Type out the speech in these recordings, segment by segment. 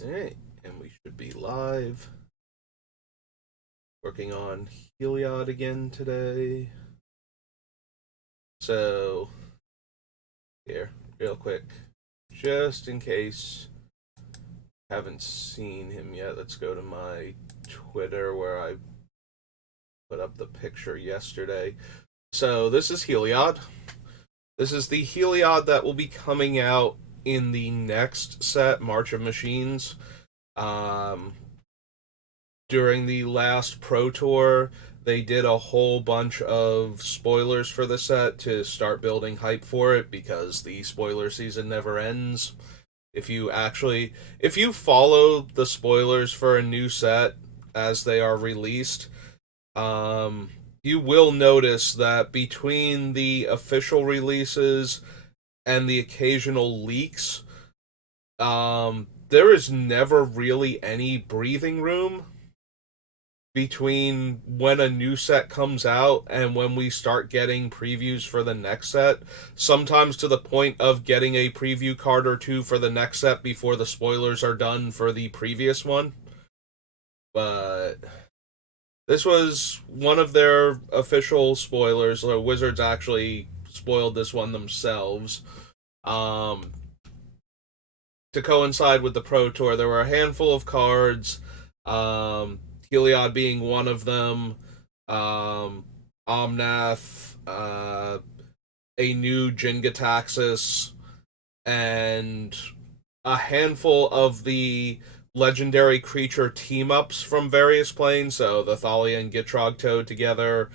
Alright, and we should be live. Working on Heliod again today. So, here, real quick, just in case you haven't seen him yet, let's go to my Twitter where I put up the picture yesterday. So, this is Heliod. This is the Heliod that will be coming out in the next set, March of Machines. Um, During the last Pro Tour, they did a whole bunch of spoilers for the set to start building hype for it because the spoiler season never ends. If you follow the spoilers for a new set as they are released, you will notice that between the official releases and the occasional leaks, there is never really any breathing room between when a new set comes out and when we start getting previews for the next set, sometimes to the point of getting a preview card or two for the next set before the spoilers are done for the previous one. But this was one of their official spoilers. The Wizards actually spoiled this one themselves. To coincide with the Pro Tour, there were a handful of cards. Heliod being one of them, Omnath, a new Jingataxis, and a handful of the legendary creature team ups from various planes. So the Thalia and Gitrog Toad together.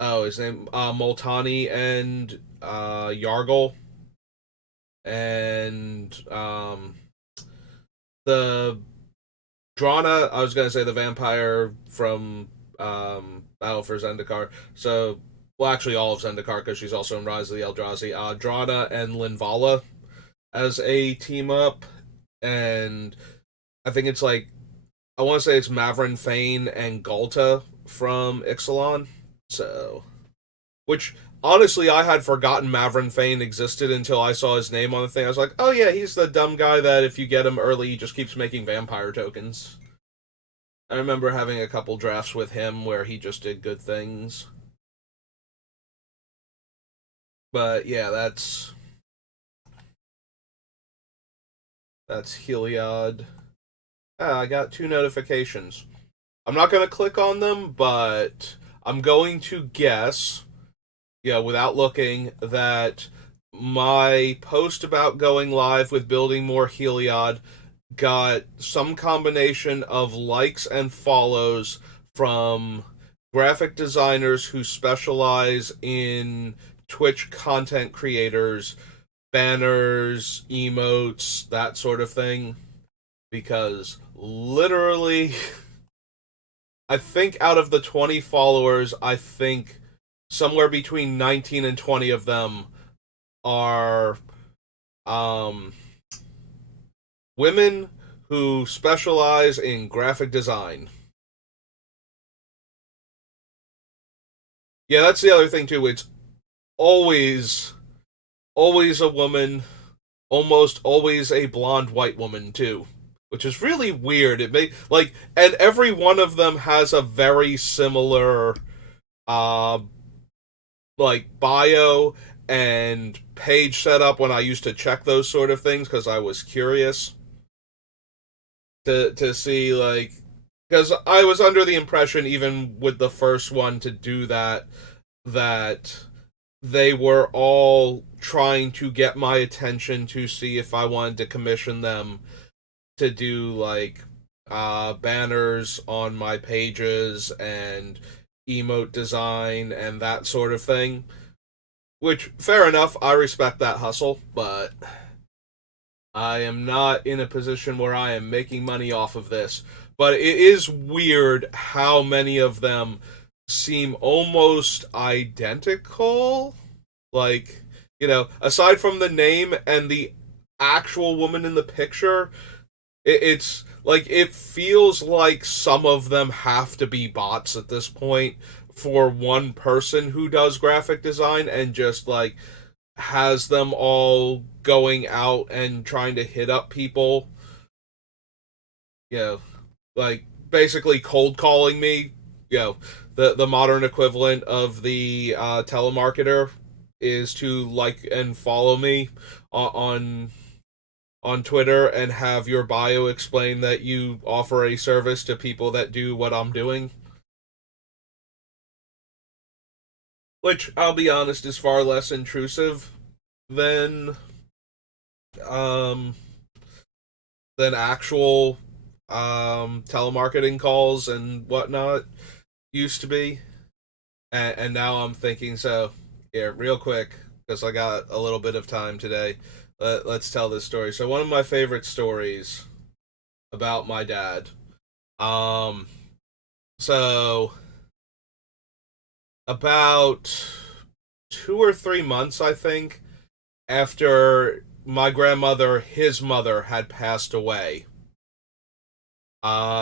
His name Moltani and Yargle, and the Drana, I was gonna say the vampire from Battle for Zendikar. So, well, actually, all of Zendikar because she's also in Rise of the Eldrazi. Drana and Linvala as a team up, and I think it's like I want to say it's Mavrin Fane and Galta from Ixalan. So, which honestly, I had forgotten Mavrin Fane existed until I saw his name on the thing. I was like, oh yeah, he's the dumb guy that if you get him early, he just keeps making vampire tokens. I remember having a couple drafts with him where he just did good things. But yeah, that's Heliod. I got two notifications. I'm not gonna click on them, but I'm going to guess, without looking, that my post about going live with building more Heliod got some combination of likes and follows from graphic designers who specialize in Twitch content creators, banners, emotes, that sort of thing. Because literally, I think out of the 20 followers, I think somewhere between 19 and 20 of them are um, women who specialize in graphic design. Yeah, that's the other thing too. It's always always a woman, almost always a blonde white woman too, which is really weird. It may like and every one of them has a very similar uh bio and page setup when I used to check those sort of things because I was curious to see like because I was under the impression even with the first one to do that they were all trying to get my attention to see if I wanted to commission them to do like banners on my pages and emote design and that sort of thing. Which, fair enough, I respect that hustle, but I am not in a position where I am making money off of this. But it is weird how many of them seem almost identical. Like, aside from the name and the actual woman in the picture, it's like it feels like some of them have to be bots at this point for one person who does graphic design and just like has them all going out and trying to hit up people, you know, like basically cold calling me, you know, the modern equivalent of the telemarketer is to like and follow me on on Twitter and have your bio explain that you offer a service to people that do what I'm doing, which I'll be honest is far less intrusive than um actual telemarketing calls and whatnot used to be. And now I'm thinking, so here, real quick, because I got a little bit of time today. Let's tell this story. So one of my favorite stories about my dad. Um, so about 2 or 3 months, I think, after my grandmother, his mother, had passed away,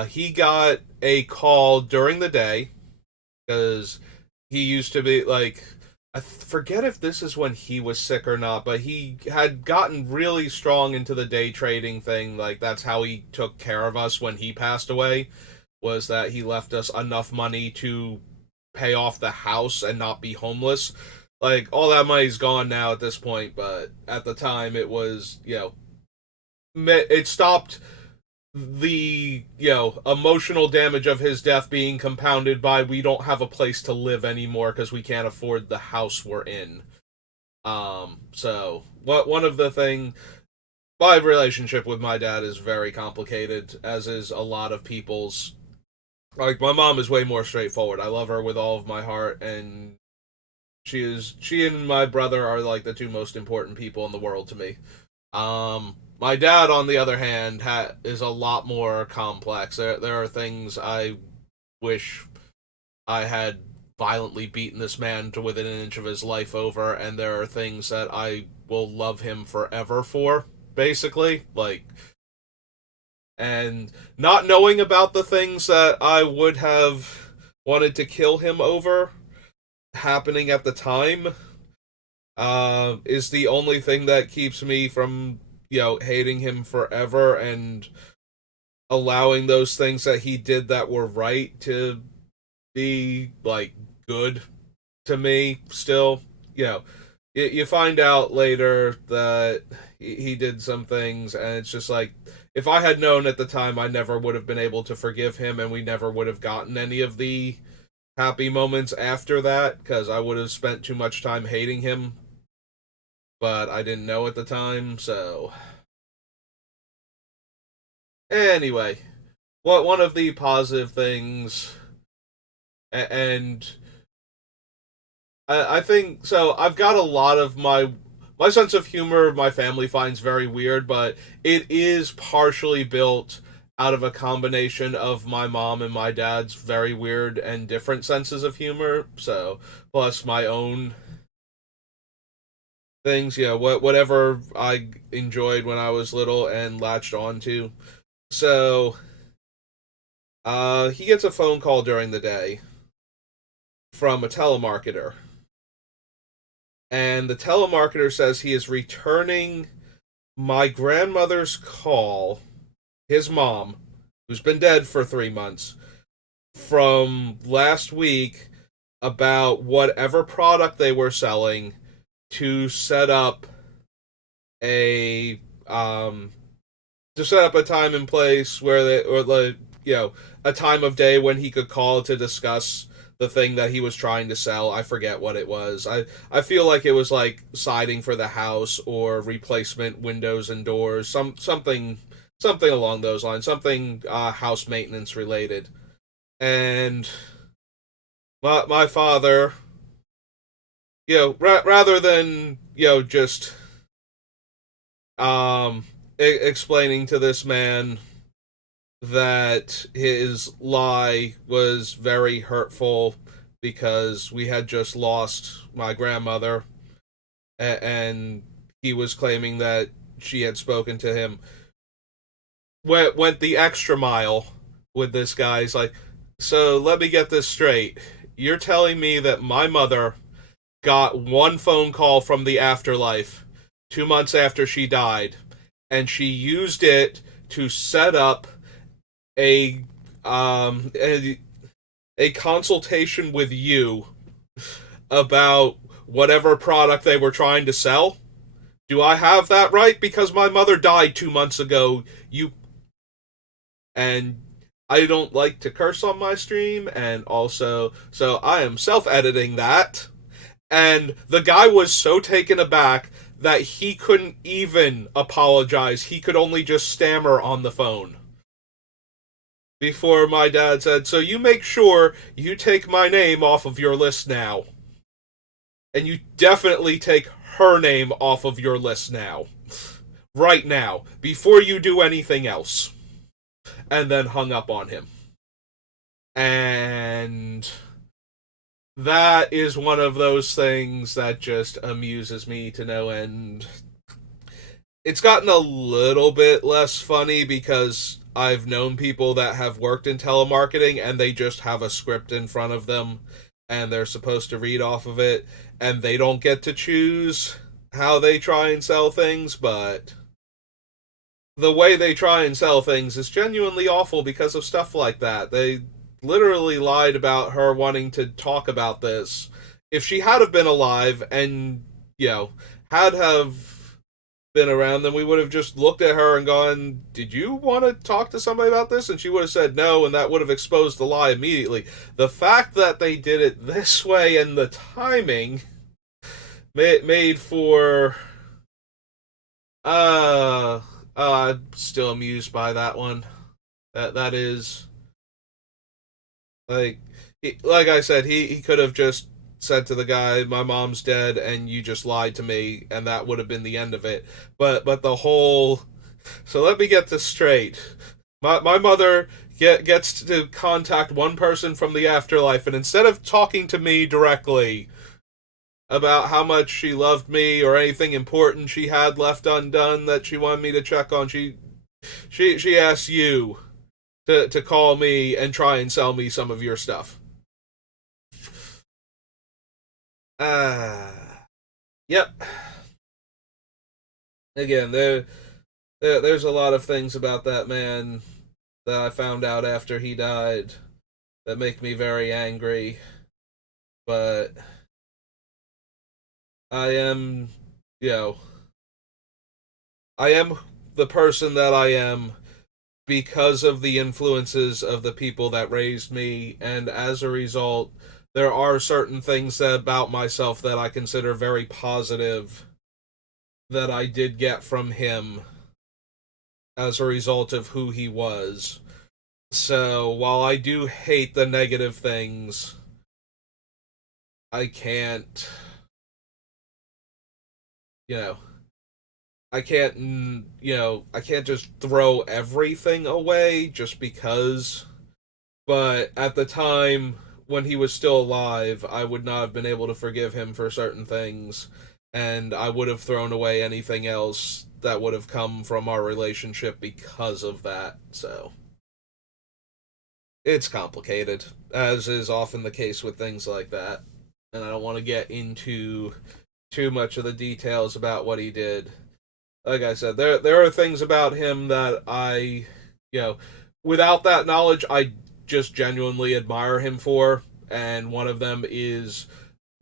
he got a call during the day because he used to be like, I forget if this is when he was sick or not, but he had gotten really strong into the day trading thing. Like that's how he took care of us when he passed away, was that he left us enough money to pay off the house and not be homeless. Like all that money's gone now at this point, but at the time it was, it stopped the, emotional damage of his death being compounded by we don't have a place to live anymore because we can't afford the house we're in. So what one of the thing my relationship with my dad is very complicated, as is a lot of people's. Like my mom is way more straightforward. I love her with all of my heart, and she and my brother are like the two most important people in the world to me. My dad, on the other hand, is a lot more complex. There are things I wish I had violently beaten this man to within an inch of his life over, and there are things that I will love him forever for. Basically, like, and not knowing about the things that I would have wanted to kill him over happening at the time is the only thing that keeps me from, hating him forever and allowing those things that he did that were right to be, like, good to me still. You find out later that he did some things, and it's just like, if I had known at the time, I never would have been able to forgive him, and we never would have gotten any of the happy moments after that, because I would have spent too much time hating him, but I didn't know at the time, so. Anyway, what one of the positive things, and I think so. I've got a lot of my sense of humor. My family finds very weird, but it is partially built out of a combination of my mom and my dad's very weird and different senses of humor. So plus my own things, whatever I enjoyed when I was little and latched onto. So, he gets a phone call during the day from a telemarketer, and the telemarketer says he is returning my grandmother's call, his mom, who's been dead for 3 months, from last week about whatever product they were selling to set up a time and place where they, or like, a time of day when he could call to discuss the thing that he was trying to sell. I forget what it was. I feel like it was like siding for the house or replacement windows and doors, something along those lines, something house maintenance related. And my father, rather than, just explaining to this man that his lie was very hurtful because we had just lost my grandmother, and he was claiming that she had spoken to him, went the extra mile with this guy. He's like, so let me get this straight. You're telling me that my mother got one phone call from the afterlife 2 months after she died, and she used it to set up a um a, a consultation with you about whatever product they were trying to sell. Do I have that right? Because my mother died 2 months ago. You and I don't like to curse on my stream, and also, so I am self editing that. And the guy was so taken aback that he couldn't even apologize. He could only just stammer on the phone. Before my dad said, "So you make sure you take my name off of your list now. And you definitely take her name off of your list now. Right now. Before you do anything else." And then hung up on him. And that is one of those things that just amuses me to no end. It's gotten a little bit less funny because I've known people that have worked in telemarketing and they just have a script in front of them and they're supposed to read off of it and they don't get to choose how they try and sell things, but the way they try and sell things is genuinely awful because of stuff like that. They literally lied about her wanting to talk about this. If she had have been alive and, had have been around, then we would have just looked at her and gone, "Did you want to talk to somebody about this?" And she would have said no, and that would have exposed the lie immediately. The fact that they did it this way and the timing made for I'm still amused by that one. That is like I said, he could have just said to the guy, "My mom's dead, and you just lied to me," and that would have been the end of it. But the whole, so let me get this straight. My mother gets to contact one person from the afterlife, and instead of talking to me directly about how much she loved me or anything important she had left undone that she wanted me to check on, she asked you to call me and try and sell me some of your stuff. Yep. Again, there's a lot of things about that man that I found out after he died that make me very angry. But I am, you know, I am the person that I am because of the influences of the people that raised me, and as a result, there are certain things about myself that I consider very positive that I did get from him as a result of who he was. So while I do hate the negative things, I can't, you know, I can't just throw everything away just because. But at the time when he was still alive, I would not have been able to forgive him for certain things, and I would have thrown away anything else that would have come from our relationship because of that. So it's complicated, as is often the case with things like that. And I don't want to get into too much of the details about what he did. Like I said, there are things about him that you know, without that knowledge, I just genuinely admire him for, and one of them is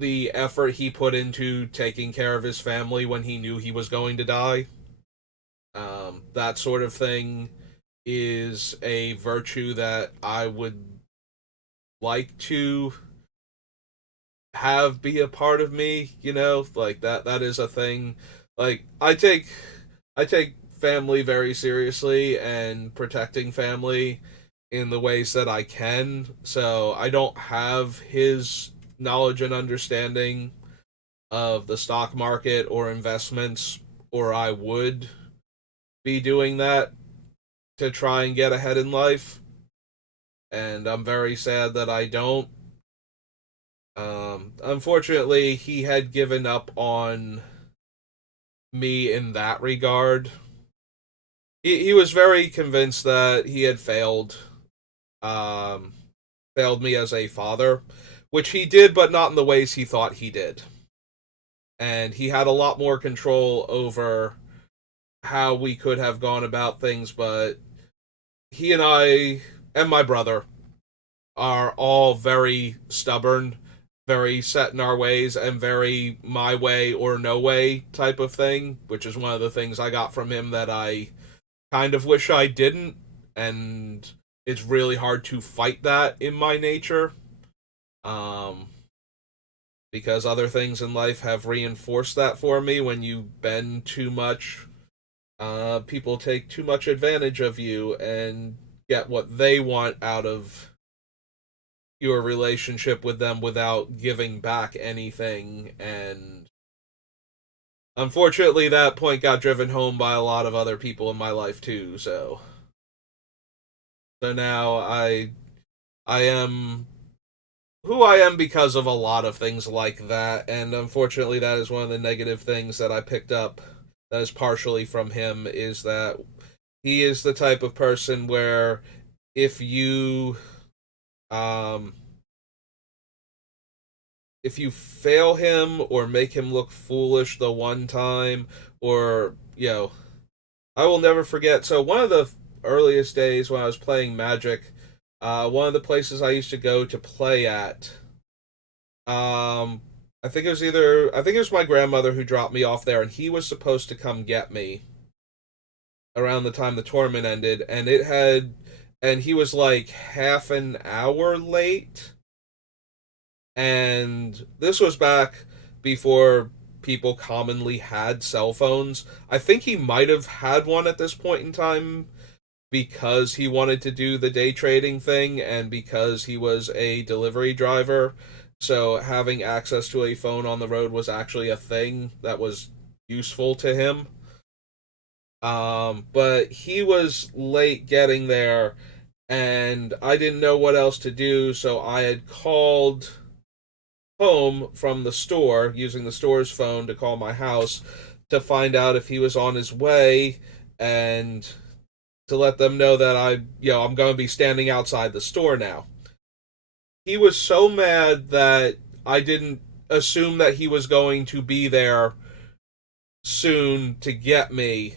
the effort he put into taking care of his family when he knew he was going to die. That sort of thing is a virtue that I would like to have be a part of me, like that is a thing. Like I take family very seriously and protecting family in the ways that I can. So I don't have his knowledge and understanding of the stock market or investments, or I would be doing that to try and get ahead in life. And I'm very sad that I don't. Unfortunately, he had given up on me in that regard. He was very convinced that he had um, failed me as a father, which he did, but not in the ways he thought he did. and he had a lot more control over how we could have gone about things, but he and I and my brother are all very stubborn, very set in our ways, and very my way or no way type of thing, which is one of the things I got from him that I kind of wish I didn't, and it's really hard to fight that in my nature. Um, because other things in life have reinforced that for me. When you bend too much, people take too much advantage of you and get what they want out of your relationship with them without giving back anything. And unfortunately, that point got driven home by a lot of other people in my life too. So now I am who I am because of a lot of things like that, and unfortunately, that is one of the negative things that I picked up. That is partially from him. Is that he is the type of person where if you um if you fail him or make him look foolish the one time, or I will never forget. So one of the earliest days when I was playing Magic, one of the places I used to go to play at, I think it was my grandmother who dropped me off there, and he was supposed to come get me around the time the tournament ended, and he was like half an hour late, and this was back before people commonly had cell phones. I think he might have had one at this point in time because he wanted to do the day trading thing and because he was a delivery driver. So having access to a phone on the road was actually a thing that was useful to him. But he was late getting there, and I didn't know what else to do, so I had called home from the store using the store's phone to call my house to find out if he was on his way and to let them know that I'm going to be standing outside the store now. He was so mad that I didn't assume that he was going to be there soon to get me,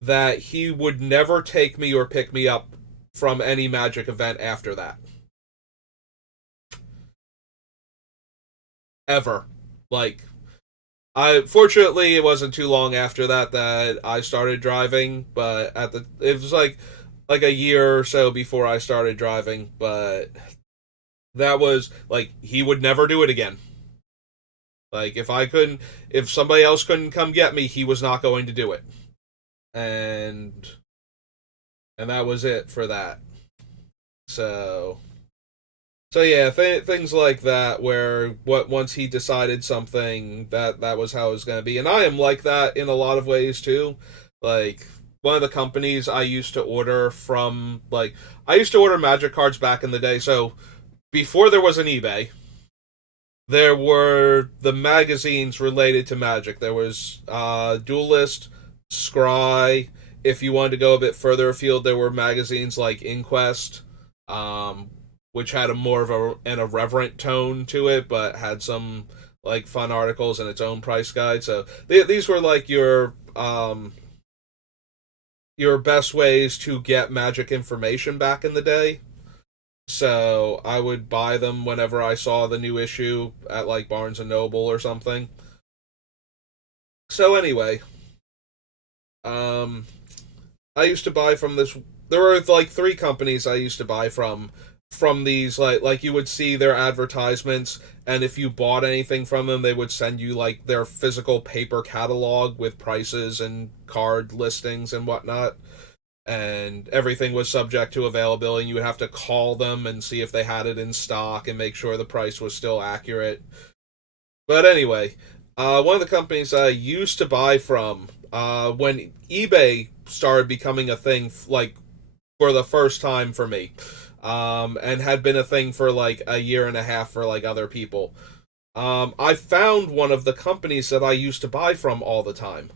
that he would never take me or pick me up from any Magic event after that. Ever. Like, fortunately it wasn't too long after that I started driving, but it was like a year or so before I started driving, but that was like he would never do it again. Like if somebody else couldn't come get me, he was not going to do it. And that was it for that. So yeah, things like that where once he decided something, that was how it was going to be. And I am like that in a lot of ways too. Like one of the companies I used to order from, like I used to order Magic cards back in the day. So before there was an eBay, there were the magazines related to Magic. There was Duelist, Scry. If you wanted to go a bit further afield, there were magazines like Inquest, um, which had a more of an irreverent tone to it, but had some like fun articles and its own price guide. So these were like your best ways to get Magic information back in the day. So I would buy them whenever I saw the new issue at like Barnes and Noble or something. So anyway, um, I used to buy from this. There were like three companies I used to buy from these like you would see their advertisements, and if you bought anything from them, they would send you like their physical paper catalog with prices and card listings and whatnot, and everything was subject to availability. You would have to call them and see if they had it in stock and make sure the price was still accurate. But anyway, one of the companies I used to buy from when eBay started becoming a thing, like for the first time for me, and had been a thing for like a year and a half for like other people. I found one of the companies that I used to buy from all the time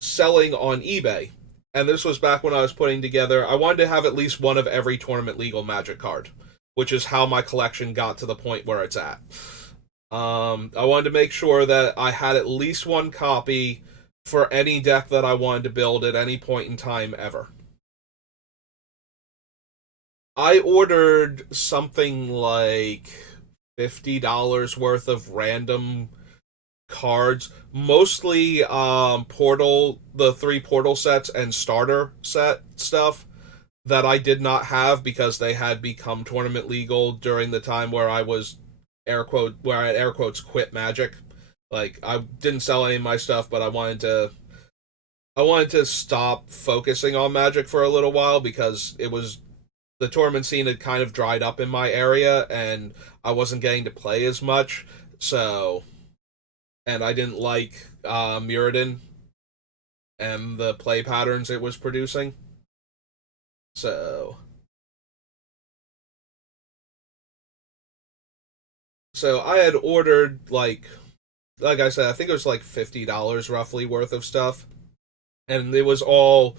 selling on eBay. And this was back when I was putting together, I wanted to have at least one of every tournament legal Magic card, which is how my collection got to the point where it's at. I wanted to make sure that I had at least one copy for any deck that I wanted to build at any point in time ever. I ordered something like $50 worth of random cards, mostly Portal, the three Portal sets and starter set stuff that I did not have because they had become tournament legal during the time where I was where I had air quotes quit Magic. Like I didn't sell any of my stuff, but I wanted to stop focusing on Magic for a little while because it was the tournament scene had kind of dried up in my area and I wasn't getting to play as much. So, and I didn't like Muradin and the play patterns it was producing. So, so I had ordered like I said, I think it was like $50 roughly worth of stuff, and it was all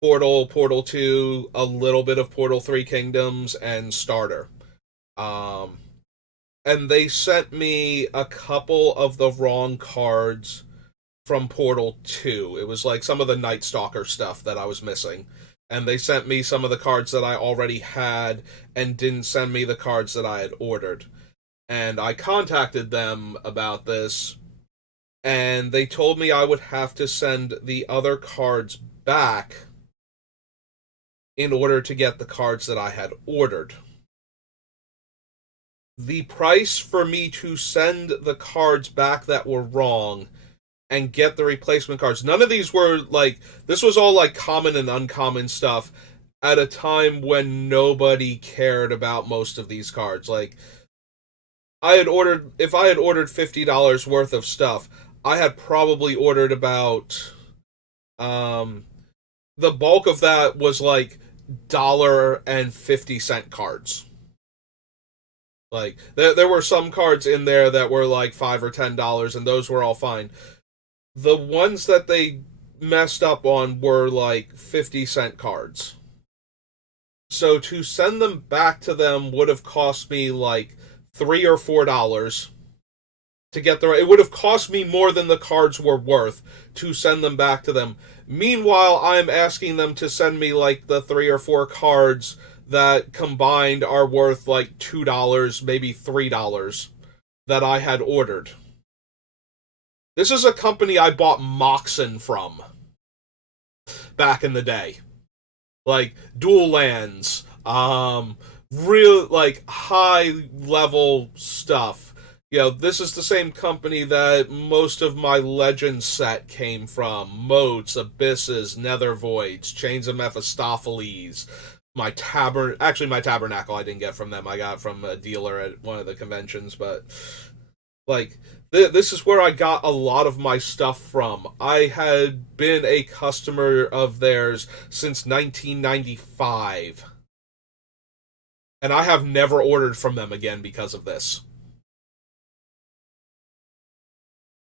Portal, Portal 2, a little bit of Portal 3 Kingdoms, and Starter. Um, and they sent me a couple of the wrong cards from Portal 2. It was like some of the Night Stalker stuff that I was missing. And they sent me some of the cards that I already had and didn't send me the cards that I had ordered. And I contacted them about this, and they told me I would have to send the other cards back in order to get the cards that I had ordered. The price for me to send the cards back that were wrong and get the replacement cards. None of these were like, this was all like common and uncommon stuff at a time when nobody cared about most of these cards. Like, if I had ordered $50 worth of stuff, I had probably ordered about, um, the bulk of that was like $1.50 cards. Like, there were some cards in there that were like $5 or $10, and those were all fine. The ones that they messed up on were like 50-cent cards. So to send them back to them would have cost me like $3 or $4 to get the. It would have cost me more than the cards were worth to send them back to them. Meanwhile, I'm asking them to send me like the three or four cards that combined are worth like $2, maybe $3 that I had ordered. This is a company I bought Moxen from back in the day. Like dual lands, real like high level stuff. You know, this is the same company that most of my Legends set came from. Moats, Abysses, Nether Voids, Chains of Mephistopheles. My Tabernacle I didn't get from them. I got from a dealer at one of the conventions, but like this is where I got a lot of my stuff from. I had been a customer of theirs since 1995, and I have never ordered from them again because of this.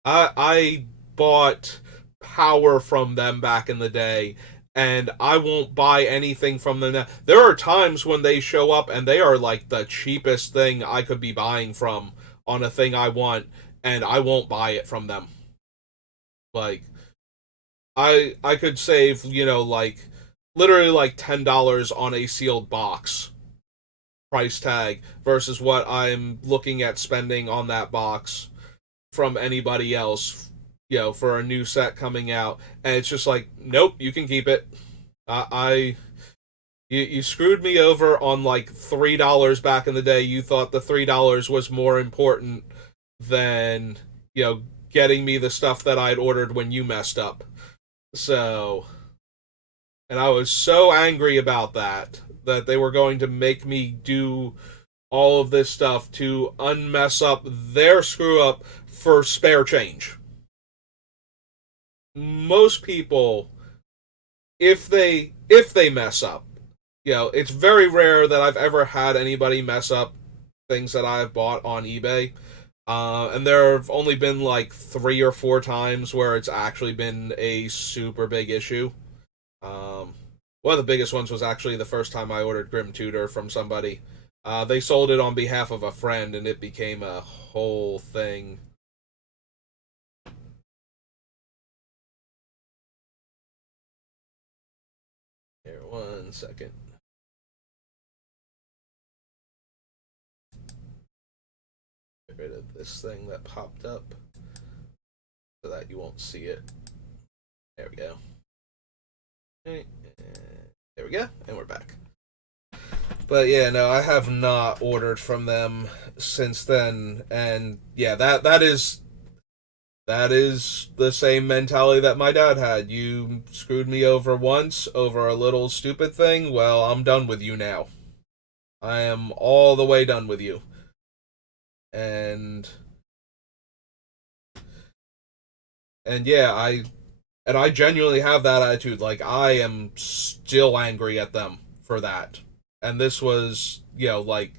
I bought power from them back in the day, and I won't buy anything from them now. There are times when they show up and they are like the cheapest thing I could be buying from on a thing I want, and I won't buy it from them. Like I could save, like literally like $10 on a sealed box price tag versus what I'm looking at spending on that box from anybody else, for a new set coming out. And it's just like, nope, you can keep it. I you screwed me over on like $3 back in the day. You thought the $3 was more important than, getting me the stuff that I'd ordered when you messed up. So, and I was so angry about that they were going to make me do all of this stuff to unmess up their screw up for spare change. Most people, if they mess up, it's very rare that I've ever had anybody mess up things that I've bought on eBay. And there have only been like 3 or 4 times where it's actually been a super big issue. One of the biggest ones was actually the first time I ordered Grim Tutor from somebody. They sold it on behalf of a friend, and it became a whole thing. Here, 1 second. Get rid of this thing that popped up so that you won't see it. There we go. Okay, there we go, and we're back. But yeah, no, I have not ordered from them since then, and yeah, that is the same mentality that my dad had. You screwed me over once over a little stupid thing. Well, I'm done with you now. I am all the way done with you. And and yeah, I genuinely have that attitude. Like, I am still angry at them for that. And this was, like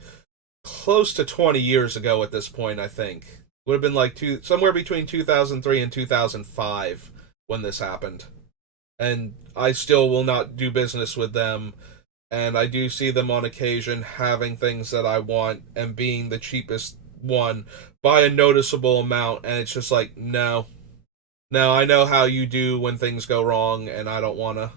close to 20 years ago at this point, I think. Would have been like somewhere between 2003 and 2005 when this happened. And I still will not do business with them. And I do see them on occasion having things that I want and being the cheapest one by a noticeable amount. And it's just like, no. No, I know how you do when things go wrong, and I don't want to.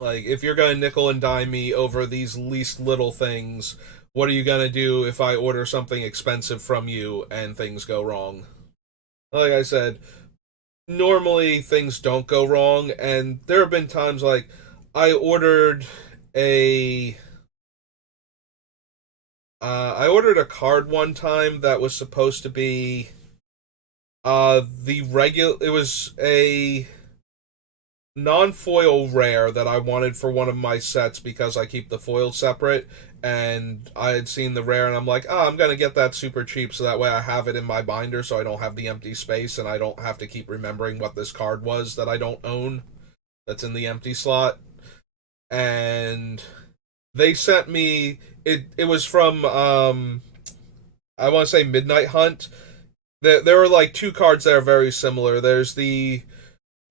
Like, if you're going to nickel and dime me over these least little things, what are you going to do if I order something expensive from you and things go wrong? Like I said, normally things don't go wrong, and there have been times like I ordered a I ordered a card one time that was supposed to be the regular. It was a non-foil rare that I wanted for one of my sets because I keep the foil separate, and I had seen the rare and I'm like, oh, I'm gonna get that super cheap so that way I have it in my binder so I don't have the empty space and I don't have to keep remembering what this card was that I don't own that's in the empty slot. And they sent me it was from I want to say Midnight Hunt. There were like two cards that are very similar. There's the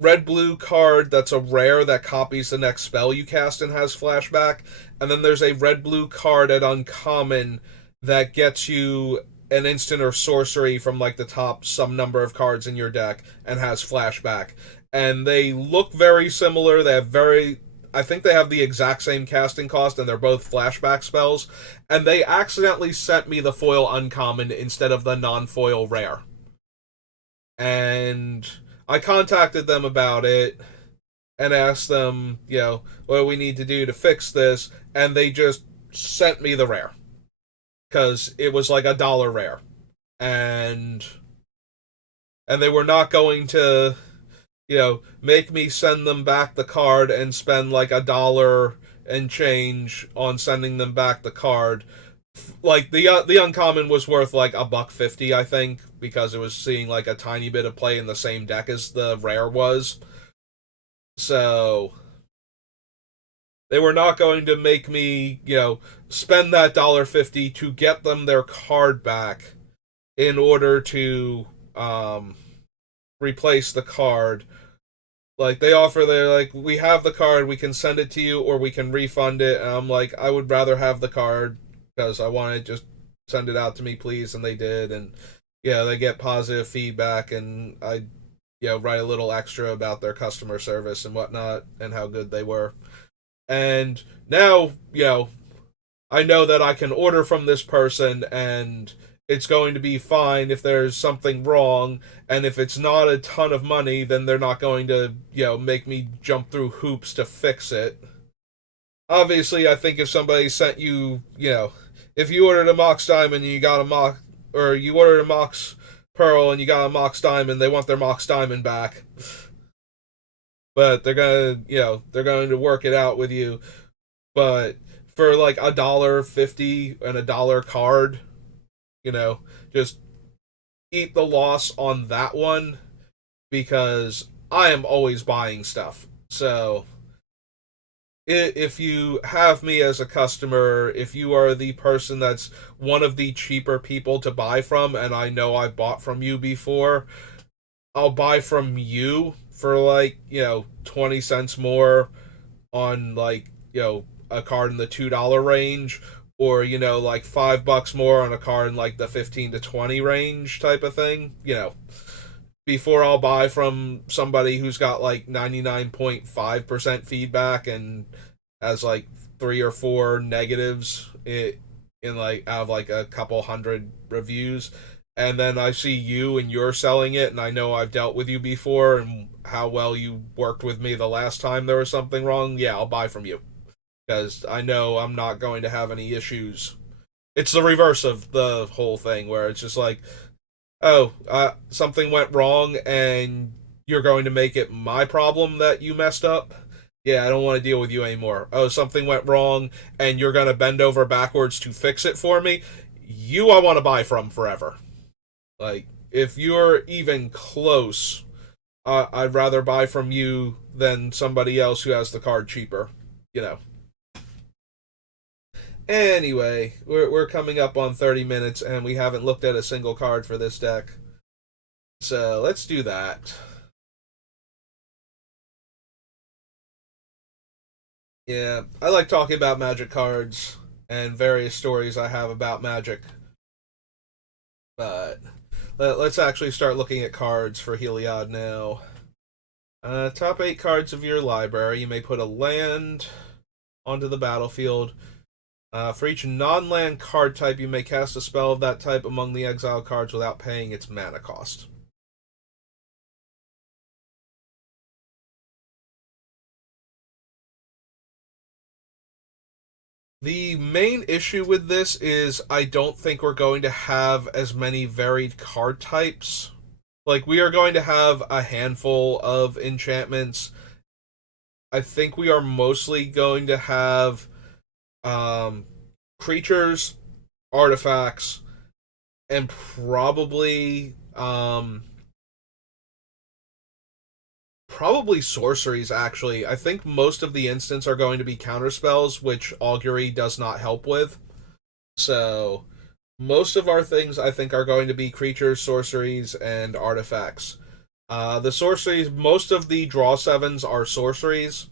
red blue card that's a rare that copies the next spell you cast and has flashback, and then there's a red blue card at uncommon that gets you an instant or sorcery from like the top some number of cards in your deck and has flashback. And they look very similar. They have very I think they have the exact same casting cost and they're both flashback spells. And they accidentally sent me the foil uncommon instead of the non-foil rare. And I contacted them about it and asked them, what we need to do to fix this, and they just sent me the rare because it was like $1 rare, and they were not going to, make me send them back the card and spend like $1 and change on sending them back the card. Like the uncommon was worth like $1.50, I think, because it was seeing like a tiny bit of play in the same deck as the rare was. So they were not going to make me, spend that $1.50 to get them their card back in order to replace the card. Like, they're like, we have the card, we can send it to you, or we can refund it. And I'm like, I would rather have the card because I want to just send it out to me, please. And they did. And yeah, they get positive feedback, and I, write a little extra about their customer service and whatnot and how good they were. And now, I know that I can order from this person and it's going to be fine if there's something wrong, and if it's not a ton of money, then they're not going to, make me jump through hoops to fix it. Obviously, I think if somebody sent you, if you ordered a Mox Diamond and you got a Mox, or you ordered a Mox Pearl and you got a Mox Diamond, they want their Mox Diamond back. But they're going to work it out with you. But for like $1.50 and $1 card, just eat the loss on that one because I am always buying stuff. So if you have me as a customer, if you are the person that's one of the cheaper people to buy from, and I know I bought from you before, I'll buy from you for like, 20 cents more on like, a card in the $2 range, or like $5 more on a card in like the 15 to 20 range type of thing, before I'll buy from somebody who's got like 99.5% feedback and has like three or four negatives in like out of like a couple hundred reviews. And then I see you and you're selling it, and I know I've dealt with you before and how well you worked with me the last time there was something wrong. Yeah, I'll buy from you because I know I'm not going to have any issues. It's the reverse of the whole thing where it's just like, oh, something went wrong and you're going to make it my problem that you messed up. Yeah, I don't want to deal with you anymore. Oh, something went wrong and you're going to bend over backwards to fix it for me. You I want to buy from forever. Like, if you're even close, I'd rather buy from you than somebody else who has the card cheaper. You know. Anyway, we're coming up on 30 minutes and we haven't looked at a single card for this deck. So let's do that. Yeah, I like talking about Magic cards and various stories I have about Magic. But let's actually start looking at cards for Heliod now. Top 8 cards of your library. You may put a land onto the battlefield. For each non-land card type, you may cast a spell of that type among the exiled cards without paying its mana cost. The main issue with this is I don't think we're going to have as many varied card types. Like, we are going to have a handful of enchantments. I think we are mostly going to have um, creatures, artifacts, and probably sorceries. Actually, I think most of the instants are going to be counterspells, which augury does not help with. So most of our things I think are going to be creatures, sorceries, and artifacts. The sorceries, most of the draw sevens are sorceries.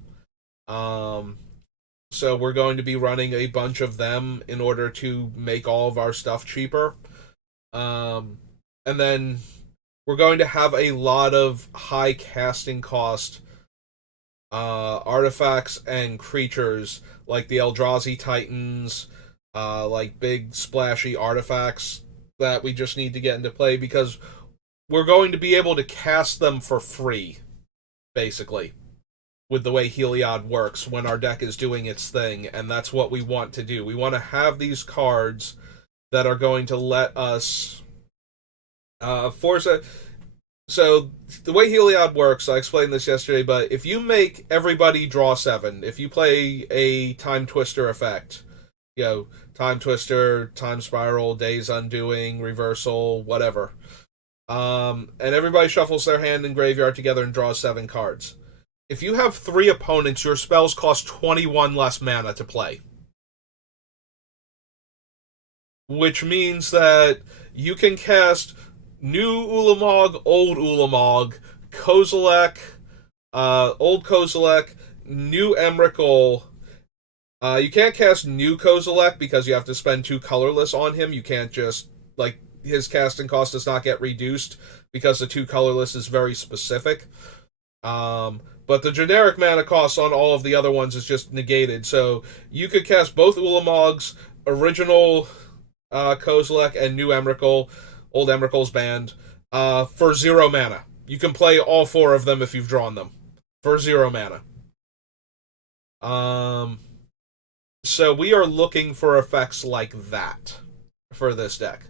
Um, so we're going to be running a bunch of them in order to make all of our stuff cheaper. Um, and then we're going to have a lot of high casting cost artifacts and creatures like the Eldrazi Titans, like big splashy artifacts that we just need to get into play because we're going to be able to cast them for free, basically, with the way Heliod works when our deck is doing its thing, and that's what we want to do. We want to have these cards that are going to let us force it. So the way Heliod works, I explained this yesterday, but if you make everybody draw 7, if you play a Time Twister effect, Time Twister, Time Spiral, Days Undoing, Reversal, whatever, and everybody shuffles their hand and graveyard together and draws 7 cards. If you have 3 opponents, your spells cost 21 less mana to play. Which means that you can cast new Ulamog, old Ulamog, Kozilek, old Kozilek, new Emrakul. You can't cast new Kozilek because you have to spend 2 colorless on him. You can't just, like, his casting cost does not get reduced because the 2 colorless is very specific. But the generic mana cost on all of the other ones is just negated. So you could cast both Ulamogs, original Kozilek, and new Emrakul, old Emrakul's band, for 0 mana. You can play all 4 of them if you've drawn them for 0 mana. So we are looking for effects like that for this deck.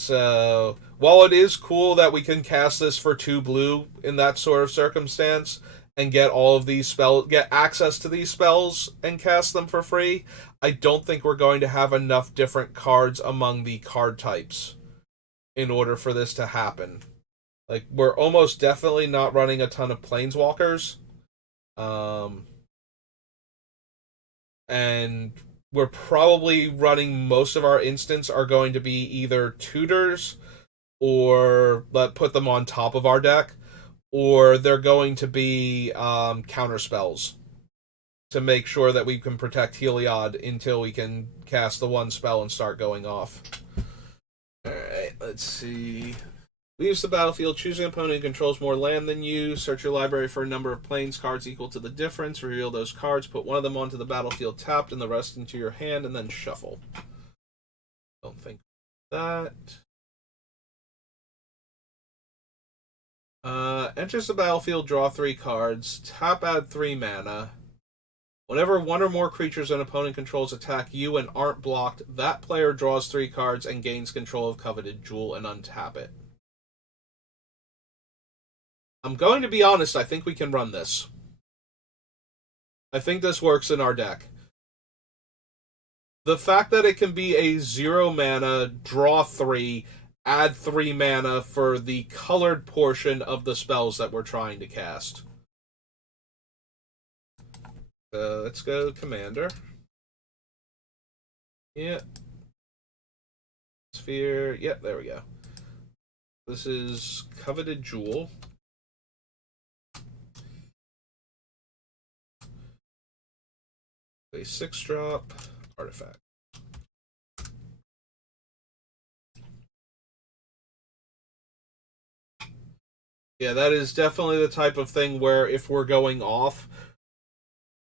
So while it is cool that we can cast this for 2 blue in that sort of circumstance and get all of these spells, get access to these spells and cast them for free, I don't think we're going to have enough different cards among the card types in order for this to happen. Like, we're almost definitely not running a ton of planeswalkers. And we're probably running most of our instants are going to be either tutors or put them on top of our deck, or they're going to be counter spells to make sure that we can protect Heliod until we can cast the one spell and start going off. Alright, let's see. Leaves the battlefield. Choose an opponent who controls more land than you. Search your library for a number of plains cards equal to the difference. Reveal those cards. Put one of them onto the battlefield tapped and the rest into your hand, and then shuffle. Don't think that. Enters the battlefield, draw 3 cards. Tap, add 3 mana. Whenever one or more creatures an opponent controls attack you and aren't blocked, that player draws 3 cards and gains control of Coveted Jewel and untap it. I'm going to be honest, I think we can run this. I think this works in our deck. The fact that it can be a 0 mana, draw 3, add 3 mana for the colored portion of the spells that we're trying to cast. Let's go Commander. Yeah. Sphere. Yep, there we go. This is Coveted Jewel. A 6-drop artifact. Yeah, that is definitely the type of thing where if we're going off,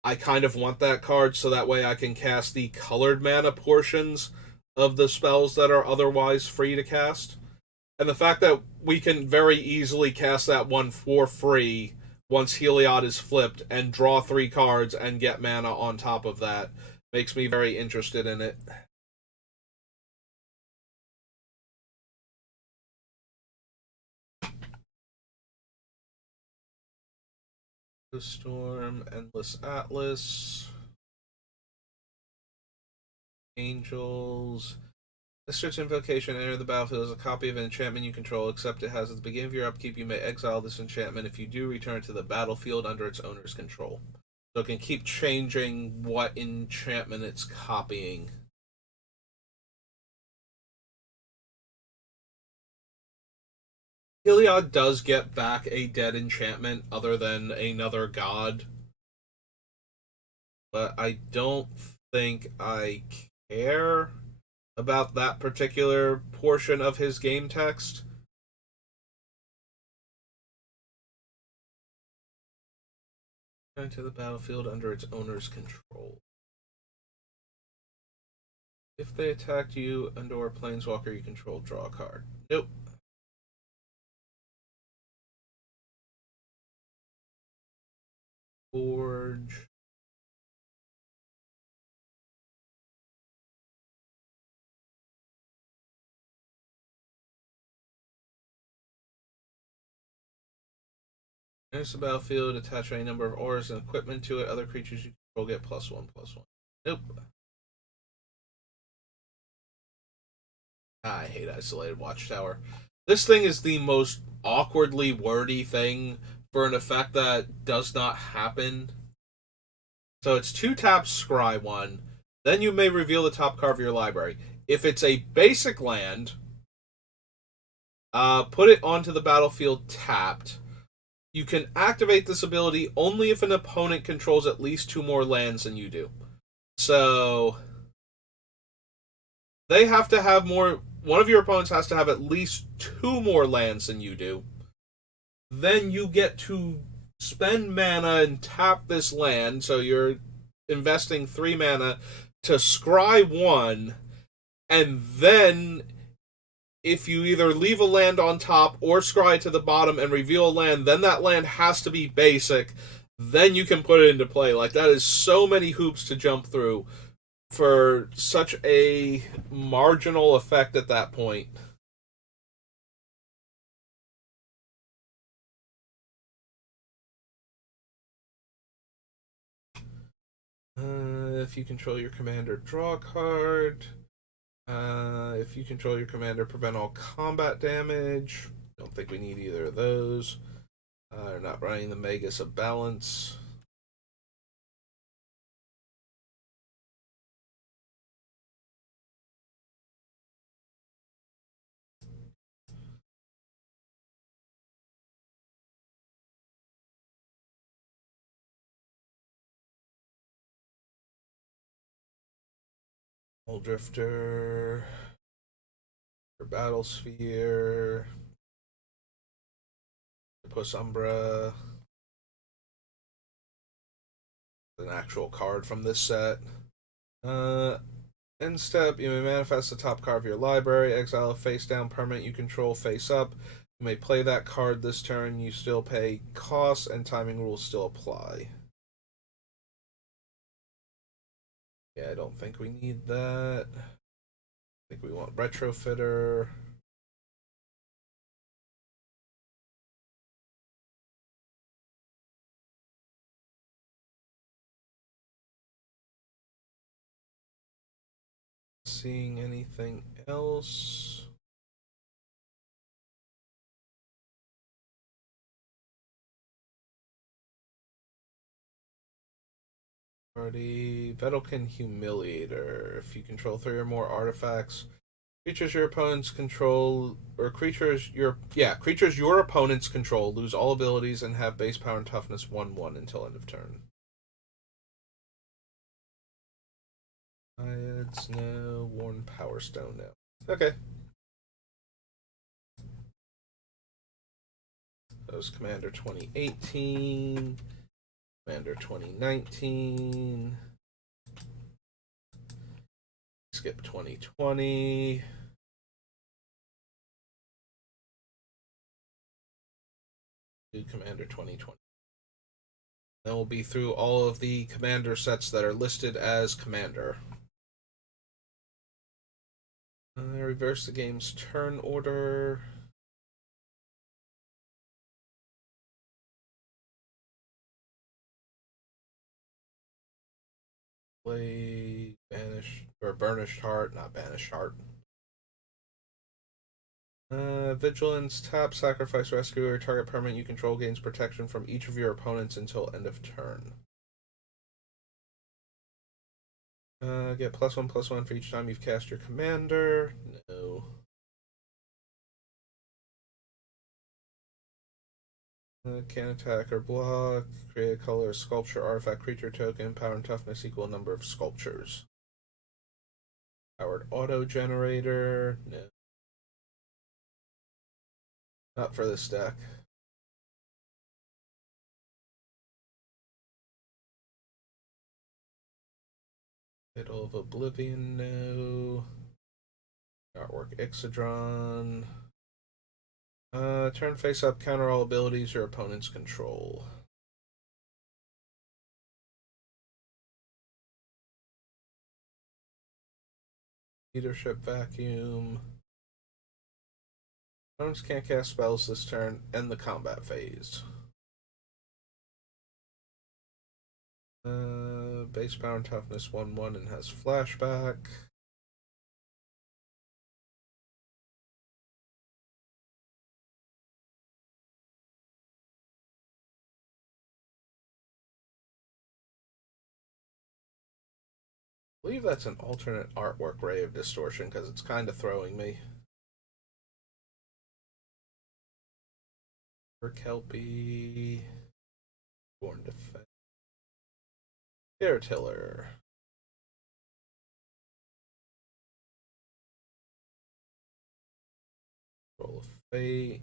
I kind of want that card so that way I can cast the colored mana portions of the spells that are otherwise free to cast. And the fact that we can very easily cast that one for free once Heliod is flipped and draw 3 cards and get mana on top of that makes me very interested in it. The Storm, Endless Atlas, Angels. This search invocation enter the battlefield as a copy of an enchantment you control, except it has at the beginning of your upkeep you may exile this enchantment. If you do, return it to the battlefield under its owner's control. So it can keep changing what enchantment it's copying. Heliod does get back a dead enchantment other than another god, but I don't think I care about that particular portion of his game text. To the battlefield under its owner's control. If they attacked you and or a planeswalker you control, draw a card. Nope. Forge. Enters the battlefield, attach any number of auras and equipment to it. Other creatures you control get +1/+1. Nope. I hate Isolated Watchtower. This thing is the most awkwardly wordy thing for an effect that does not happen. So it's 2 taps, scry 1. Then you may reveal the top card of your library. If it's a basic land, put it onto the battlefield tapped. You can activate this ability only if an opponent controls at least 2 more lands than you do. So they have to have more. One of your opponents has to have at least 2 more lands than you do. Then you get to spend mana and tap this land. So you're investing 3 mana to scry 1, and then if you either leave a land on top or scry to the bottom and reveal a land, then that land has to be basic. Then you can put it into play. Like, that is so many hoops to jump through for such a marginal effect at that point. If you control your commander, draw a card. If you control your commander, prevent all combat damage. Don't think we need either of those. They're not running the Magus of Balance. Old Drifter, Battle Sphere, Puss Umbra, an actual card from this set. End step, you may manifest the top card of your library, exile a face down permanent you control face up. You may play that card this turn, you still pay costs, and timing rules still apply. Yeah, I don't think we need that. I think we want Retrofitter. Seeing anything else? Already, Vedalken Humiliator. If you control 3 or more artifacts, creatures your opponents control, or creatures your opponents control lose all abilities and have base power and toughness 1/1 until end of turn. It's no Worn Power Stone now. Okay. That was Commander 2018, Commander 2019, skip 2020. Do Commander 2020. Then we'll be through all of the Commander sets that are listed as Commander. Reverse the game's turn order. Play Banished or Burnished Heart, not Banished Heart. Vigilance, tap, sacrifice, rescue, or target permanent you control gains protection from each of your opponents until end of turn. Get +1/+1 for each time you've cast your commander. No. Can't attack or block. Create a color, sculpture, artifact, creature token. Power and toughness equal number of sculptures. Powered auto generator. No. Not for this deck. Middle of Oblivion, no. Artwork Ixodron. Turn face up, counter all abilities your opponents control. Leadership Vacuum. Opponents can't cast spells this turn. End the combat phase. Base power and toughness 1/1 and has flashback. I believe that's an alternate artwork, Ray of Distortion, because it's kind of throwing me. For Kelpie. Born Defense. Air Tiller. Roll of Fate.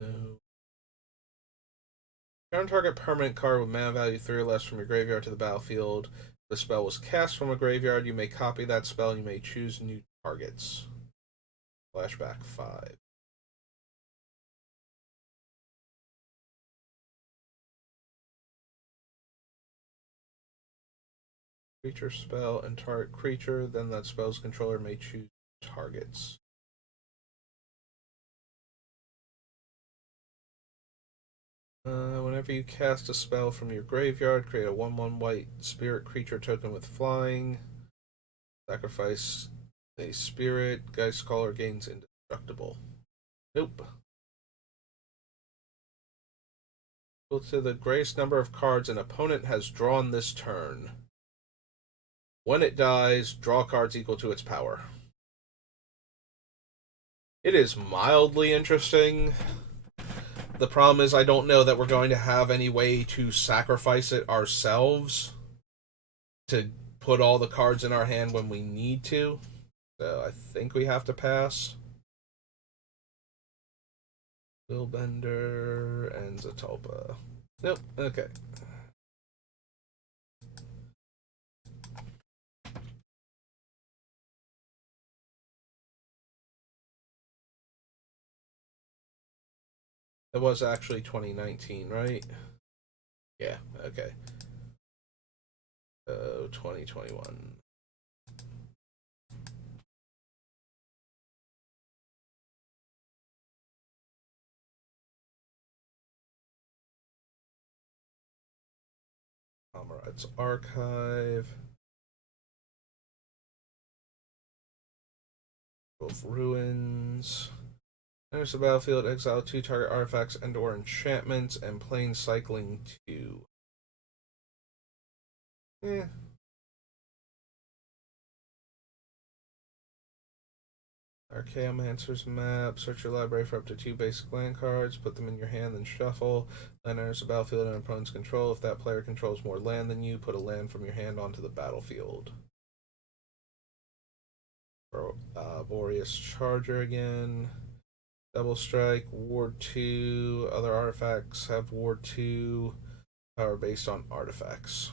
No. Turn target permanent card with mana value 3 or less from your graveyard to the battlefield. If the spell was cast from a graveyard, you may copy that spell and you may choose new targets. Flashback 5. Creature spell and target creature, then that spell's controller may choose targets. Whenever you cast a spell from your graveyard, create a 1/1 white spirit creature token with flying. Sacrifice a spirit. Geist Caller gains indestructible. Nope. Equal to the greatest number of cards an opponent has drawn this turn. When it dies, draw cards equal to its power. It is mildly interesting. The problem is I don't know that we're going to have any way to sacrifice it ourselves to put all the cards in our hand when we need to. So I think we have to pass. Billbender and Zatalpa. Nope. Okay. It was actually 2019, right? Yeah. Okay. 2021. Comrade's Archive. Both Ruins. Enters the battlefield, exile 2 target artifacts and or enchantments, and plane cycling 2. Eh. Archaeomancer's Map. Search your library for up to 2 basic land cards. Put them in your hand, then shuffle. Land enters the battlefield in opponent's control. If that player controls more land than you, put a land from your hand onto the battlefield. Boreas Charger again. Double Strike, Ward 2. Other artifacts have Ward 2. Power based on artifacts.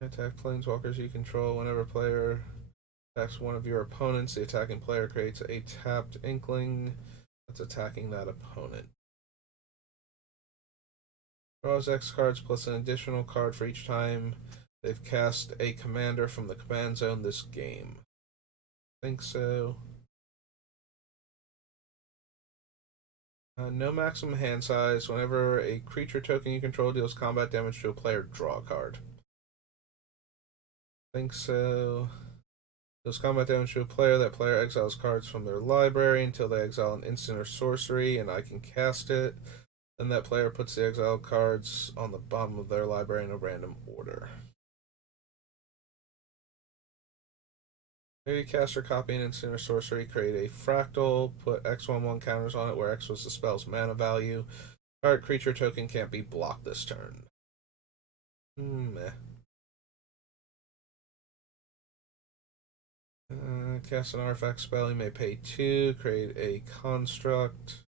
Attack planeswalkers you control. Whenever player attacks one of your opponents, the attacking player creates a tapped inkling that's attacking that opponent. Draws X cards plus an additional card for each time they've cast a commander from the command zone this game. I think so. No maximum hand size. Whenever a creature token you control deals combat damage to a player, draw a card. I think so. Deals combat damage to a player. That player exiles cards from their library until they exile an instant or sorcery, and I can cast it. Then that player puts the exiled cards on the bottom of their library in a random order. Maybe cast or copy an instant or sorcery, create a fractal, put X11 counters on it where X was the spell's mana value. Target creature token can't be blocked this turn. Meh. Cast an artifact spell, you may pay 2, create a construct.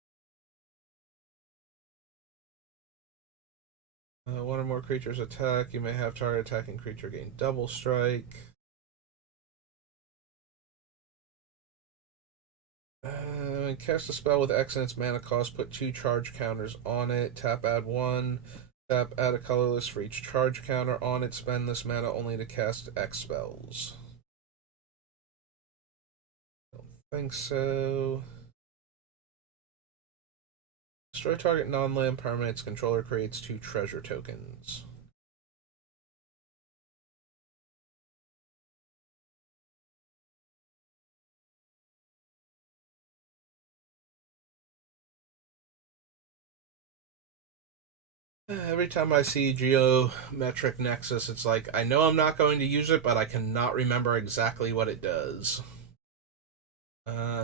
One or more creatures attack, you may have target attacking creature gain double strike. Cast a spell with X and its mana cost, put 2 charge counters on it, tap add 1, tap add a colorless for each charge counter on it, spend this mana only to cast X spells. Don't think so. Destroy target non-land permanent. Its controller creates 2 treasure tokens. Every time I see Geometric Nexus, it's like, I know I'm not going to use it, but I cannot remember exactly what it does.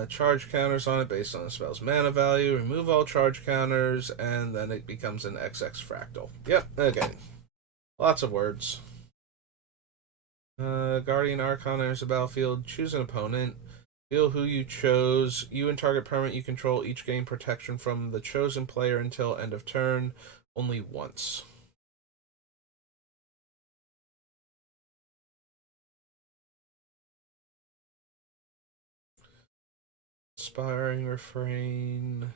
Charge counters on it based on the spell's mana value. Remove all charge counters, and then it becomes an XX fractal. Yep, okay. Lots of words. Guardian Archon enters the battlefield. Choose an opponent. Feel who you chose. You and target permanent you control each gain protection from the chosen player until end of turn. Only once. Inspiring Refrain.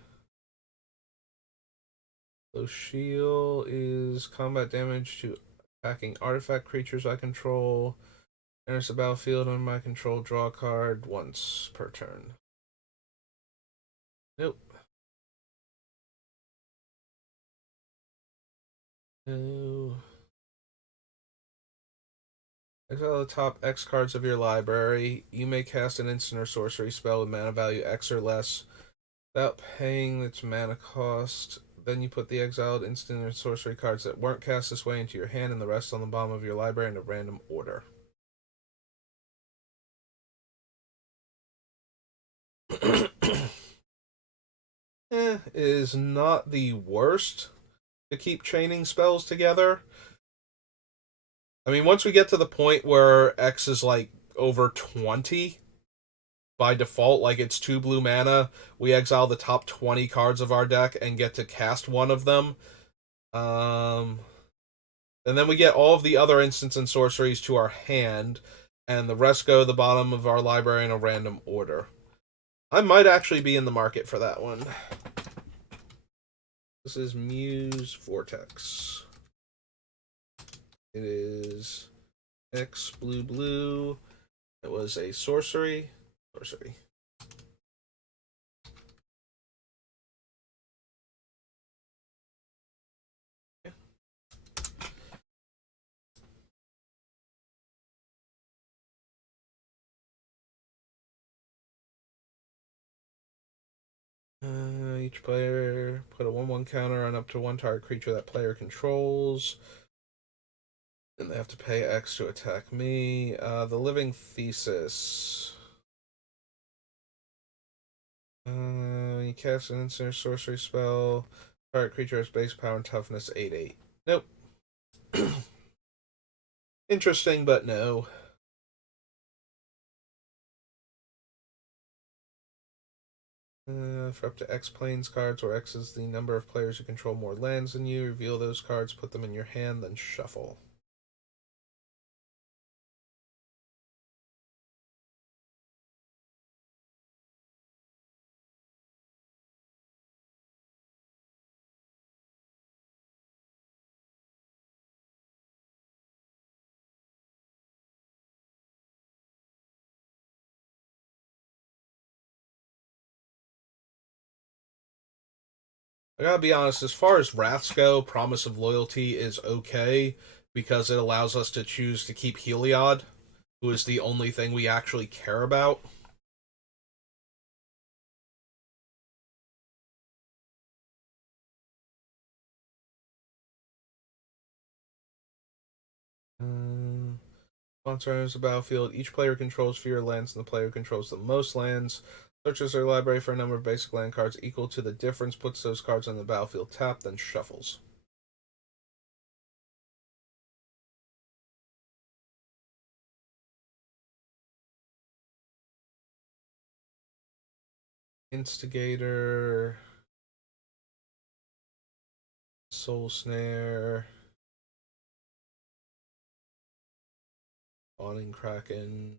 Lochiel is combat damage to attacking artifact creatures I control. Enters the battlefield on my control, draw a card once per turn. Nope. No. Exile the top X cards of your library. You may cast an instant or sorcery spell with mana value X or less without paying its mana cost. Then you put the exiled instant or sorcery cards that weren't cast this way into your hand and the rest on the bottom of your library in a random order. Is not the worst to keep chaining spells together. I mean, once we get to the point where X is like over 20 by default, like it's 2 blue mana, we exile the top 20 cards of our deck and get to cast one of them. Um, and then we get all of the other instants and sorceries to our hand, and the rest go to the bottom of our library in a random order. I might actually be in the market for that one. This is Muse Vortex. It is X blue blue. It was a sorcery. Sorcery. Yeah. Each player put a 1/1 counter on up to one target creature that player controls. And they have to pay X to attack me. The Living Thesis. You cast an instant sorcery spell. Target creature has base power and toughness 8/8. Nope. Interesting, but no. For up to X planes cards, where X is the number of players who control more lands than you, reveal those cards, put them in your hand, then shuffle. I gotta be honest, as far as Wraths go, Promise of Loyalty is okay because it allows us to choose to keep Heliod, who is the only thing we actually care about. Once enters the battlefield, each player controls fewer lands than the player who controls the most lands. Searches their library for a number of basic land cards equal to the difference, puts those cards on the battlefield tapped, then shuffles. Instigator, Soul Snare, Awning Kraken.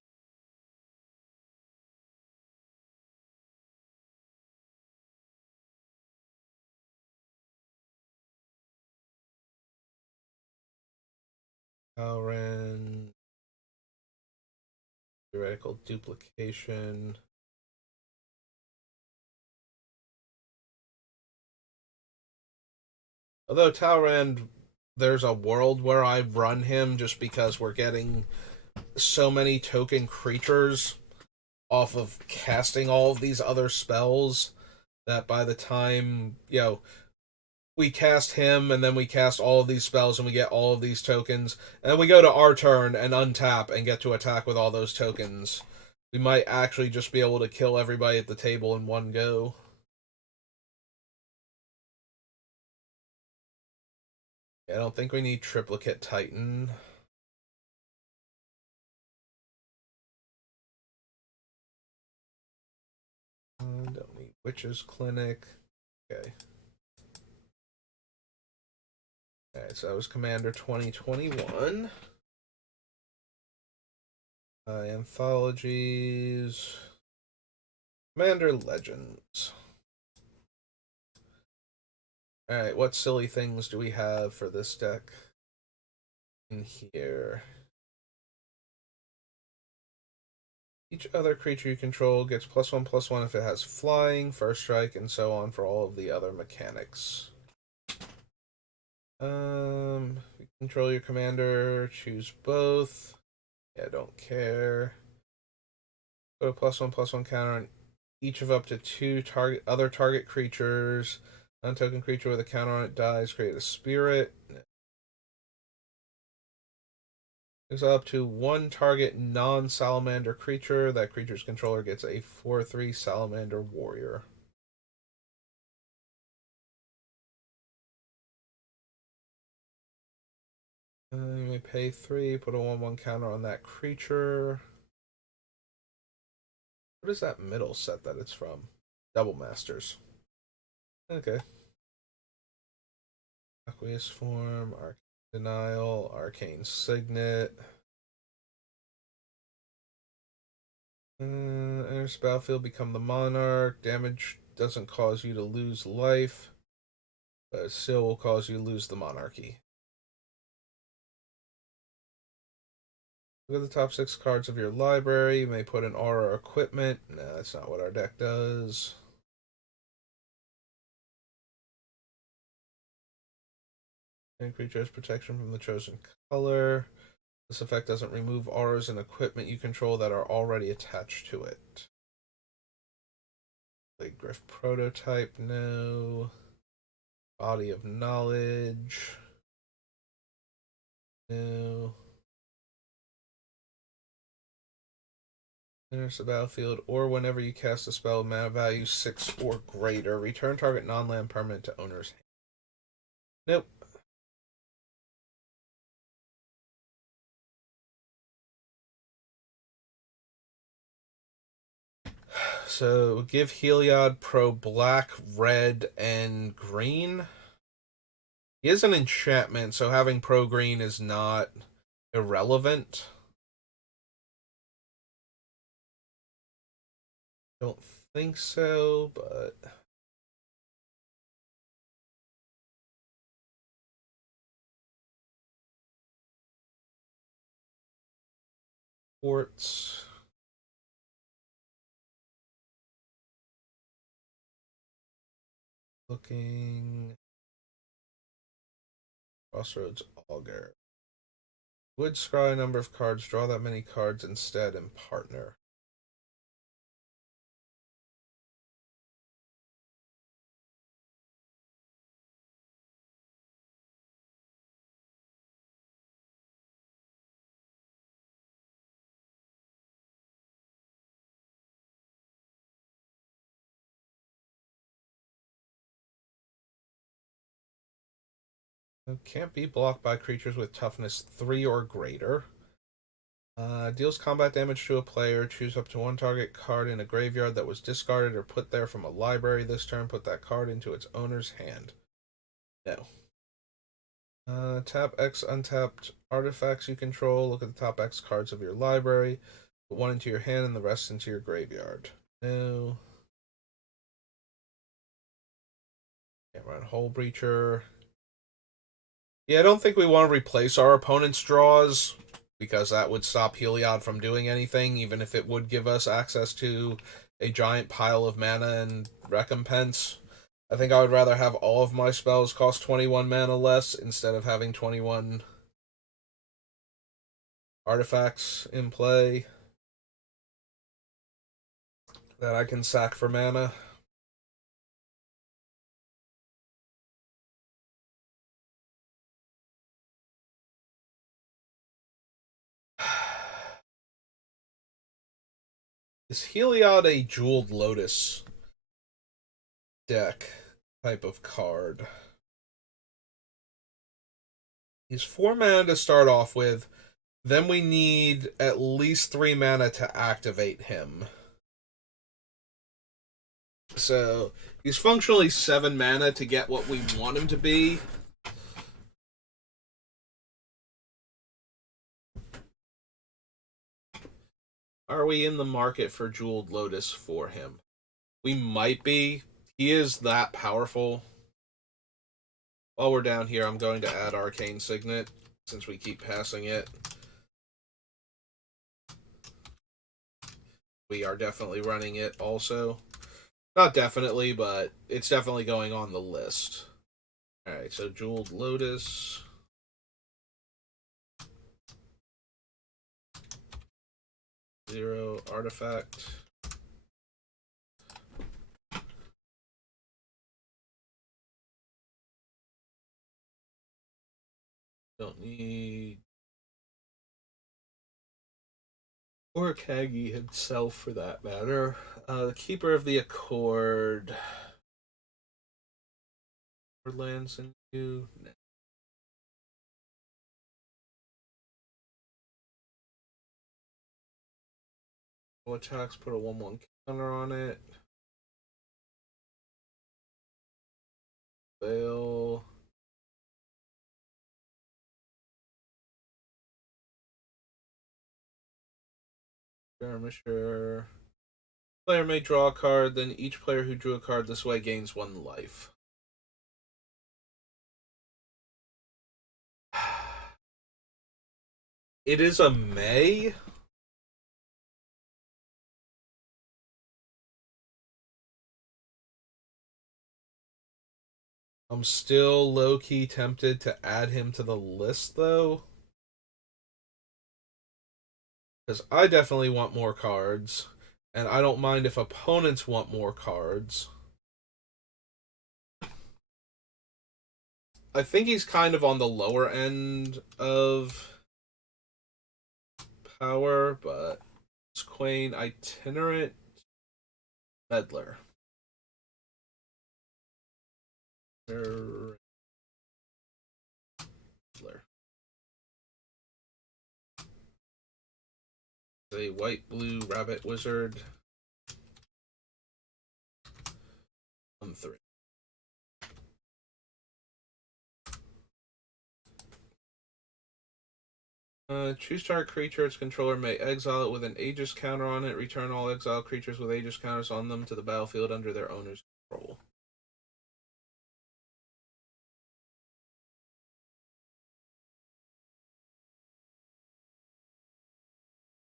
Alren, Theoretical Duplication. Although Talrand, there's a world where I run him just because we're getting so many token creatures off of casting all of these other spells that by the time, we cast him and then we cast all of these spells and we get all of these tokens, and then we go to our turn and untap and get to attack with all those tokens, we might actually just be able to kill everybody at the table in one go. I don't think we need Triplicate Titan. Don't need Witch's Clinic. Okay. Alright, so that was Commander 2021. Anthologies. Commander Legends. Alright, what silly things do we have for this deck in here? Each other creature you control gets +1/+1 if it has flying, first strike, and so on for all of the other mechanics. You control your commander, choose both. Yeah, don't care. Put a +1/+1 counter on each of up to 2 other target creatures. Non-token creature with a counter on it dies. Create a spirit. It's up to 1 target non-salamander creature. That creature's controller gets a 4/3 salamander warrior. You may pay 3, put a 1/1 counter on that creature. What is that middle set that it's from? Double Masters. Okay. Aqueous Form, Arcane Denial, Arcane Signet. Enters the battlefield, become the monarch. Damage doesn't cause you to lose life, but it still will cause you to lose the monarchy. Look at the top 6 cards of your library. You may put an aura or equipment. No, that's not what our deck does. And creature has protection from the chosen color. This effect doesn't remove auras and equipment you control that are already attached to it. Blade Griff Prototype, no. Body of Knowledge, no. Enters the battlefield, or whenever you cast a spell with mana value 6 or greater, return target non-land permanent to owner's hand. Nope. So give Heliod pro black, red, and green. He is an enchantment, so having pro green is not irrelevant. Don't think so, but quartz. Looking. Crossroads Augur. Would scry a number of cards, draw that many cards instead, and partner. It can't be blocked by creatures with toughness 3 or greater. Deals combat damage to a player. Choose up to 1 target card in a graveyard that was discarded or put there from a library this turn. Put that card into its owner's hand. No. Tap X untapped artifacts you control. Look at the top X cards of your library. Put 1 into your hand and the rest into your graveyard. No. Can't run Hull Breacher. Yeah, I don't think we want to replace our opponent's draws because that would stop Heliod from doing anything, even if it would give us access to a giant pile of mana and recompense. I think I would rather have all of my spells cost 21 mana less instead of having 21 artifacts in play that I can sack for mana. Is Heliod a Jeweled Lotus deck type of card? He's 4 mana to start off with. Then we need at least 3 mana to activate him. So he's functionally 7 mana to get what we want him to be. Are we in the market for Jeweled Lotus for him? We might be. He is that powerful. While we're down here, I'm going to add Arcane Signet since we keep passing it. We are definitely running it also. Not definitely, but it's definitely going on the list. Alright, so Jeweled Lotus. Zero artifact. Don't need. Or Kagi himself, for that matter. The Keeper of the Accord. Lands into. attacks, put a 1/1 counter on it. Fail. Skirmisher. Player may draw a card, then each player who drew a card this way gains 1 life. It is a May. I'm still low-key tempted to add him to the list, though. Because I definitely want more cards. And I don't mind if opponents want more cards. I think he's kind of on the lower end of power, but it's Quain, Itinerant, Meddler. Meddler. A white-blue rabbit wizard. 1/3. Choose target creature. Its controller may exile it with an Aegis counter on it. Return all exiled creatures with Aegis counters on them to the battlefield under their owner's control.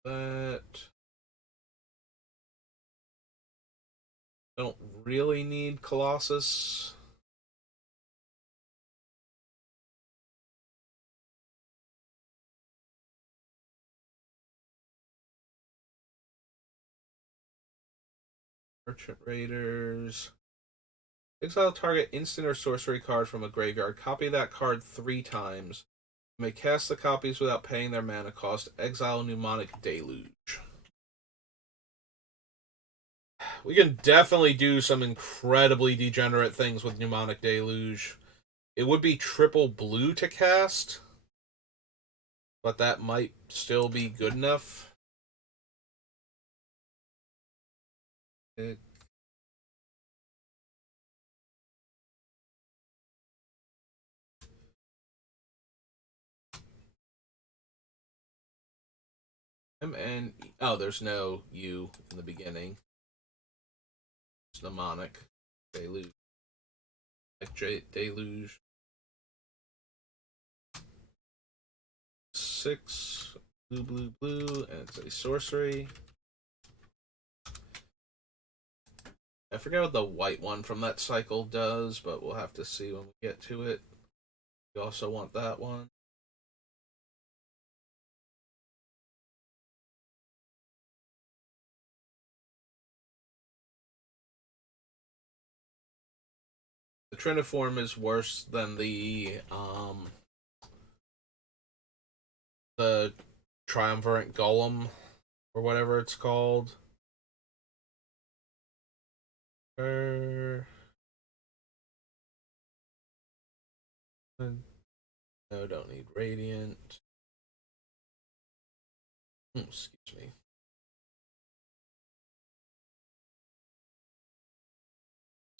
That don't really need Colossus. Merchant Raiders. Exile target instant or sorcery card from a graveyard. Copy that card 3 times. You may cast the copies without paying their mana cost. Exile Mnemonic Deluge. We can definitely do some incredibly degenerate things with Mnemonic Deluge. It would be triple blue to cast, but that might still be good enough. MN. Oh, there's no U in the beginning. It's Mnemonic Deluge. Like Deluge. 6 blue, blue, blue, and it's a sorcery. I forget what the white one from that cycle does, but we'll have to see when we get to it. We also want that one. The Triniform is worse than the Triumvirate Golem, or whatever it's called. No, don't need Radiant. Excuse me.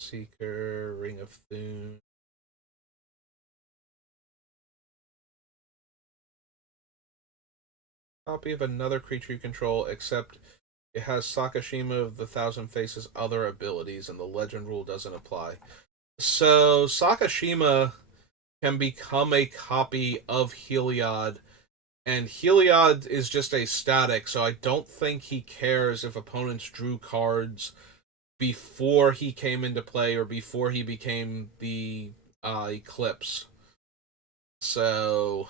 Seeker, Ring of Thune. Copy of another creature you control, except it has Sakashima of the Thousand Faces' other abilities, and the legend rule doesn't apply. So Sakashima can become a copy of Heliod, and Heliod is just a static, so I don't think he cares if opponents drew cards before he came into play or before he became the Eclipse. So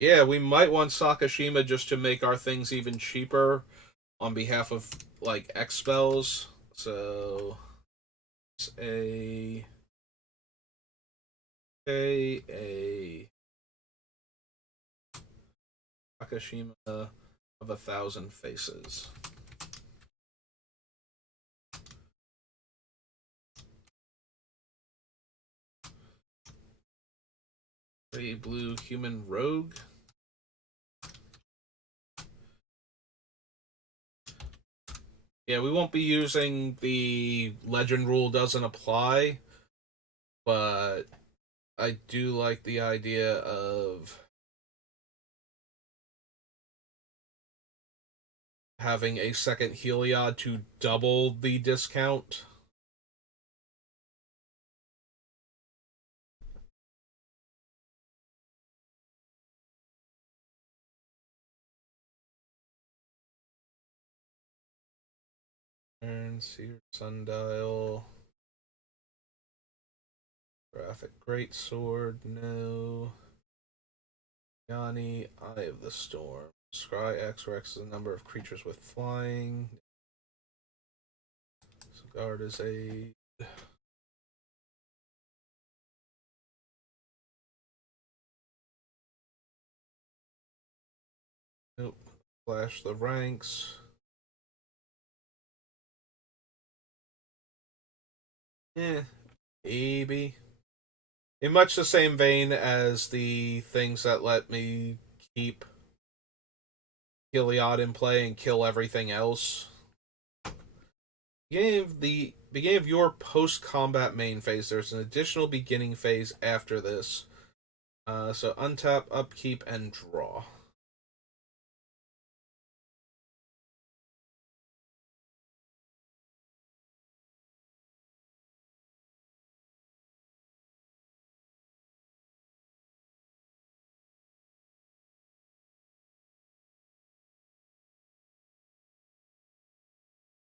yeah, we might want Sakashima just to make our things even cheaper on behalf of like X spells. So it's a Sakashima of 1,000 Faces. A blue human rogue. Yeah, we won't be using the legend rule doesn't apply, but I do like the idea of having a second Heliod to double the discount. Turn, Seer Sundial. Graphic Greatsword, no. Yanni, Eye of the Storm. Scry X Rex is a number of creatures with flying. So guard is a. Nope. Flash the ranks. Eh, maybe. In much the same vein as the things that let me keep Heliod in play and kill everything else. Beginning of your post combat main phase, there's an additional beginning phase after this. So untap, upkeep, and draw.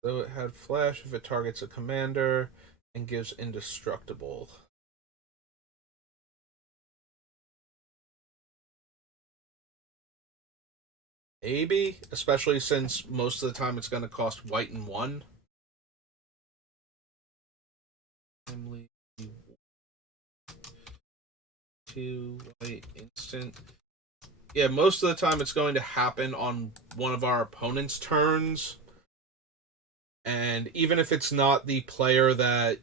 Though it had flash if it targets a commander and gives indestructible. Maybe, especially since most of the time it's going to cost white and one. Namely, 2 white instant. Yeah, most of the time it's going to happen on one of our opponent's turns. And even if it's not the player that,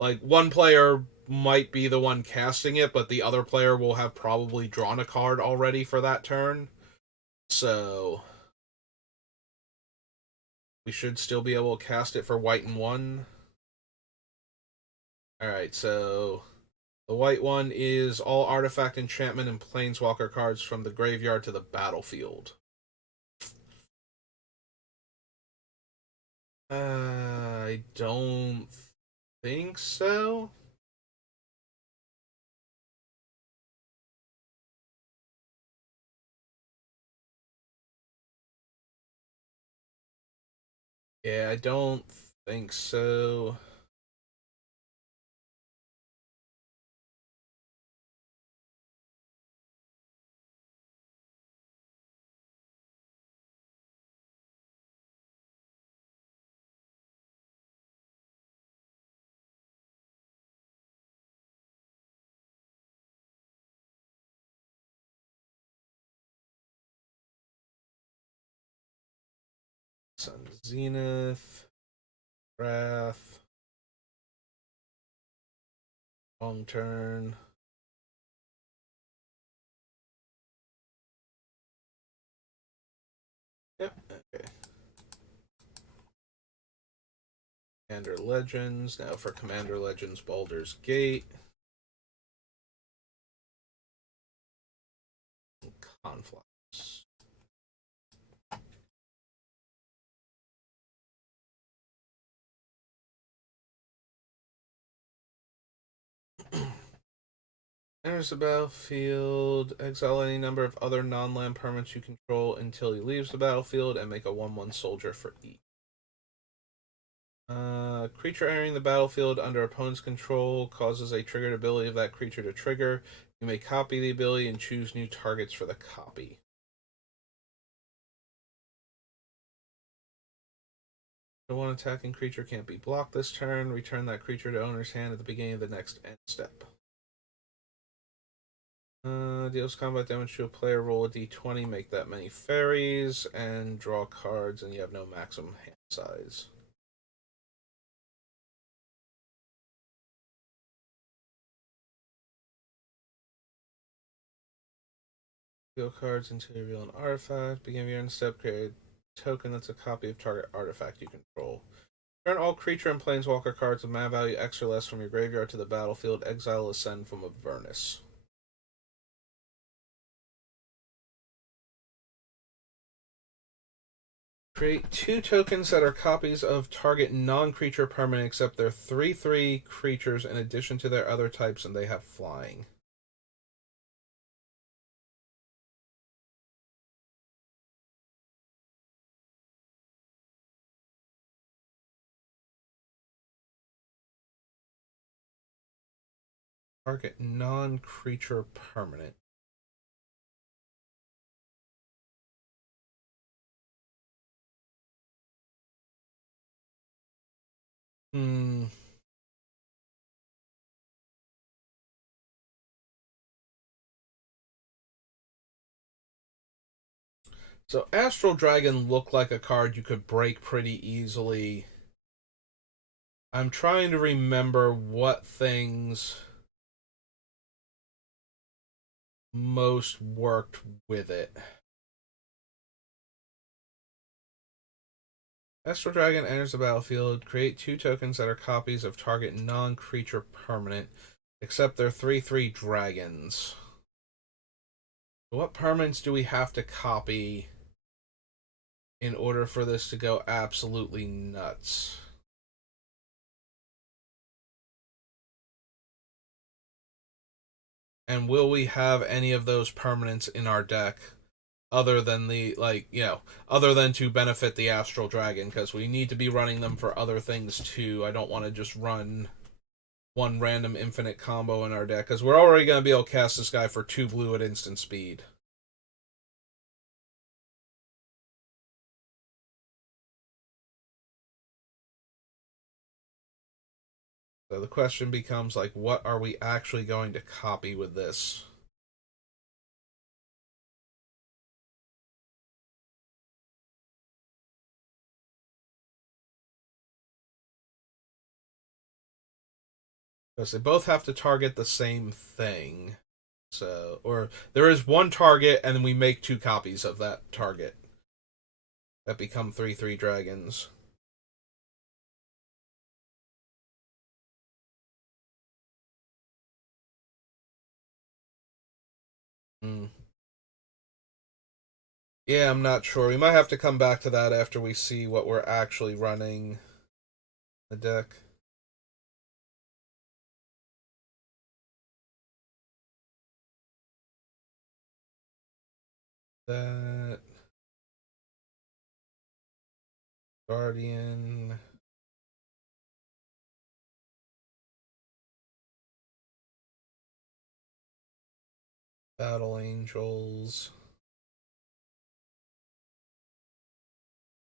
like one player might be the one casting it, but the other player will have probably drawn a card already for that turn. So we should still be able to cast it for white and one. Alright, so the white one is all artifact, enchantment, and planeswalker cards from the graveyard to the battlefield. I don't think so. Yeah, I don't think so. Sun Zenith, Wrath, long turn. Yep, okay. Commander Legends. Now for Commander Legends Baldur's Gate. Conflux. Enters the battlefield. Exile any number of other non-land permanents you control until he leaves the battlefield, and make a 1/1 soldier for each. Creature entering the battlefield under opponent's control causes a triggered ability of that creature to trigger. You may copy the ability and choose new targets for the copy. The one attacking creature can't be blocked this turn. Return that creature to owner's hand at the beginning of the next end step. Deals combat damage to a player. Roll a d20, make that many fairies, and draw cards, and you have no maximum hand size. Deal cards until you reveal an artifact. Beginning of your end step, create token that's a copy of target artifact you control. Turn all creature and planeswalker cards with mana value X or less from your graveyard to the battlefield. Exile Ascend from Avernus. Create 2 tokens that are copies of target non-creature permanent, except they're 3/3 creatures in addition to their other types, and they have flying. Target non-creature permanent. Hmm. So Astral Dragon looked like a card you could break pretty easily. I'm trying to remember what things most worked with it. Astral Dragon enters the battlefield. Create 2 tokens that are copies of target non-creature permanent, except they're 3/3 dragons. What permanents do we have to copy in order for this to go absolutely nuts? And will we have any of those permanents in our deck other than other than to benefit the Astral Dragon? Because we need to be running them for other things too. I don't want to just run one random infinite combo in our deck, because we're already going to be able to cast this guy for 2 blue at instant speed. So the question becomes, like, what are we actually going to copy with this? Because they both have to target the same thing. So, or there is one target, and then we make 2 copies of that target that become 3/3 dragons. Hmm. Yeah, I'm not sure. We might have to come back to that after we see what we're actually running the deck. That Guardian. Battle Angels.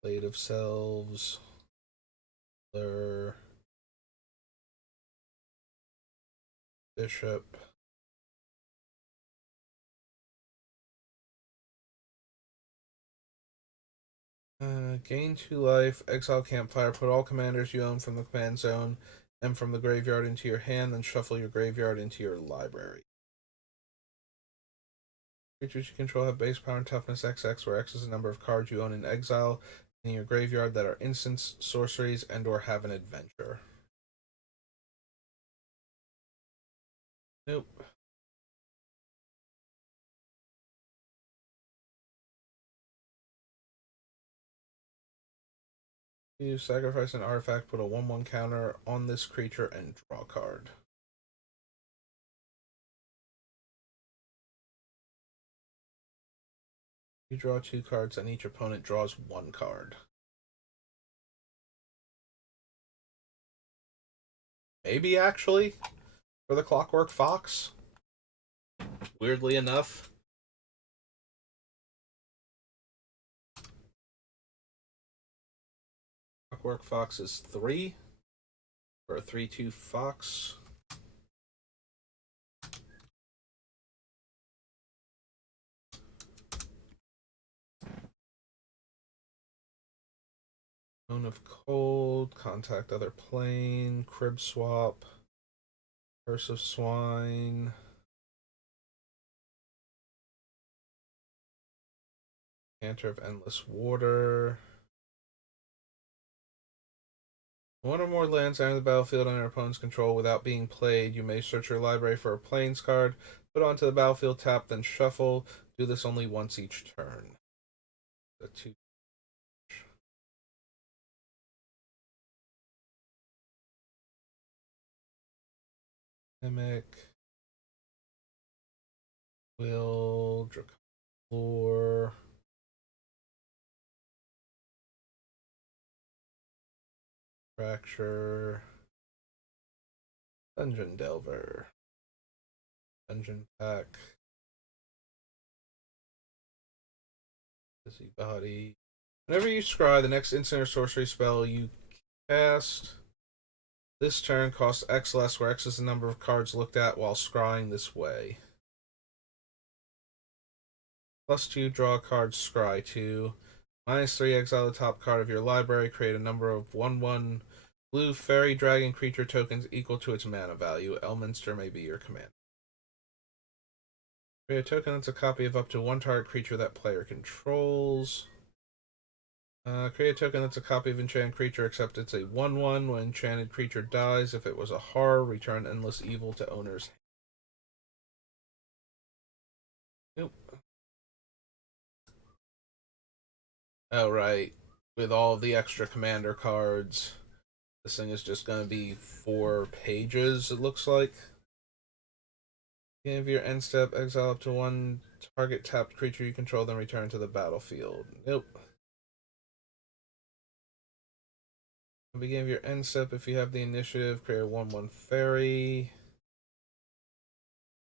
Blade of Selves. Their Bishop. Gain 2 life, exile campfire, put all commanders you own from the command zone and from the graveyard into your hand, then shuffle your graveyard into your library. Creatures you control have base power and toughness XX, where X is the number of cards you own in exile in your graveyard that are instants, sorceries, and or have an adventure. Nope. You sacrifice an artifact, put a 1/1 counter on this creature, and draw a card. You draw 2 cards, and each opponent draws 1 card. Maybe, actually, for the Clockwork Fox. Weirdly enough. Clockwork Fox is 3 for a 3/2 Fox. Zone of Cold, Contact Other Plane, Crib Swap, Curse of Swine, Canter of Endless Water. One or more lands enter the battlefield under opponent's control without being played. You may search your library for a plains card, put it onto the battlefield, tap, then shuffle. Do this only once each turn. The two. Mimic. Will. Dracolor. Fracture. Dungeon Delver. Dungeon Pack. Busybody. Whenever you scry, the next instant or sorcery spell you cast this turn costs X less, where X is the number of cards looked at while scrying this way. +2, draw a card, scry 2. -3, exile the top card of your library. Create a number of 1/1 blue fairy dragon creature tokens equal to its mana value. Elminster may be your command. Create a token that's a copy of up to one target creature that player controls. Create a token that's a copy of enchanted creature, except it's a 1/1. When enchanted creature dies, if it was a horror, return endless evil to owner's. Nope. Oh, right. With all of the extra commander cards, this thing is just going to be 4 pages, it looks like. Give your end step, exile up to one target tapped creature you control, then return to the battlefield. Nope. At the beginning of your end step, if you have the initiative, create a 1/1 fairy.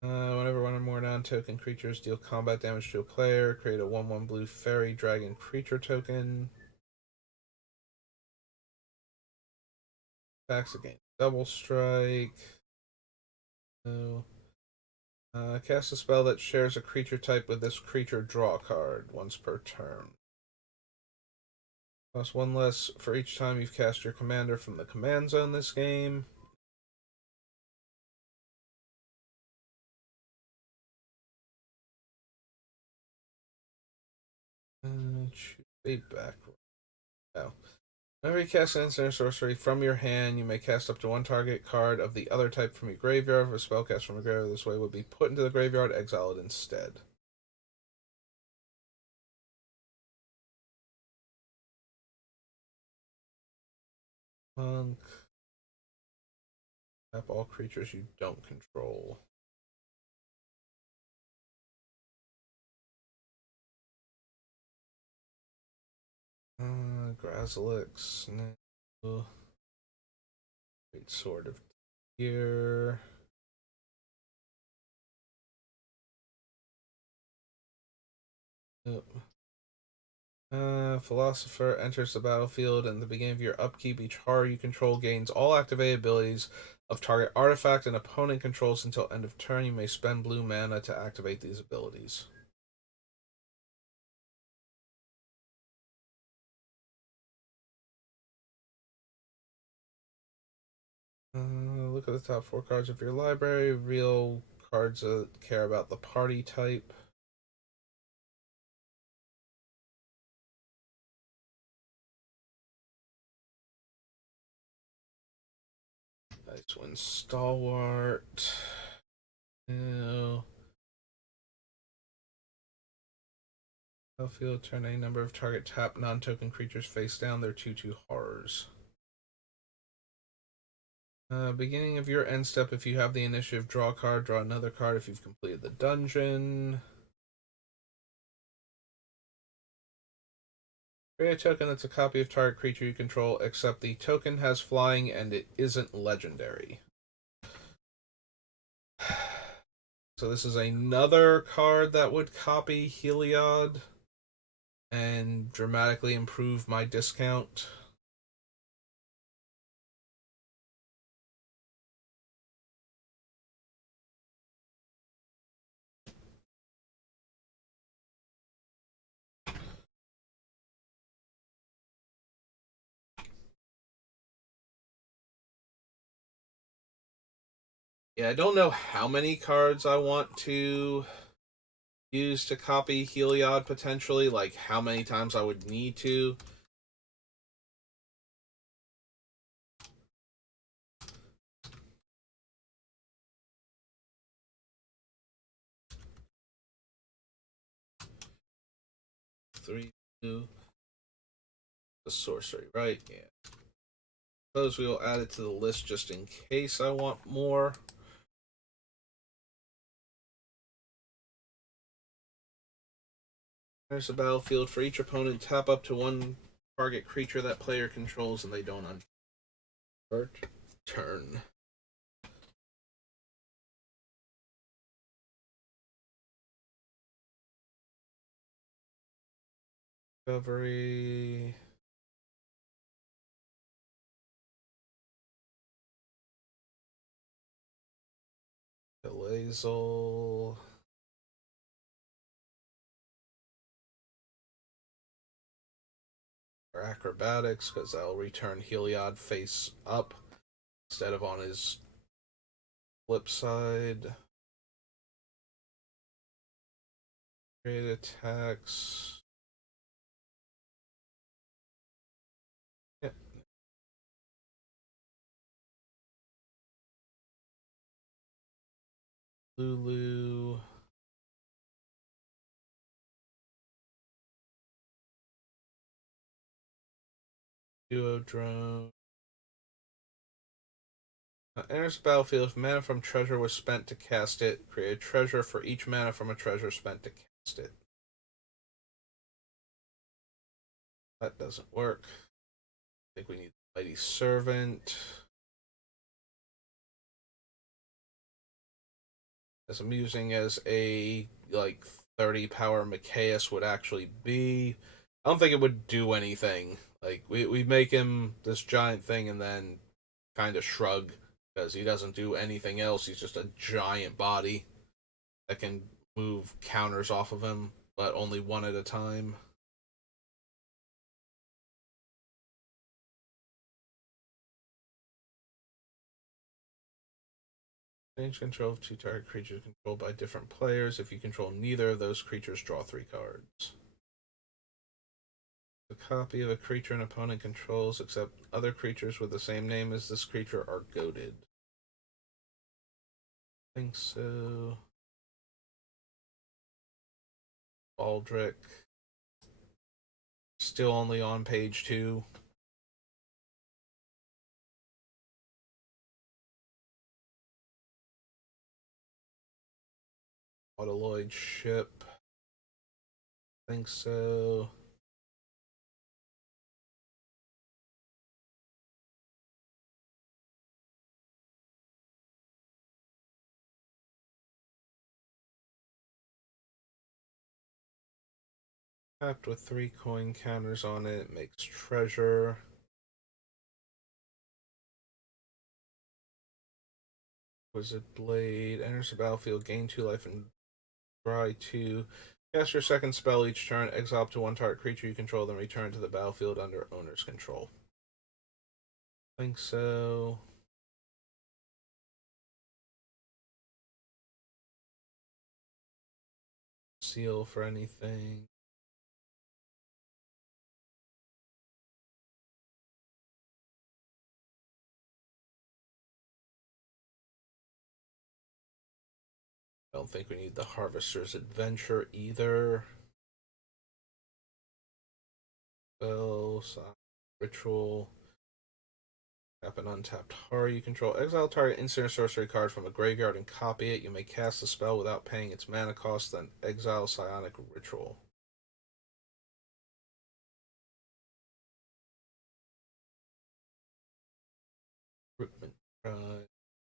Whenever one or more non-token creatures deal combat damage to a player, create a 1/1 blue fairy dragon creature token. Attacks against double strike. No. Cast a spell that shares a creature type with this creature. Draw a card once per turn. Cost 1 less for each time you've cast your commander from the command zone this game. Choose a back. No. Whenever you cast an instant or sorcery from your hand, you may cast up to one target card of the other type from your graveyard. If a spell cast from a graveyard this way would be put into the graveyard, exile it instead. Monk. Tap all creatures you don't control. Grazilix. No. Great Sword of Tear. Nope. Philosopher enters the battlefield, and at the beginning of your upkeep, each horror you control gains all activated abilities of target artifact and opponent controls until end of turn. You may spend blue mana to activate these abilities. Look at the top 4 cards of your library. Real cards that care about the party type. Nice one, Stalwart. Ew. Battlefield, turn a number of target tap non-token creatures face down. They're 2/2 horrors. Beginning of your end step, if you have the initiative, draw a card, draw another card if you've completed the dungeon. Create a token that's a copy of target creature you control, except the token has flying and it isn't legendary. So this is another card that would copy Heliod and dramatically improve my discount. Yeah, I don't know how many cards I want to use to copy Heliod potentially, like how many times I would need to. Three, two, the sorcery, right? Yeah. Suppose we will add it to the list just in case I want more. There's a battlefield. For each opponent, tap up to one target creature that player controls and they don't untap. Turn. Discovery. Glazel. Or acrobatics, because I'll return Heliod face up instead of on his flip side. Create attacks. Yeah. Lulu. Duo drone. Enters the battlefield. If mana from treasure was spent to cast it, create a treasure for each mana from a treasure spent to cast it. That doesn't work. I think we need Mighty Servant. As amusing as a like 30 power Machias would actually be, I don't think it would do anything. Like we make him this giant thing and then kind of shrug because he doesn't do anything else. He's just a giant body that can move counters off of him, but only one at a time. Change control of two target creatures controlled by different players. If you control neither of those creatures, draw 3 cards. A copy of a creature an opponent controls, except other creatures with the same name as this creature are goaded. I think so. Baldric. Still only on page 2. Autoloid ship. I think so. Tapped with 3 coin counters on it. Makes treasure. Wizard Blade. Enters the battlefield. Gain 2 life and dry 2. Cast your second spell each turn. Exile up to 1 target creature you control, then return to the battlefield under owner's control. I think so. Seal for anything. I don't think we need the Harvester's Adventure either. Spell, ritual. Tap an untapped horror you control. Exile target instant or sorcery card from a graveyard and copy it. You may cast the spell without paying its mana cost, then exile Psionic Ritual. Recruitment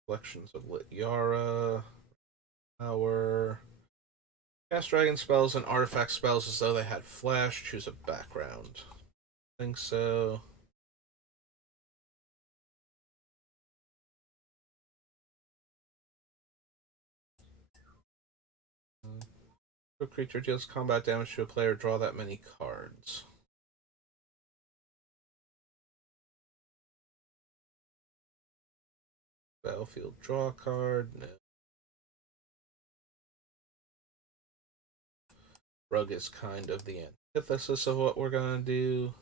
collections of Lit Yara. Power. Cast dragon spells and artifact spells as though they had flash. Choose a background. I think so. If a creature deals combat damage to a player, draw that many cards. Battlefield draw card. No. Rug is kind of the antithesis of what we're gonna do.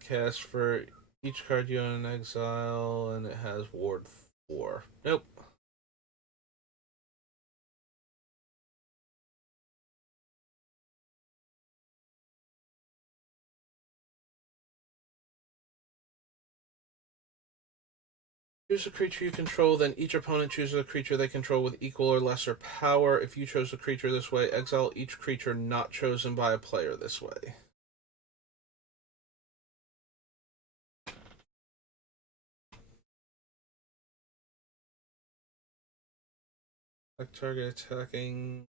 Cast for each card you own in exile, and it has Ward 4. Nope. Choose a creature you control, then each opponent chooses a creature they control with equal or lesser power. If you chose a creature this way, exile each creature not chosen by a player this way. Like target attacking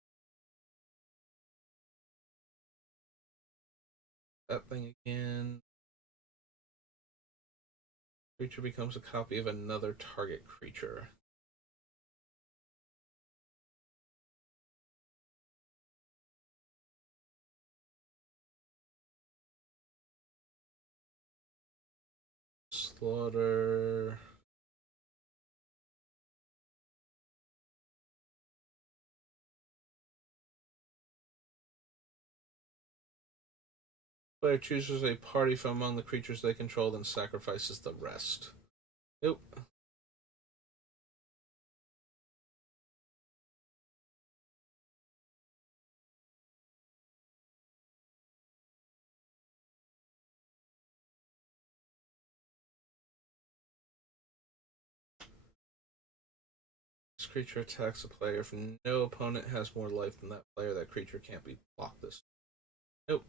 that thing again. Creature becomes a copy of another target creature. Slaughter. Player chooses a party from among the creatures they control, then sacrifices the rest. Nope. This creature attacks a player. If no opponent has more life than that player, that creature can't be blocked this. Nope.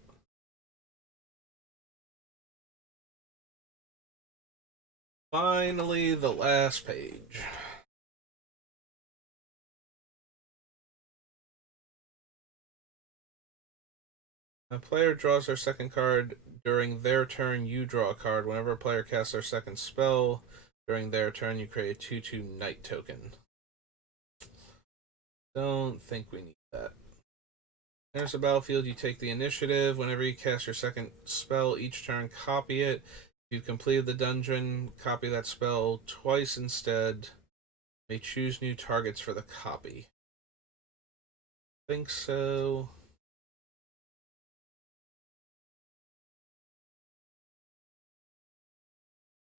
Finally, the last page. A player draws their second card during their turn. You draw a card. Whenever a player casts their second spell during their turn, you create a 2/2 Knight token. Don't think we need that. There's a battlefield. You take the initiative. Whenever you cast your second spell each turn, copy it. If you've completed the dungeon, copy that spell twice instead. May choose new targets for the copy. Think so.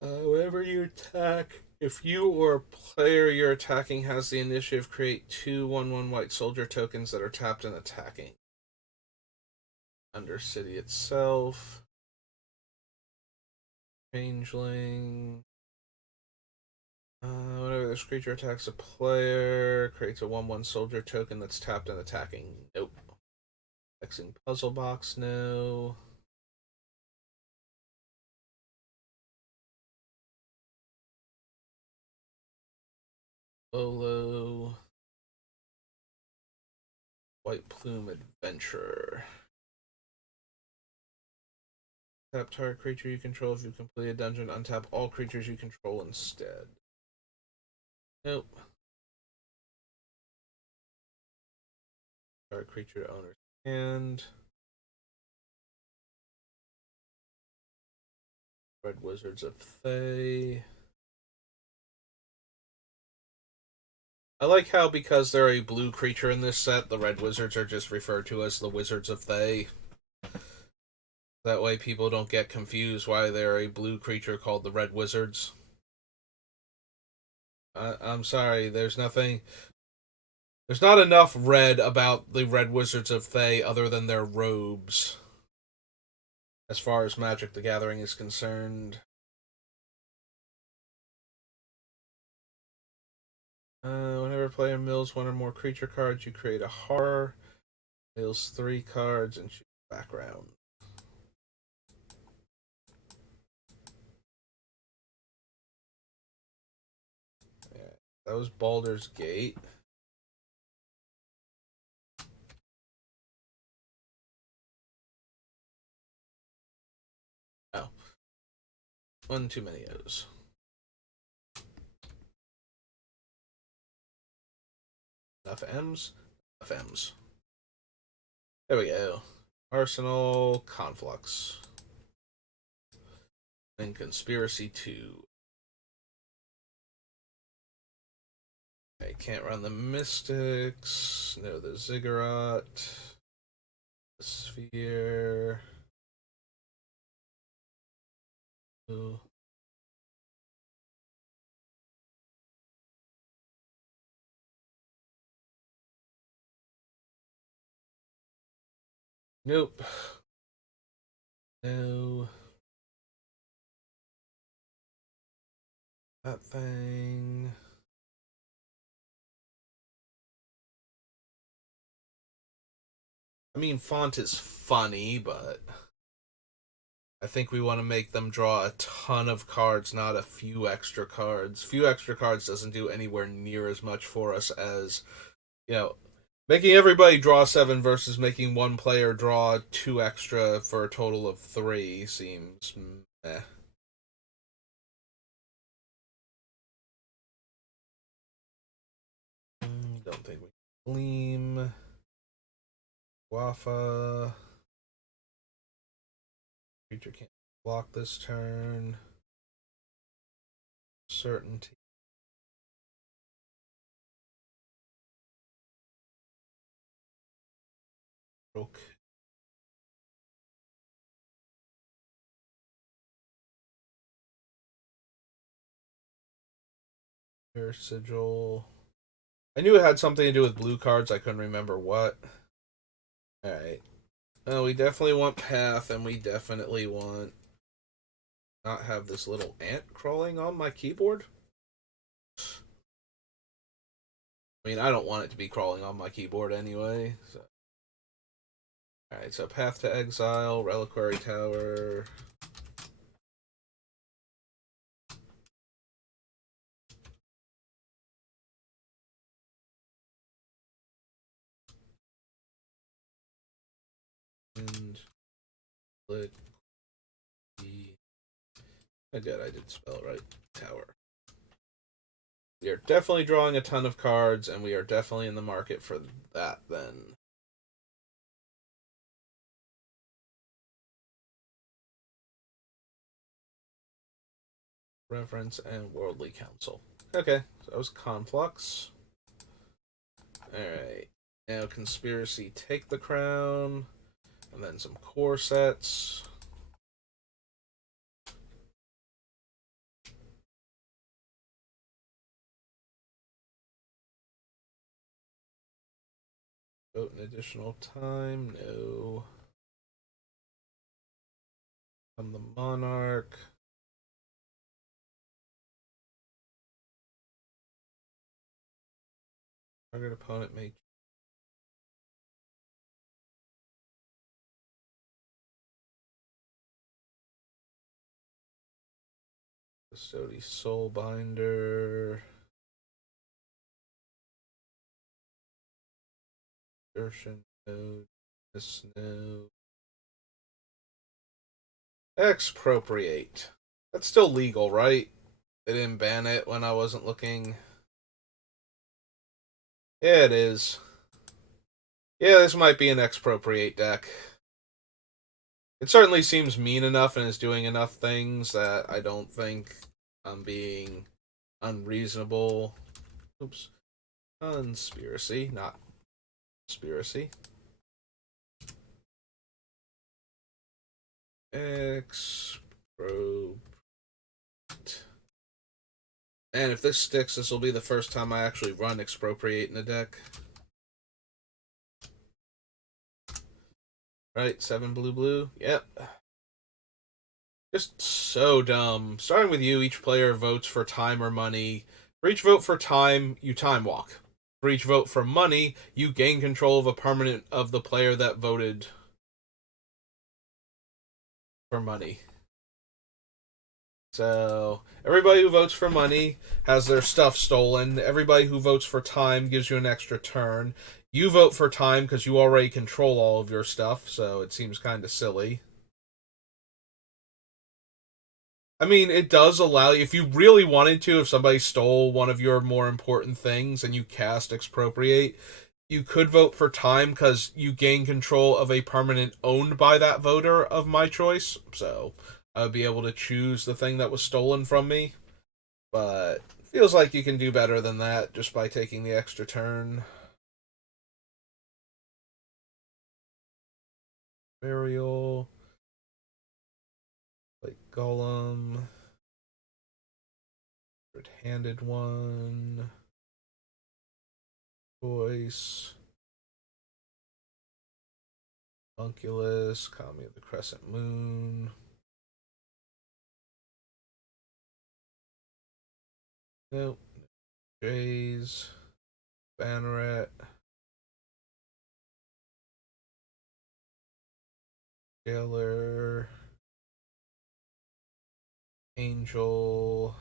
Whenever you attack, if you or a player you're attacking has the initiative, create 2/1/1 white soldier tokens that are tapped and attacking. Undercity itself. Changeling. Whenever this creature attacks a player, creates a 1/1 soldier token that's tapped and attacking. Nope. Hexing puzzle box, no. Bolo. White Plume Adventurer. Tap target creature you control. If you complete a dungeon, untap all creatures you control instead. Nope. Target creature owner's hand. Red Wizards of Thay. I like how, because they're a blue creature in this set, the Red Wizards are just referred to as the Wizards of Thay. That way people don't get confused why they're a blue creature called the Red Wizards. I'm sorry, there's nothing. There's not enough red about the Red Wizards of Thay other than their robes, as far as Magic the Gathering is concerned. Whenever a player mills one or more creature cards, you create a horror. Mills 3 cards and choose background. Yeah, that was Baldur's Gate. Oh. One too many O's. Enough M's? Enough M's. There we go. Arsenal, Conflux. And Conspiracy 2. I can't run the Mystics. No, the Ziggurat. The Sphere. Ooh. Nope. No. That thing. I mean, font is funny, but I think we want to make them draw a ton of cards, not a few extra cards. Few extra cards doesn't do anywhere near as much for us as, you know, making everybody draw 7 versus making one player draw 2 extra for a total of 3 seems meh. Don't think we Gleam. Wafa. Creature can't block this turn. Certainty. Okay. Sigil. I knew it had something to do with blue cards. I couldn't remember what. Alright. We definitely want Path, and we definitely want not have this little ant crawling on my keyboard. I mean, I don't want it to be crawling on my keyboard anyway. So. Alright, so Path to Exile, Reliquary Tower. And click the. I did spell it right. Tower. We are definitely drawing a ton of cards, and we are definitely in the market for that then. Reverence and Worldly Council. Okay, so that was Conflux. Alright. Now Conspiracy take the crown. And then some core sets. Vote an additional time. No. I'm the Monarch. Target opponent may. Custody Soulbinder. Exertion node. This node. Expropriate. That's still legal, right? They didn't ban it when I wasn't looking. Yeah, it is. Yeah, this might be an expropriate deck. It certainly seems mean enough and is doing enough things that I don't think I'm being unreasonable. Oops. Conspiracy, not conspiracy. Expropriate. And if this sticks, this will be the first time I actually run Expropriate in the deck. Right, 7 blue. Yep. Just so dumb. Starting with you, each player votes for time or money. For each vote for time, you time walk. For each vote for money, you gain control of a permanent of the player that voted for money. So, everybody who votes for money has their stuff stolen. Everybody who votes for time gives you an extra turn. You vote for time because you already control all of your stuff, so it seems kind of silly. I mean, it does allow you, if you really wanted to, if somebody stole one of your more important things and you cast Expropriate, you could vote for time because you gain control of a permanent owned by that voter of my choice. So I would be able to choose the thing that was stolen from me. But Feels like you can do better than that just by taking the extra turn. Burial. Like Golem. Handed one. Voice. Unculus. Kami of the Crescent Moon. Nope. Jays. Banneret. Jailer. Angel.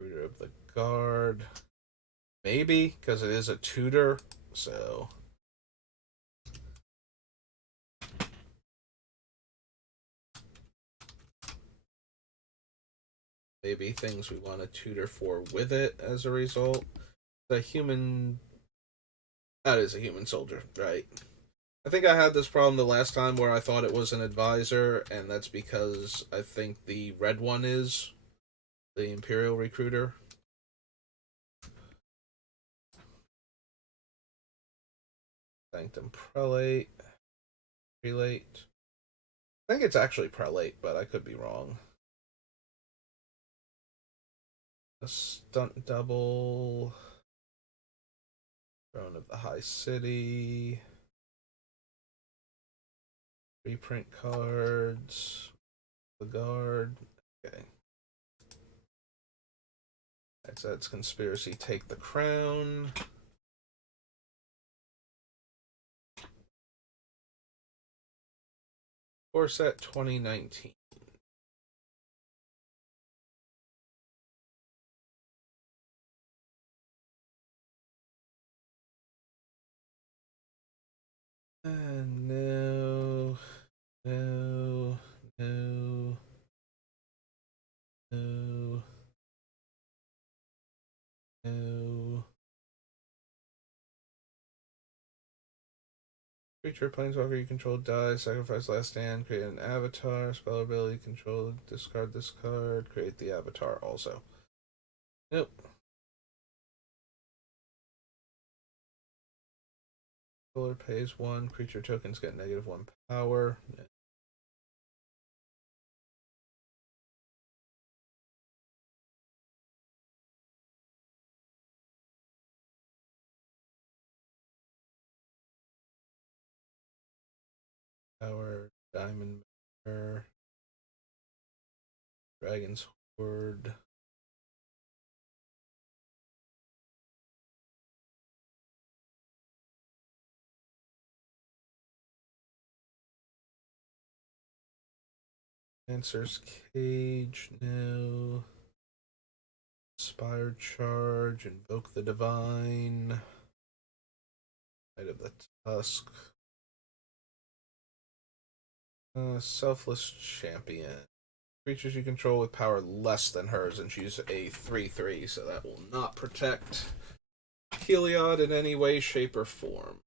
Recruiter of the Guard. Maybe, because it is a tutor, so. Maybe things we want to tutor for with it as a result. The human. That is a human soldier, right? I think I had this problem the last time where I thought it was an advisor, and that's because I think the red one is the Imperial Recruiter. Sanctum Prelate. Prelate. I think it's actually Prelate, but I could be wrong. A stunt double. Throne of the High City. Reprint cards. The Guard. Okay. That's Conspiracy. Take the Crown. Core set 2019. No, no, no, no, no. Creature, planeswalker you control dies, sacrifice last stand, create an avatar, spell ability, control, discard this card, create the avatar also. Nope. Controller pays 1, creature tokens get -1 power. Power, Diamond Mirror, Dragon's Horde. Answer's Cage, no. Inspired Charge, Invoke the Divine. Knight of the Tusk. Selfless Champion. Creatures you control with power less than hers, and she's a 3/3, so that will not protect Heliod in any way, shape, or form.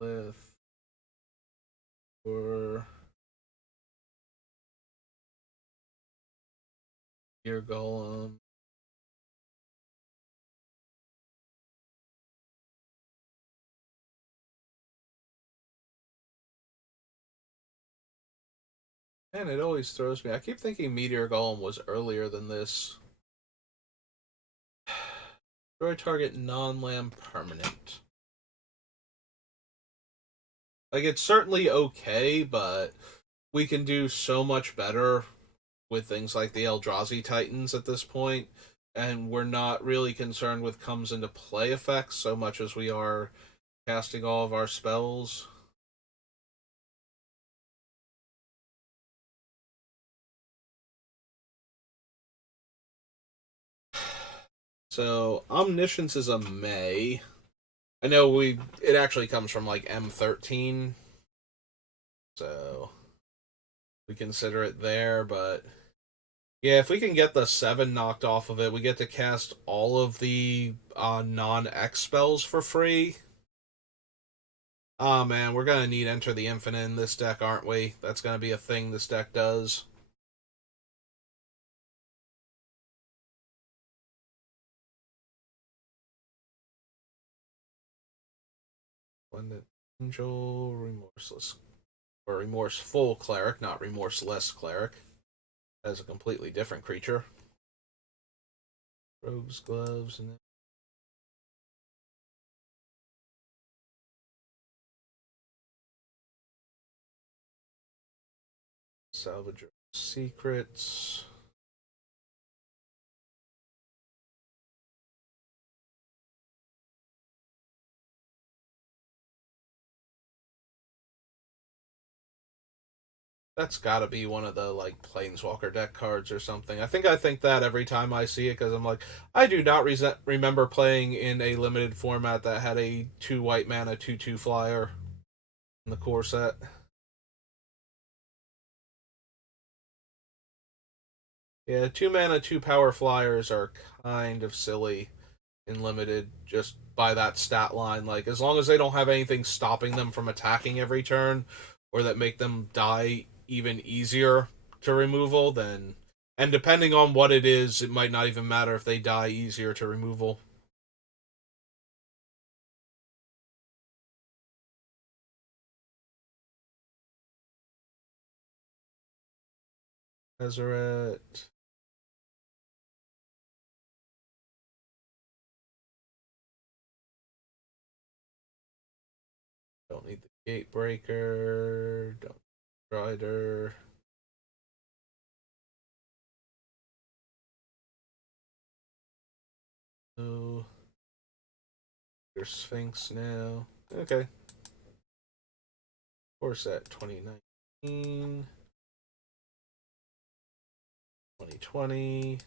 With or Gear Golem. Man, it always throws me. I keep thinking Meteor Golem was earlier than this. Destroy target non-land permanent. Like, it's certainly okay, but we can do so much better with things like the Eldrazi Titans at this point, and we're not really concerned with comes into play effects so much as we are casting all of our spells. So Omniscience is a May. I know it actually comes from like M13, so we consider it there, but yeah, if we can get the 7 knocked off of it, we get to cast all of the non-X spells for free. Oh man, we're gonna need Enter the Infinite in this deck, aren't we? That's gonna be a thing this deck does. Splendid Angel, Remorseless, or Remorseful Cleric, not Remorseless Cleric. As a completely different creature. Rogue's Gloves, and then Salvager Secrets. That's got to be one of the like Planeswalker deck cards or something. I think that every time I see it because I'm like, I do not remember playing in a limited format that had a 2 white mana 2/2 flyer in the core set. Yeah, 2 mana 2 power flyers are kind of silly in limited just by that stat line. Like as long as they don't have anything stopping them from attacking every turn or that make them die even easier to removal, then and depending on what it is, it might not even matter if they die easier to removal. Tezzeret. Don't need the Gatebreaker. Don't need Strider. Oh, your Sphinx now. Okay. Core set 2019, 2020.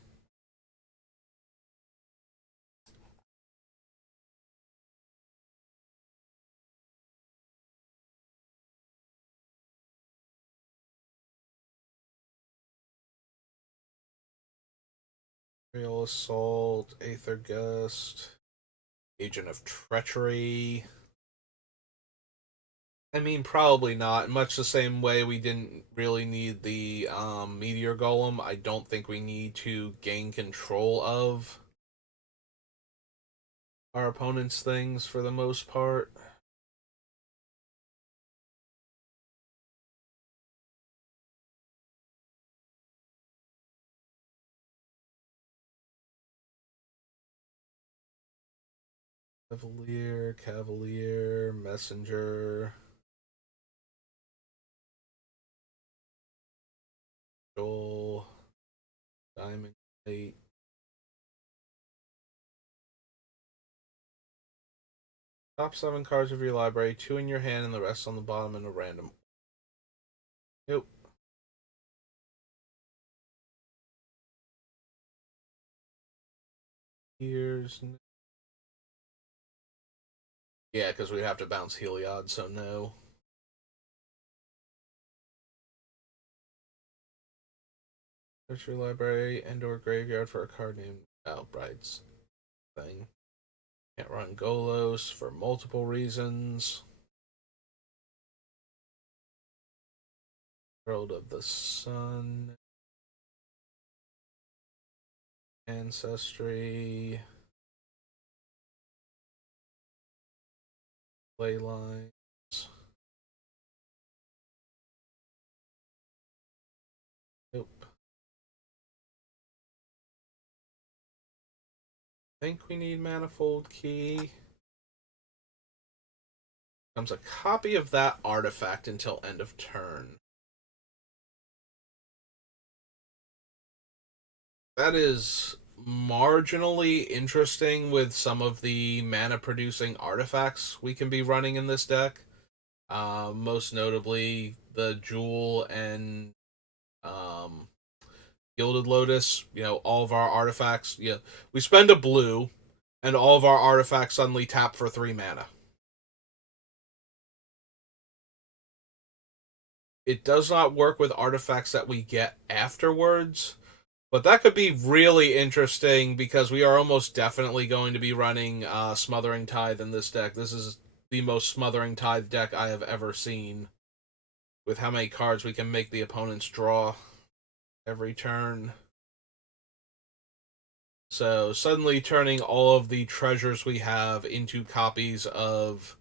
Real Assault, Aether Gust, Agent of Treachery. I mean, probably not. Much the same way we didn't really need the Meteor Golem, I don't think we need to gain control of our opponent's things for the most part. Cavalier, Messenger, Joel, Diamond Plate. Top 7 cards of your library, 2 in your hand and the rest on the bottom in a random. Yep. Here's. Yeah, because we have to bounce Heliod, so no. Search your library and/or graveyard for a card named Bride's thing. Can't run Golos for multiple reasons. World of the Sun. Ancestry. Play lines. Nope. Think we need Manifold Key. Comes a copy of that artifact until end of turn. That is marginally interesting with some of the mana producing artifacts we can be running in this deck. Most notably the Jewel and um, Gilded Lotus. All of our artifacts. Yeah, we spend a blue, and all of our artifacts suddenly tap for 3 mana. It does not work with artifacts that we get afterwards, but that could be really interesting because we are almost definitely going to be running Smothering Tithe in this deck. the most Smothering Tithe deck I have ever seen, with how many cards we can make the opponents draw every turn. So suddenly turning all of the treasures we have into copies of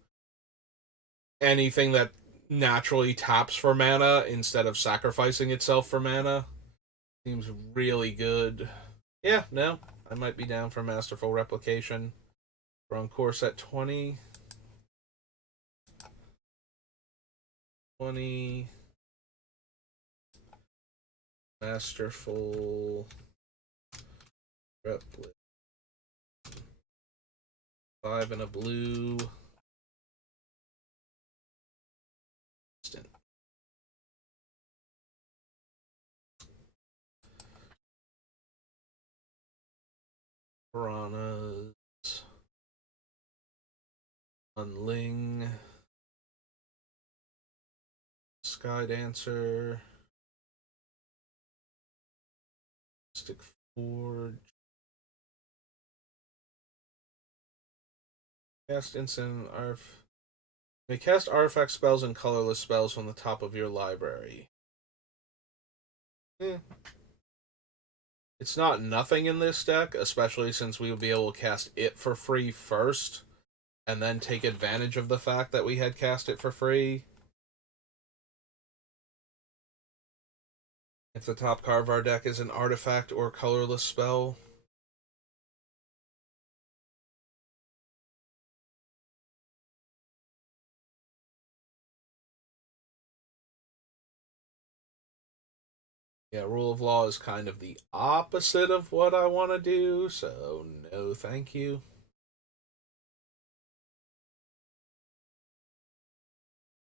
anything that naturally taps for mana instead of sacrificing itself for mana seems really good. Yeah, no, I might be down for Masterful Replication. We're on course at 20. 20. Masterful Repli. 5 and a blue. Instant. Piranhas. Unling. Sky Dancer. Stick Forge. Cast instant arf. You may cast artifact spells and colorless spells from the top of your library. Eh. It's not nothing in this deck, especially since we will be able to cast it for free first, and then take advantage of the fact that we had cast it for free. If the top card of our deck is an artifact or colorless spell. Yeah, Rule of Law is kind of the opposite of what I want to do, so no thank you.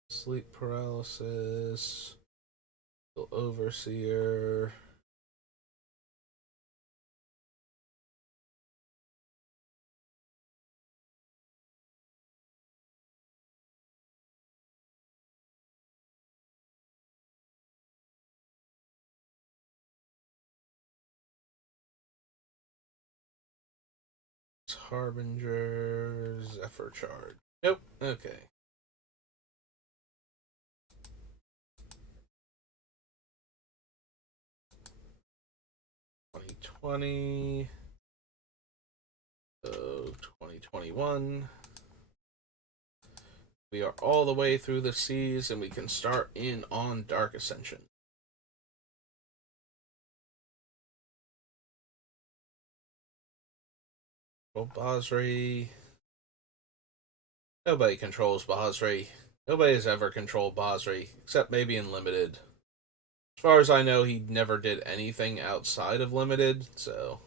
Sleep Paralysis. Overseer. Harbinger. Zephyr Charge. Nope. Okay. $2020. So 2021. We are all the way through the seas, and we can start in on Dark Ascension. Basri. Nobody controls Basri. Nobody has ever controlled Basri, except maybe in Limited. As far as I know, he never did anything outside of Limited, so.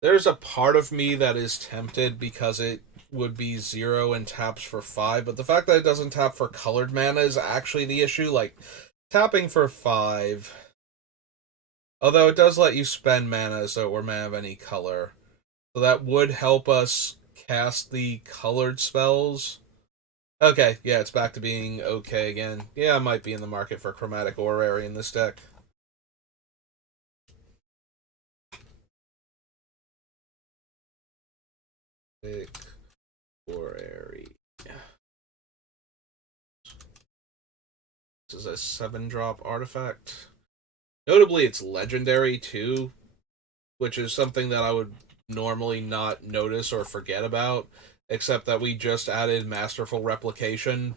There's a part of me that is tempted because it would be 0 and taps for 5, but the fact that it doesn't tap for colored mana is actually the issue. Like, tapping for 5. Although it does let you spend mana so it were mana of any color. So that would help us cast the colored spells. Okay, yeah, it's back to being okay again. Yeah, I might be in the market for Chromatic Orrery in this deck. Orrery. This is a 7-drop artifact. Notably, it's legendary too, which is something that I would normally not notice or forget about, except that we just added Masterful Replication.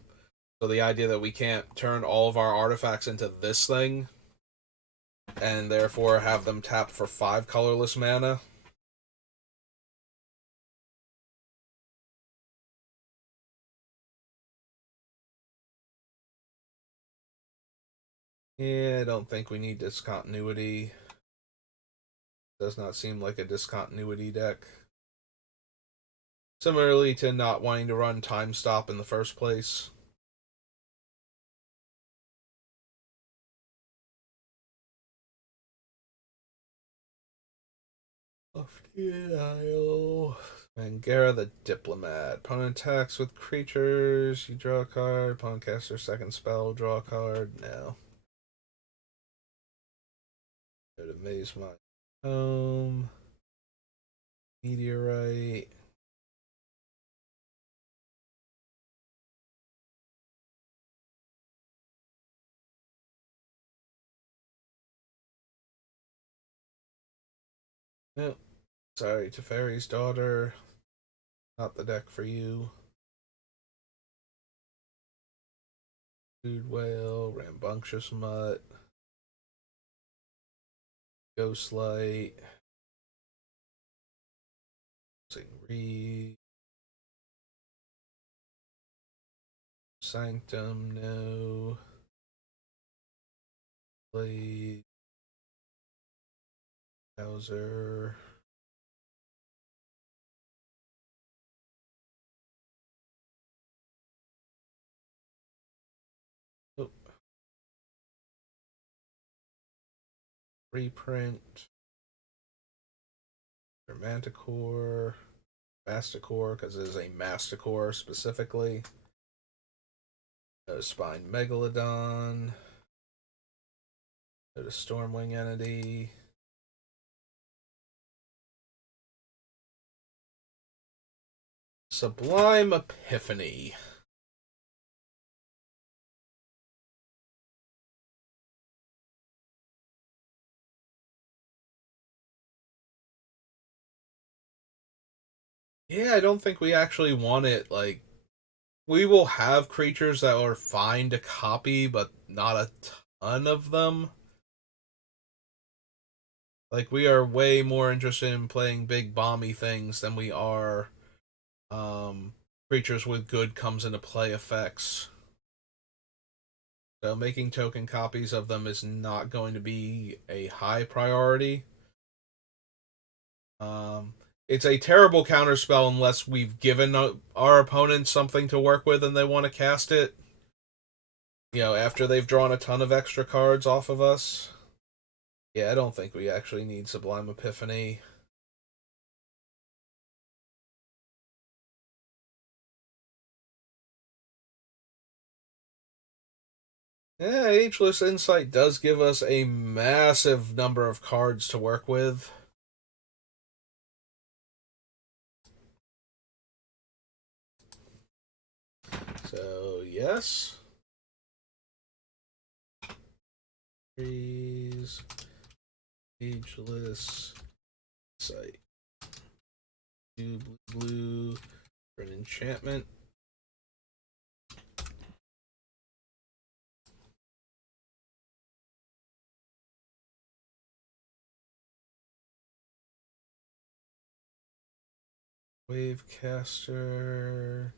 So the idea that we can't turn all of our artifacts into this thing, and therefore have them tap for 5 colorless mana. Yeah, I don't think we need discontinuity. Does not seem like a discontinuity deck. Similarly to not wanting to run Time Stop in the first place. Off the aisle. Angara the Diplomat. Opponent attacks with creatures. You draw a card. Opponent casts their second spell. Draw a card. No. Go to Maze Mine Home. Meteorite. Nope. Sorry, Teferi's Daughter. Not the deck for you. Food Whale. Rambunctious Mutt. Ghostlight. Reed. Sanctum, no. Blade. Bowser. Oh. Reprint. Manticore. Masticore, because it is a Masticore specifically. No Spine Megalodon. No Stormwing Entity. Sublime Epiphany. Yeah, I don't think we actually want it. Like, we will have creatures that are fine to copy, but not a ton of them. Like, we are way more interested in playing big bomby things than we are creatures with good comes into play effects. So making token copies of them is not going to be a high priority. It's a terrible counterspell unless we've given our opponent something to work with and they want to cast it. You know, after they've drawn a ton of extra cards off of us. Yeah, I don't think we actually need Sublime Epiphany. Yeah, Ageless Insight does give us a massive number of cards to work with. So, yes. Freeze. Ageless Insight. 2 blue for an enchantment. Wavecaster.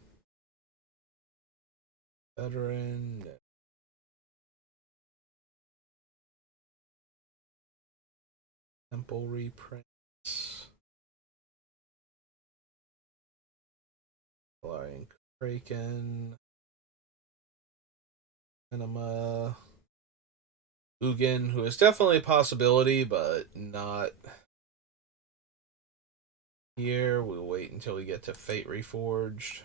Veteran. Temple reprints. Flying Kraken. Enema. Ugin, who is definitely a possibility, but not here. We'll wait until we get to Fate Reforged.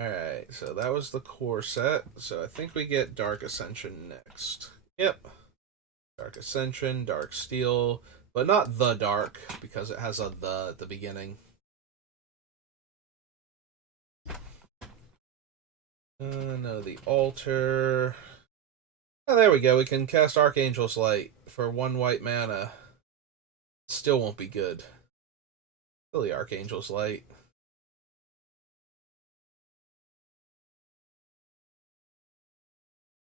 Alright, so that was the core set. So I think we get Dark Ascension next. Yep. Dark Ascension, Dark Steel, but not the Dark, because it has a the at the beginning. No, the Altar. Oh, there we go. We can cast Archangel's Light for 1 white mana. Still won't be good. Still the Archangel's Light.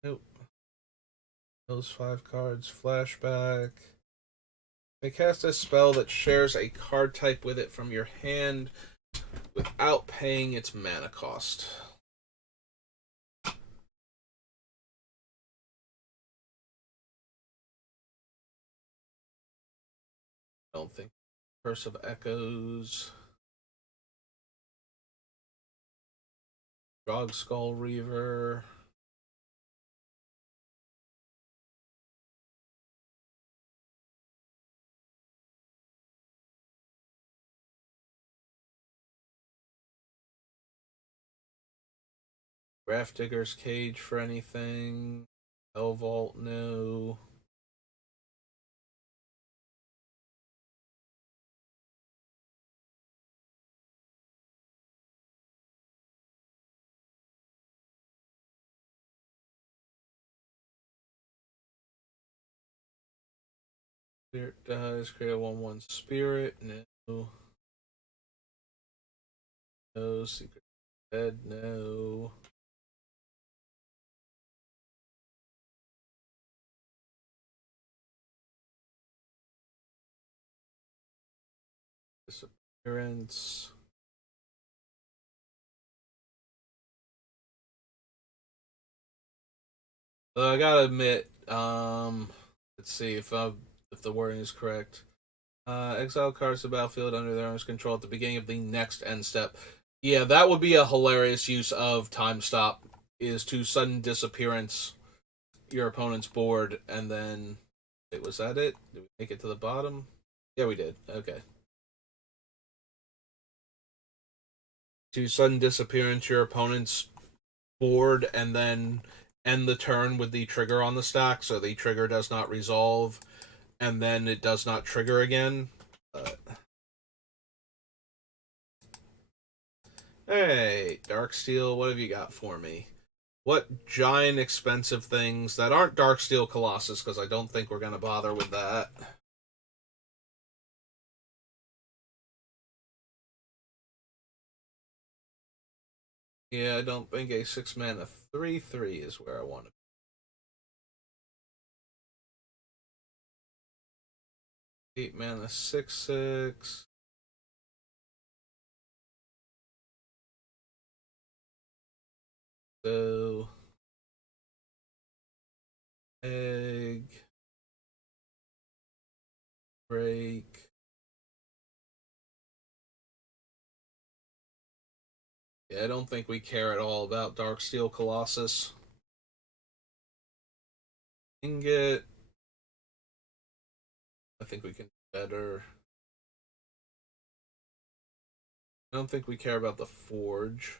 Nope. Those 5 cards. Flashback. They cast a spell that shares a card type with it from your hand without paying its mana cost. Don't think. Curse of Echoes. Drog Skull Reaver. Digger's Cage for anything. Hell Vault, no. Spirit dies, create a 1/1 spirit, no. No. Secret Dead, no. Disappearance. I gotta admit, let's see if the wording is correct. Exile cards to the battlefield under their owner's control at the beginning of the next end step. Yeah, that would be a hilarious use of time stop. Is to sudden disappearance your opponent's board, and then wait, was that it? Did we make it to the bottom? Yeah, we did. Okay. To sudden disappearance your opponent's board, and then end the turn with the trigger on the stack, so the trigger does not resolve, and then it does not trigger again. Hey, Darksteel, what have you got for me? What giant expensive things that aren't Darksteel Colossus, because I don't think we're going to bother with that. Yeah, I don't think a 6-mana 3/3 is where I want to be. 8-mana 6/6. So, egg, break. Yeah, I don't think we care at all about Darksteel Colossus. Ingot. I think we can do better. I don't think we care about the Forge.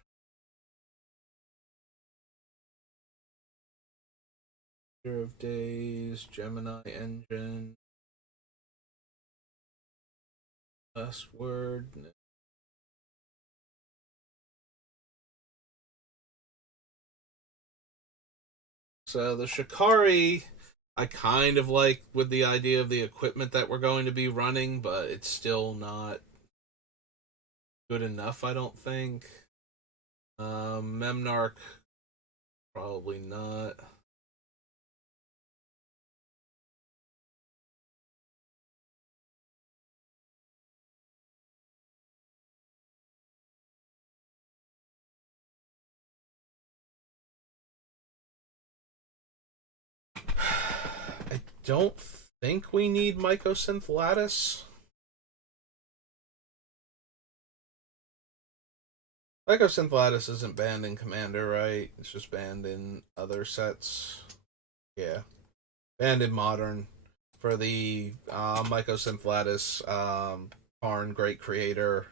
Year of Days, Gemini Engine. Last word. So the Shikari, I kind of like with the idea of the equipment that we're going to be running, but it's still not good enough, I don't think. Memnarch, probably not. I don't think we need Mycosynth Lattice. Mycosynth Lattice isn't banned in Commander, right? It's just banned in other sets. Yeah. Banned in Modern. For the Mycosynth Lattice, Karn, Great Creator,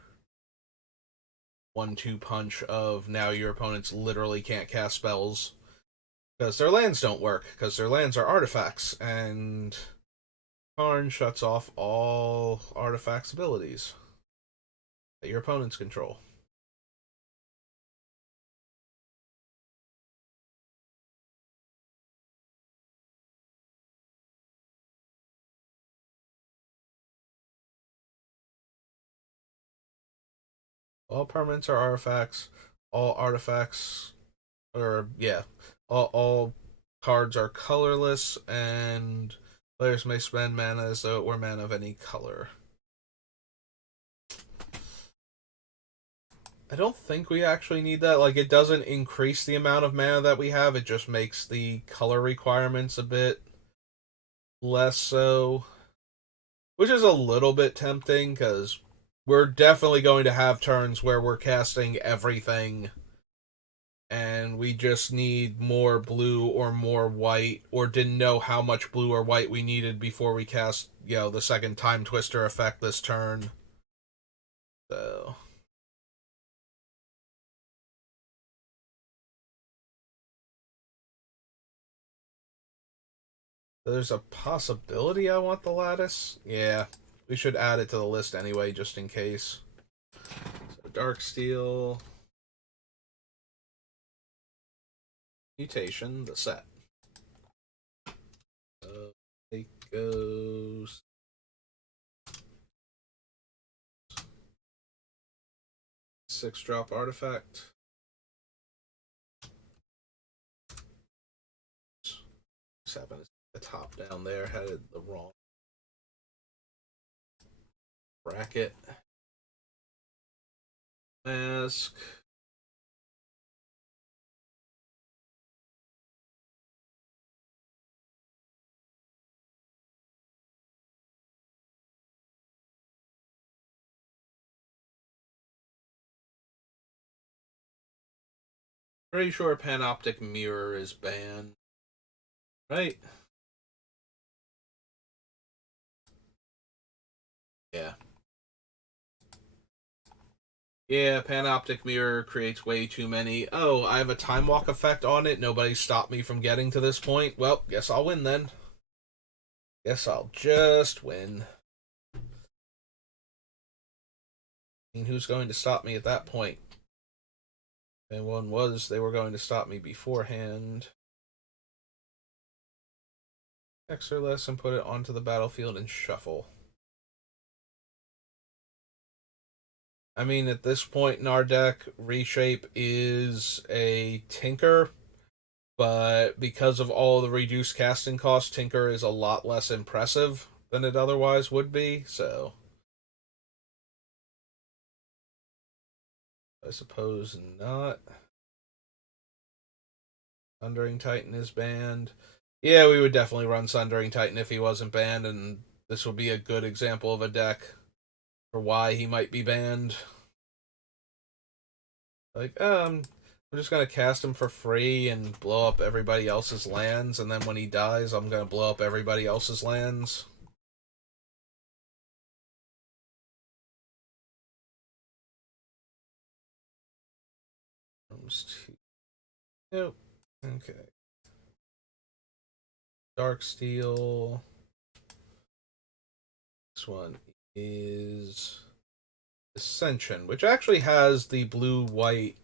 1/2 punch of now your opponents literally can't cast spells because their lands don't work, because their lands are artifacts, and Karn shuts off all artifacts' abilities that your opponents control. All permanents are artifacts. All artifacts, or yeah, all cards are colorless, and players may spend mana as though it were mana of any color. I don't think we actually need that. Like, it doesn't increase the amount of mana that we have, it just makes the color requirements a bit less so. Which is a little bit tempting, because we're definitely going to have turns where we're casting everything, and we just need more blue or more white, or didn't know how much blue or white we needed before we cast, the second Time Twister effect this turn. So There's a possibility I want the lattice. Yeah, we should add it to the list anyway, just in case. So dark steel mutation, the set. So it goes 6-drop artifact. Just happened the top down there had the wrong bracket. Mask. Pretty sure panoptic mirror is banned, right? Yeah. Yeah, panoptic mirror creates way too many. Oh, I have a time walk effect on it. Nobody stopped me from getting to this point. Well, guess I'll win then. Guess I'll just win. I mean, who's going to stop me at that point? And one was they were going to stop me beforehand. Exerless and put it onto the battlefield and shuffle. I mean, at this point in our deck, Reshape is a Tinker, but because of all the reduced casting costs, Tinker is a lot less impressive than it otherwise would be, so I suppose not. Sundering Titan is banned. Yeah, we would definitely run Sundering Titan if he wasn't banned, and this would be a good example of a deck for why he might be banned. Like, I'm just gonna cast him for free and blow up everybody else's lands, and then when he dies, I'm gonna blow up everybody else's lands. Nope. Okay. Dark Steel. This one is Ascension, which actually has the blue-white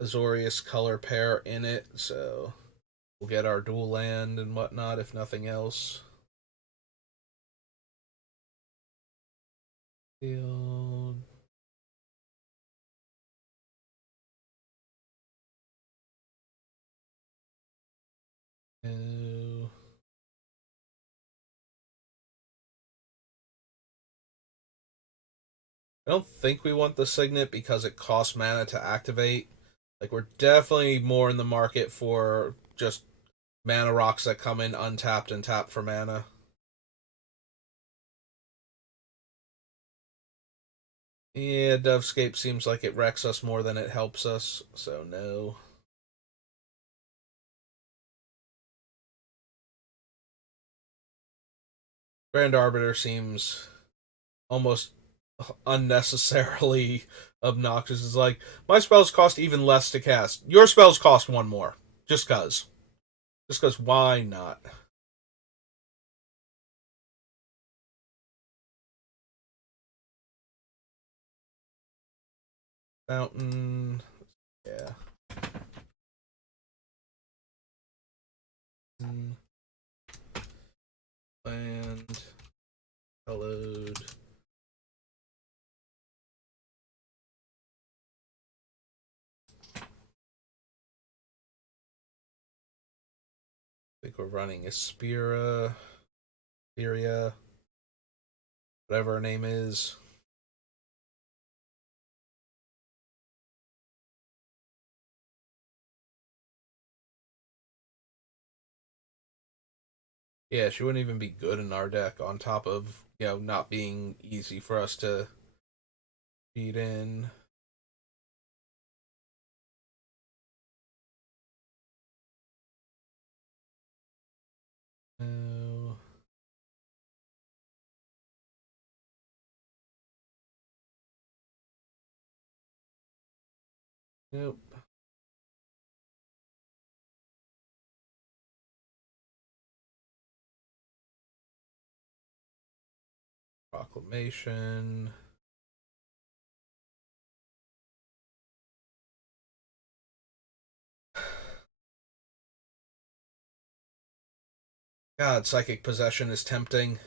Azorius color pair in it, so we'll get our dual land and whatnot, if nothing else. Field. No. I don't think we want the Signet because it costs mana to activate. Like, we're definitely more in the market for just mana rocks that come in untapped and tap for mana. Yeah, Dovescape seems like it wrecks us more than it helps us, so no. Grand Arbiter seems almost unnecessarily obnoxious. It's like, my spells cost even less to cast. Your spells cost one more. Just cuz. Just cuz, why not? Fountain. Yeah. Land. Heliod. I think we're running Aspira. Aspiria. Whatever her name is. Yeah, she wouldn't even be good in our deck on top of, not being easy for us to feed in. No. Nope. Proclamation. God, Psychic Possession is tempting.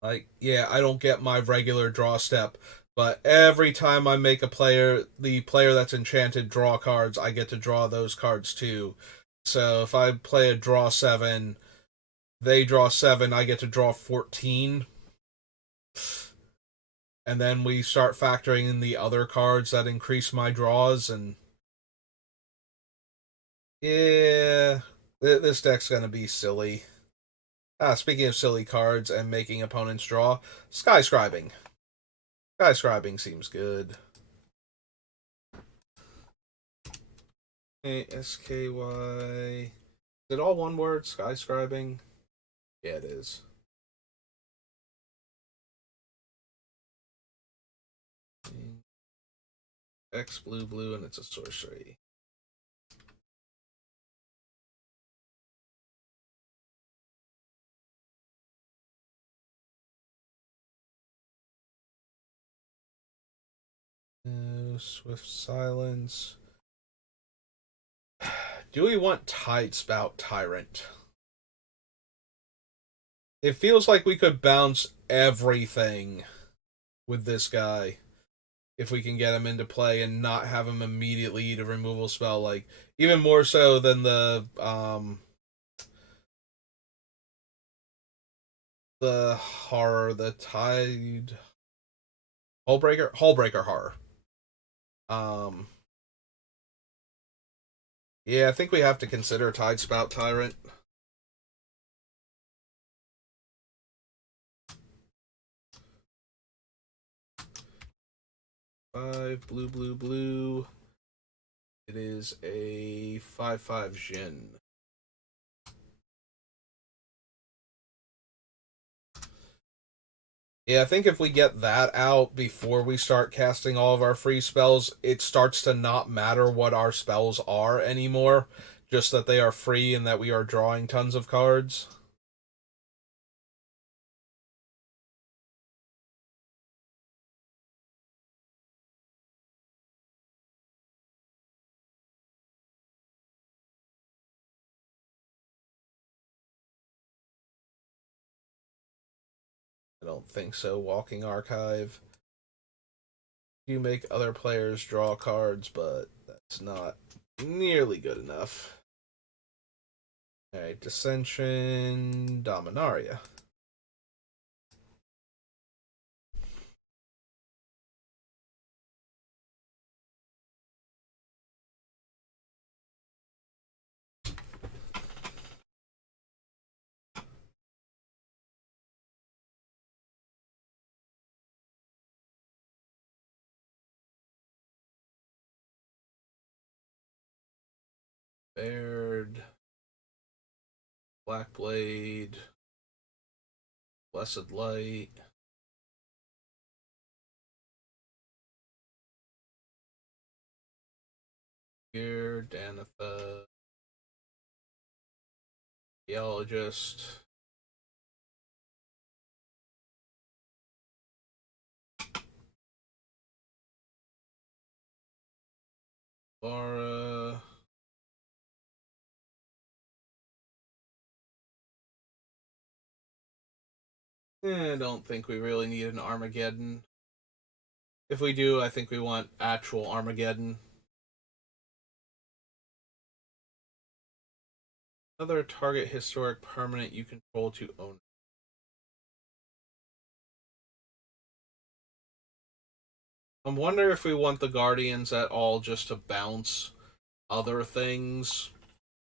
Like, yeah, I don't get my regular draw step, but every time I make the player that's enchanted draw cards, I get to draw those cards too. So if I play a draw 7, they draw 7, I get to draw 14. And then we start factoring in the other cards that increase my draws, and yeah, this deck's gonna be silly. Speaking of silly cards and making opponents draw, Skyscribing. Skyscribing seems good. SKY. Is it all one word? Skyscribing? Yeah, it is. X blue blue, and it's a sorcery. Swift Silence. Do we want Tidespout Tyrant? It feels like we could bounce everything with this guy if we can get him into play and not have him immediately eat a removal spell, like even more so than the horror, the Tide Hullbreaker horror. Yeah, I think we have to consider Tidespout Tyrant. Five blue, blue, blue. It is a 5/5 Jin. Yeah, I think if we get that out before we start casting all of our free spells, it starts to not matter what our spells are anymore. Just that they are free and that we are drawing tons of cards. I don't think so. Walking Archive. You make other players draw cards, but that's not nearly good enough. Alright, Dissension, Dominaria. Baird, Black Blade, Blessed Light. Here, Danitha, Geologist. Laura. I don't think we really need an Armageddon. If we do, I think we want actual Armageddon. Another target historic permanent you control to own. I'm wondering if we want the Guardians at all just to bounce other things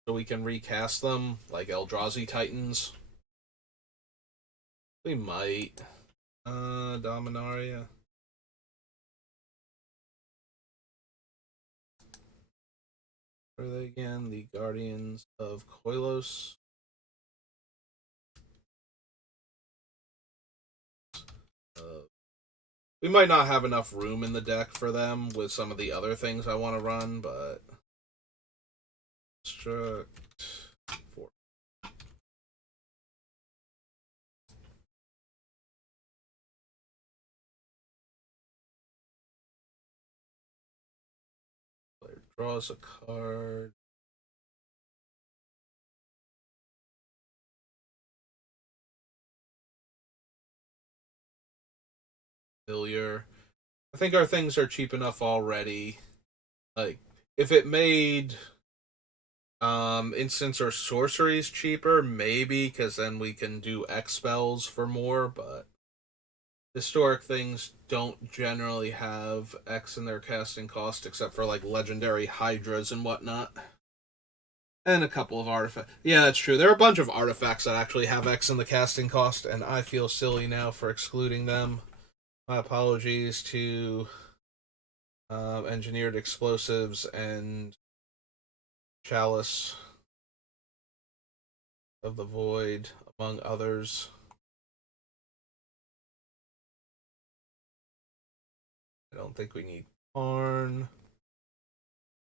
so we can recast them, like Eldrazi Titans. We might. Dominaria. What are they again? The Guardians of Koilos. We might not have enough room in the deck for them with some of the other things I want to run, but... Construct 4. Draws a card. Familiar. I think our things are cheap enough already. Like, if it made instants or sorceries cheaper, maybe, because then we can do X spells for more, but historic things don't generally have X in their casting cost, except for like legendary hydras and whatnot. And a couple of artifacts. Yeah, that's true. There are a bunch of artifacts that actually have X in the casting cost, and I feel silly now for excluding them. My apologies to engineered explosives and chalice of the void, among others. I don't think we need Karn.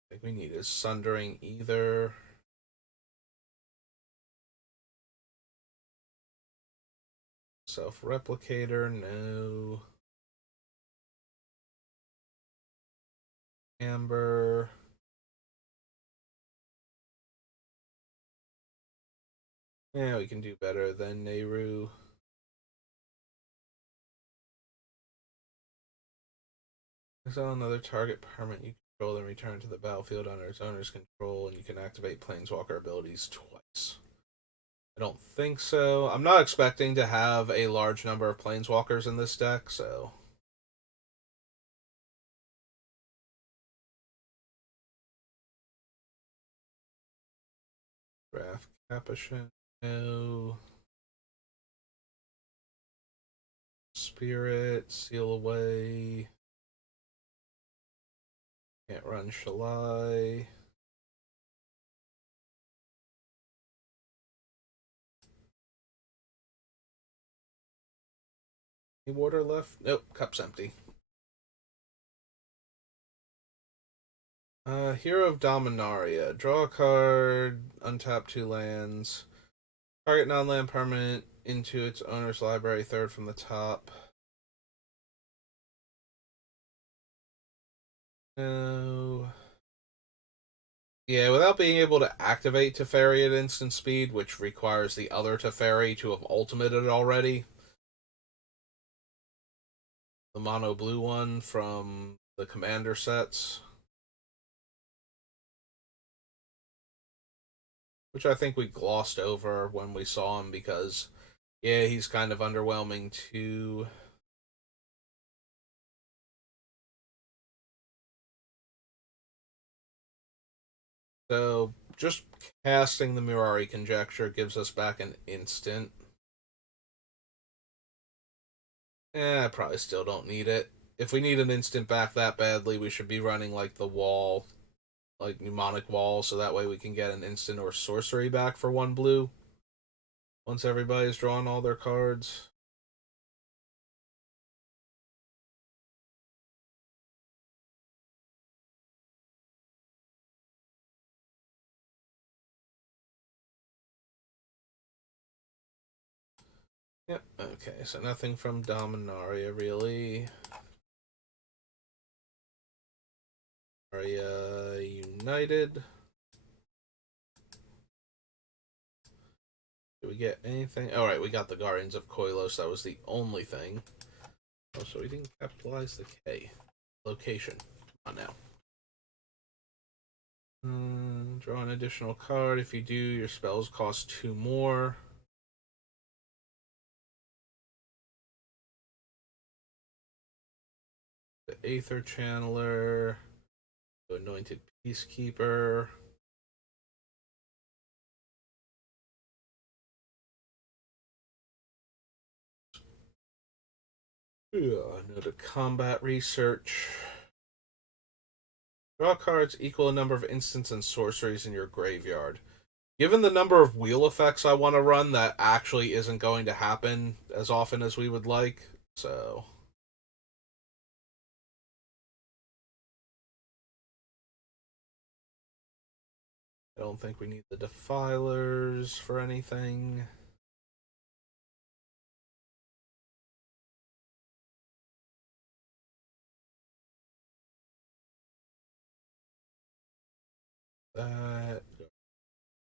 I think we need is Sundering either. Self-replicator, no. Amber. Yeah, we can do better than Nehru. Exile another target permanent you control, then return to the battlefield under its owner's control, and you can activate Planeswalker abilities twice. I don't think so. I'm not expecting to have a large number of Planeswalkers in this deck, so. Draft Capuchin, no. Spirit, Seal Away. Can't run Shalai. Any water left? Nope, cup's empty. Hero of Dominaria. Draw a card, untap 2 lands. Target non-land permanent into its owner's library, third from the top. No. Yeah, without being able to activate Teferi at instant speed, which requires the other Teferi to have ultimated already. The mono blue one from the commander sets. Which I think we glossed over when we saw him because, yeah, he's kind of underwhelming too. So, just casting the Mirari Conjecture gives us back an instant. I probably still don't need it. If we need an instant back that badly, we should be running like the wall, like mnemonic wall, so that way we can get an instant or sorcery back for 1 blue. Once everybody's drawn all their cards. Yep, okay, so nothing from Dominaria really. United. Did we get anything? Alright, we got the Guardians of Koilos. That was the only thing. Oh, so we didn't capitalize the K. Location. Come on now. Draw an additional card. If you do, your spells cost 2 more. The Aether Channeler. The Anointed Peacekeeper. Note of combat research. Draw cards equal a number of instants and sorceries in your graveyard. Given the number of wheel effects I want to run, that actually isn't going to happen as often as we would like, so. I don't think we need the Defilers for anything. That.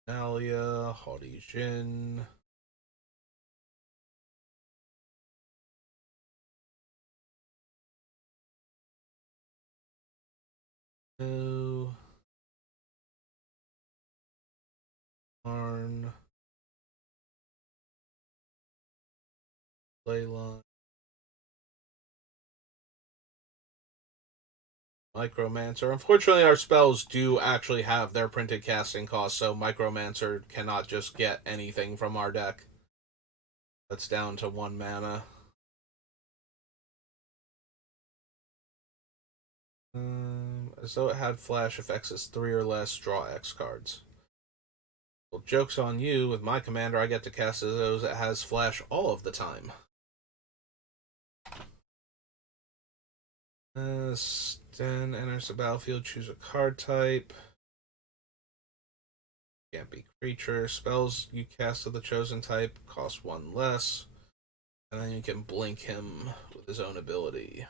Alia, Haughty Jin. No. Arn. Leyline. Micromancer. Unfortunately, our spells do actually have their printed casting cost, so Micromancer cannot just get anything from our deck. That's down to 1 mana. As though it had flash effects as 3 or less, draw X cards. Well, joke's on you. With my commander, I get to cast those that has flash all of the time. Then enters the battlefield, choose a card type. Can't be creature. Spells you cast of the chosen type cost 1 less. And then you can blink him with his own ability.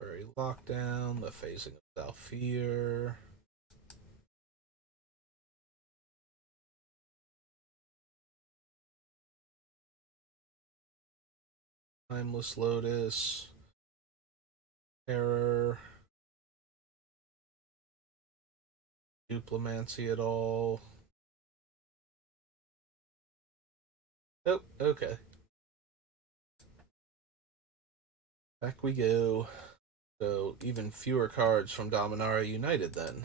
Very lockdown, the phasing of Zalfir. Timeless Lotus. Error. Duplimancy at all. Nope, okay. Back we go. So, even fewer cards from Dominaria United then.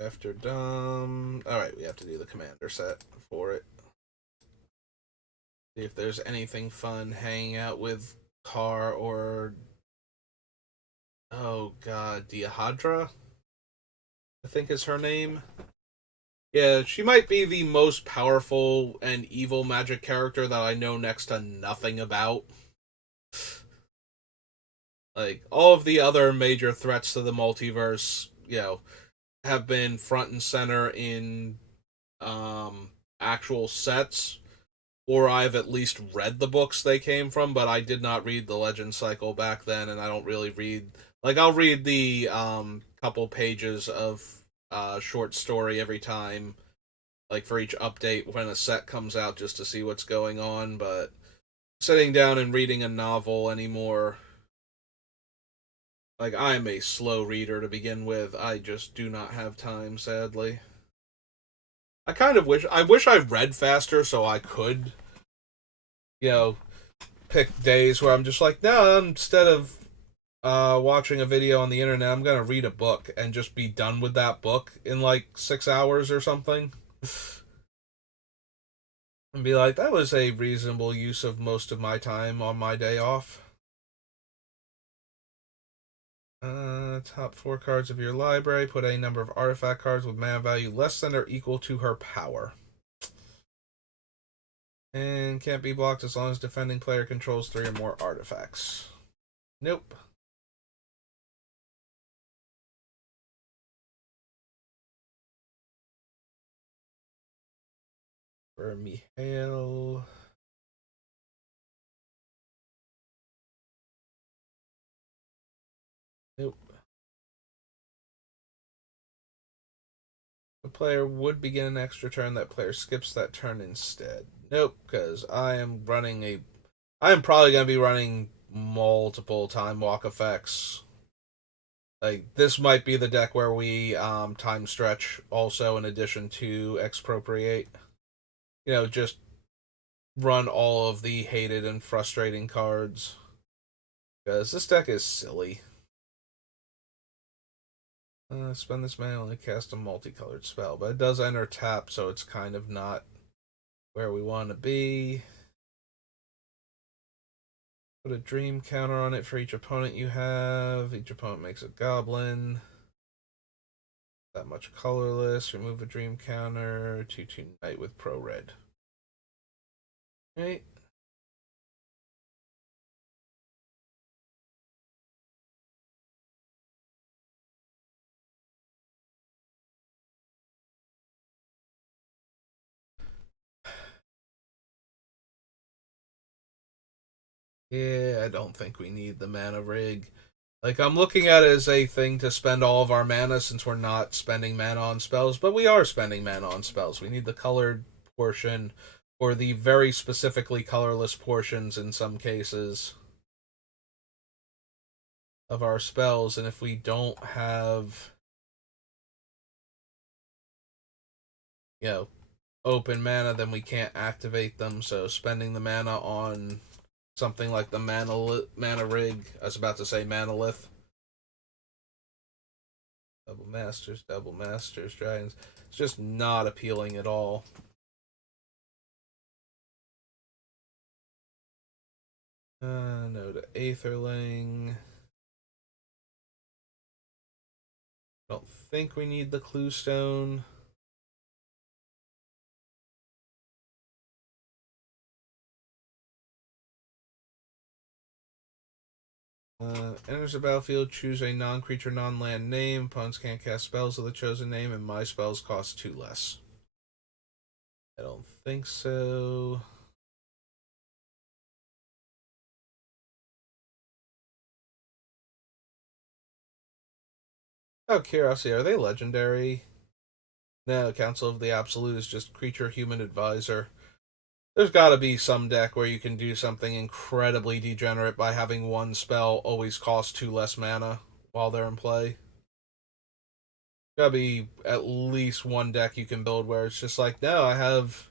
After Dom. Alright, we have to do the commander set for it. See if there's anything fun hanging out with Car or. Oh god, Diahadra? I think is her name. Yeah, she might be the most powerful and evil magic character that I know next to nothing about. Like, all of the other major threats to the multiverse, have been front and center in actual sets, or I've at least read the books they came from, but I did not read the Legend Cycle back then, and I don't really read. Like, I'll read the couple pages of short story every time, like for each update when a set comes out, just to see what's going on, but sitting down and reading a novel anymore. Like, I'm a slow reader to begin with. I just do not have time, sadly. I wish I read faster so I could, you know, pick days where I'm just like, no, instead of watching a video on the internet, I'm gonna read a book and just be done with that book in like 6 hours or something. And be like, that was a reasonable use of most of my time on my day off. Top 4 cards of your library. Put a number of artifact cards with mana value less than or equal to her power. And can't be blocked as long as defending player controls 3 or more artifacts. Nope. For Mihail. Nope. The player would begin an extra turn. That player skips that turn instead. Nope, because I am probably going to be running multiple time walk effects. Like, this might be the deck where we time stretch also in addition to expropriate. Just run all of the hated and frustrating cards. Because this deck is silly. Spend this mana only cast a multicolored spell, but it does enter tap, so it's kind of not where we want to be. Put a dream counter on it for each opponent you have. Each opponent makes a goblin. That much colorless. Remove a dream counter. 2/2 knight with pro red. Right. Yeah, I don't think we need the mana rig. Like, I'm looking at it as a thing to spend all of our mana since we're not spending mana on spells, but we are spending mana on spells. We need the colored portion or the very specifically colorless portions in some cases of our spells, and if we don't have, you know, open mana, then we can't activate them, so spending the mana on something like the mana rig, I was about to say manolith. Double masters, dragons. It's just not appealing at all. No to Aetherling. Don't think we need the Clue Stone. Enters the battlefield, choose a non-creature, non-land name. Opponents can't cast spells of the chosen name, and my spells cost 2 less. I don't think so. Oh, curiosity, are they legendary? No, Council of the Absolute is just creature human advisor. There's gotta be some deck where you can do something incredibly degenerate by having one spell always cost 2 less mana while they're in play. Gotta be at least one deck you can build where it's just like, no, I have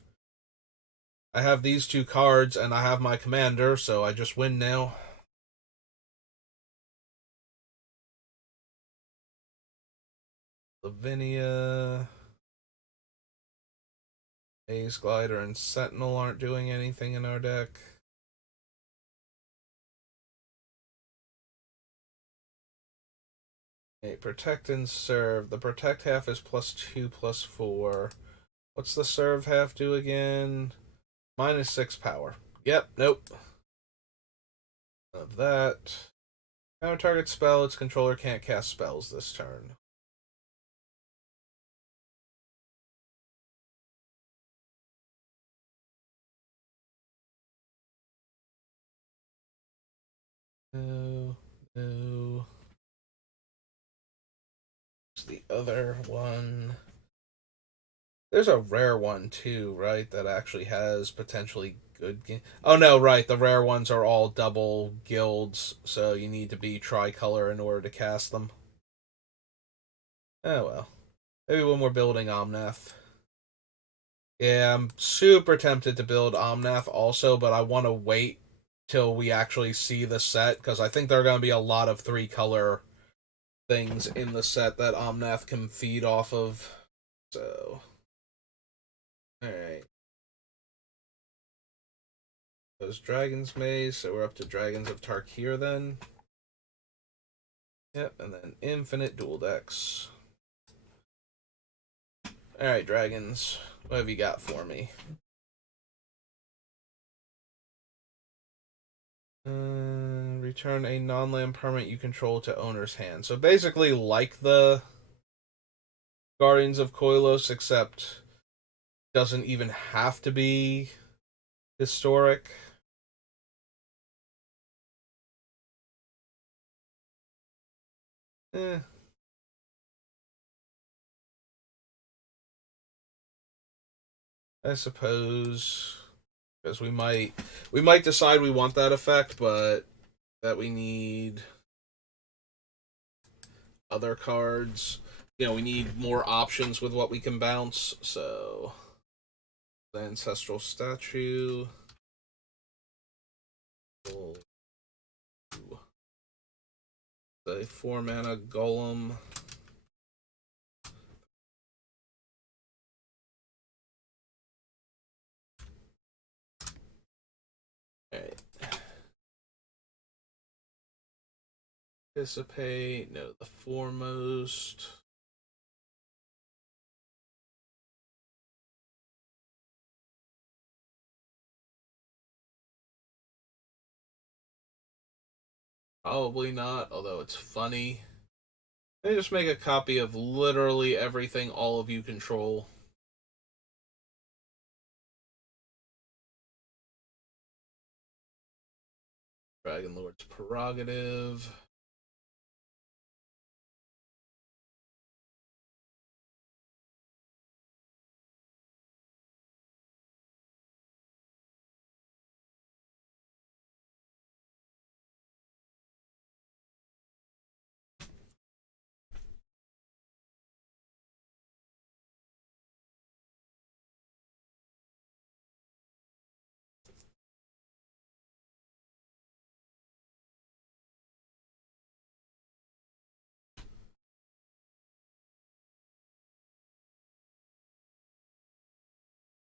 these 2 cards and I have my commander, so I just win now. Lavinia, Maze Glider, and Sentinel aren't doing anything in our deck. Okay, protect and serve. The protect half is +2/+4. What's the serve half do again? -6 power. Yep, nope. Of that. Now target spell, its controller can't cast spells this turn. No, no. What's the other one? There's a rare one too, right? That actually has potentially good game. Oh no, right. The rare ones are all double guilds, so you need to be tricolor in order to cast them. Oh well. Maybe when we're building Omnath. Yeah, I'm super tempted to build Omnath also, but I want to wait till we actually see the set because I think there are going to be a lot of 3-color things in the set that Omnath can feed off of. So, alright. Those Dragon's Maze, so we're up to Dragons of Tarkir then. Yep, and then Infinite Dual Decks. Alright, Dragons. What have you got for me? Return a non-land permanent you control to owner's hand. So basically like the Guardians of Koilos, except doesn't even have to be historic. Eh. I suppose because we might decide we want that effect, but that we need other cards. You know, we need more options with what we can bounce. So, the Ancestral Statue. The 4-mana Golem. Alright. Dissipate. No, the Foremost. Probably not, although it's funny. They just make a copy of literally everything all of you control. Dragon Lord's Prerogative.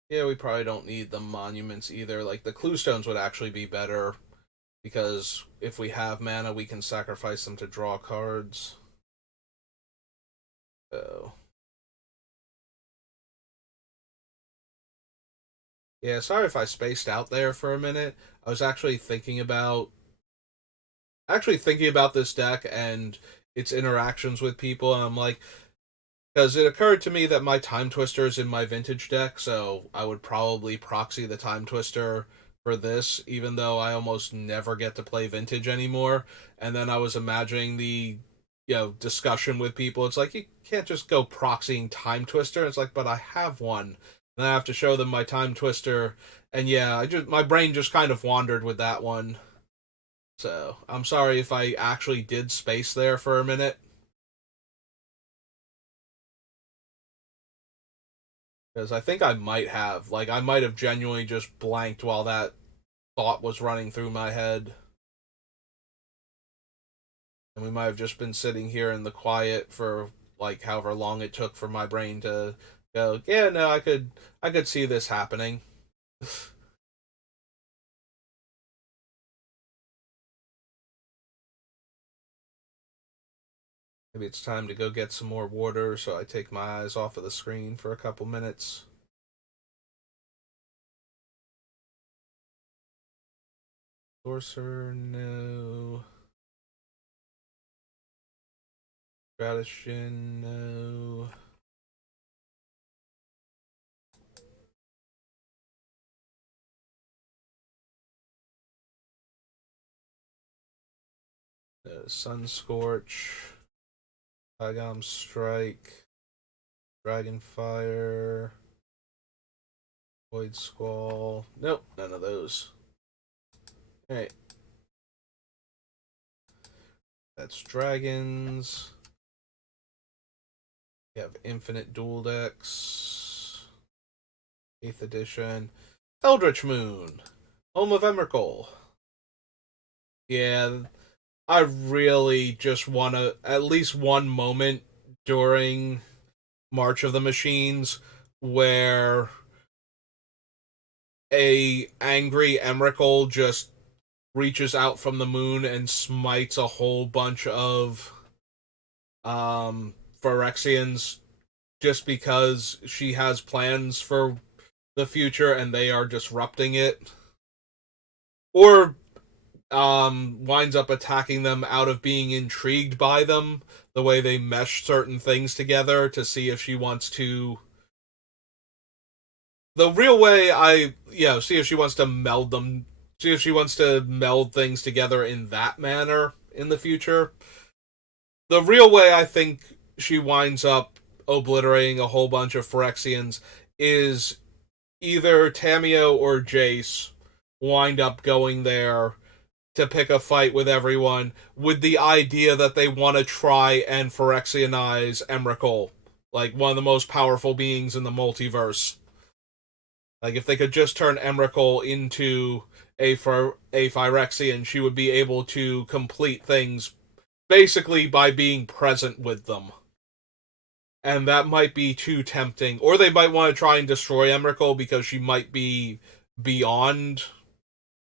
Yeah, we probably don't need the monuments either. Like, the clue stones would actually be better, because if we have mana, we can sacrifice them to draw cards. So, yeah, sorry if I spaced out there for a minute. I was actually thinking about this deck and its interactions with people, and I'm like, because it occurred to me that my Time Twister is in my Vintage deck, so I would probably proxy the Time Twister for this, even though I almost never get to play Vintage anymore. And then I was imagining the discussion with people. It's like, you can't just go proxying Time Twister. It's like, but I have one. And I have to show them my Time Twister. And yeah, my brain just kind of wandered with that one. So I'm sorry if I actually did space there for a minute. Because I think I might have genuinely just blanked while that thought was running through my head. And we might have just been sitting here in the quiet for like however long it took for my brain to go, yeah, no, I could see this happening. Maybe it's time to go get some more water, so I take my eyes off of the screen for a couple minutes. Sorcerer, no. Gratitude, no. Sunscorch, Pygam Strike, Dragonfire, Void Squall. Nope, none of those. Alright. That's dragons. We have Infinite Dual Decks. 8th edition. Eldritch Moon. Home of Emrakul. Yeah, I really just want to, at least one moment during March of the Machines where a angry Emrakul just reaches out from the moon and smites a whole bunch of Phyrexians just because she has plans for the future and they are disrupting it. Or winds up attacking them out of being intrigued by them, the way they mesh certain things together to see if she wants to. The real way see if she wants to meld them, see if she wants to meld things together in that manner in the future. The real way I think she winds up obliterating a whole bunch of Phyrexians is either Tamio or Jace wind up going there to pick a fight with everyone with the idea that they want to try and Phyrexianize Emrakul, like one of the most powerful beings in the multiverse. Like, if they could just turn Emrakul into a Phyrexian, she would be able to complete things basically by being present with them. And that might be too tempting. Or they might want to try and destroy Emrakul because she might be beyond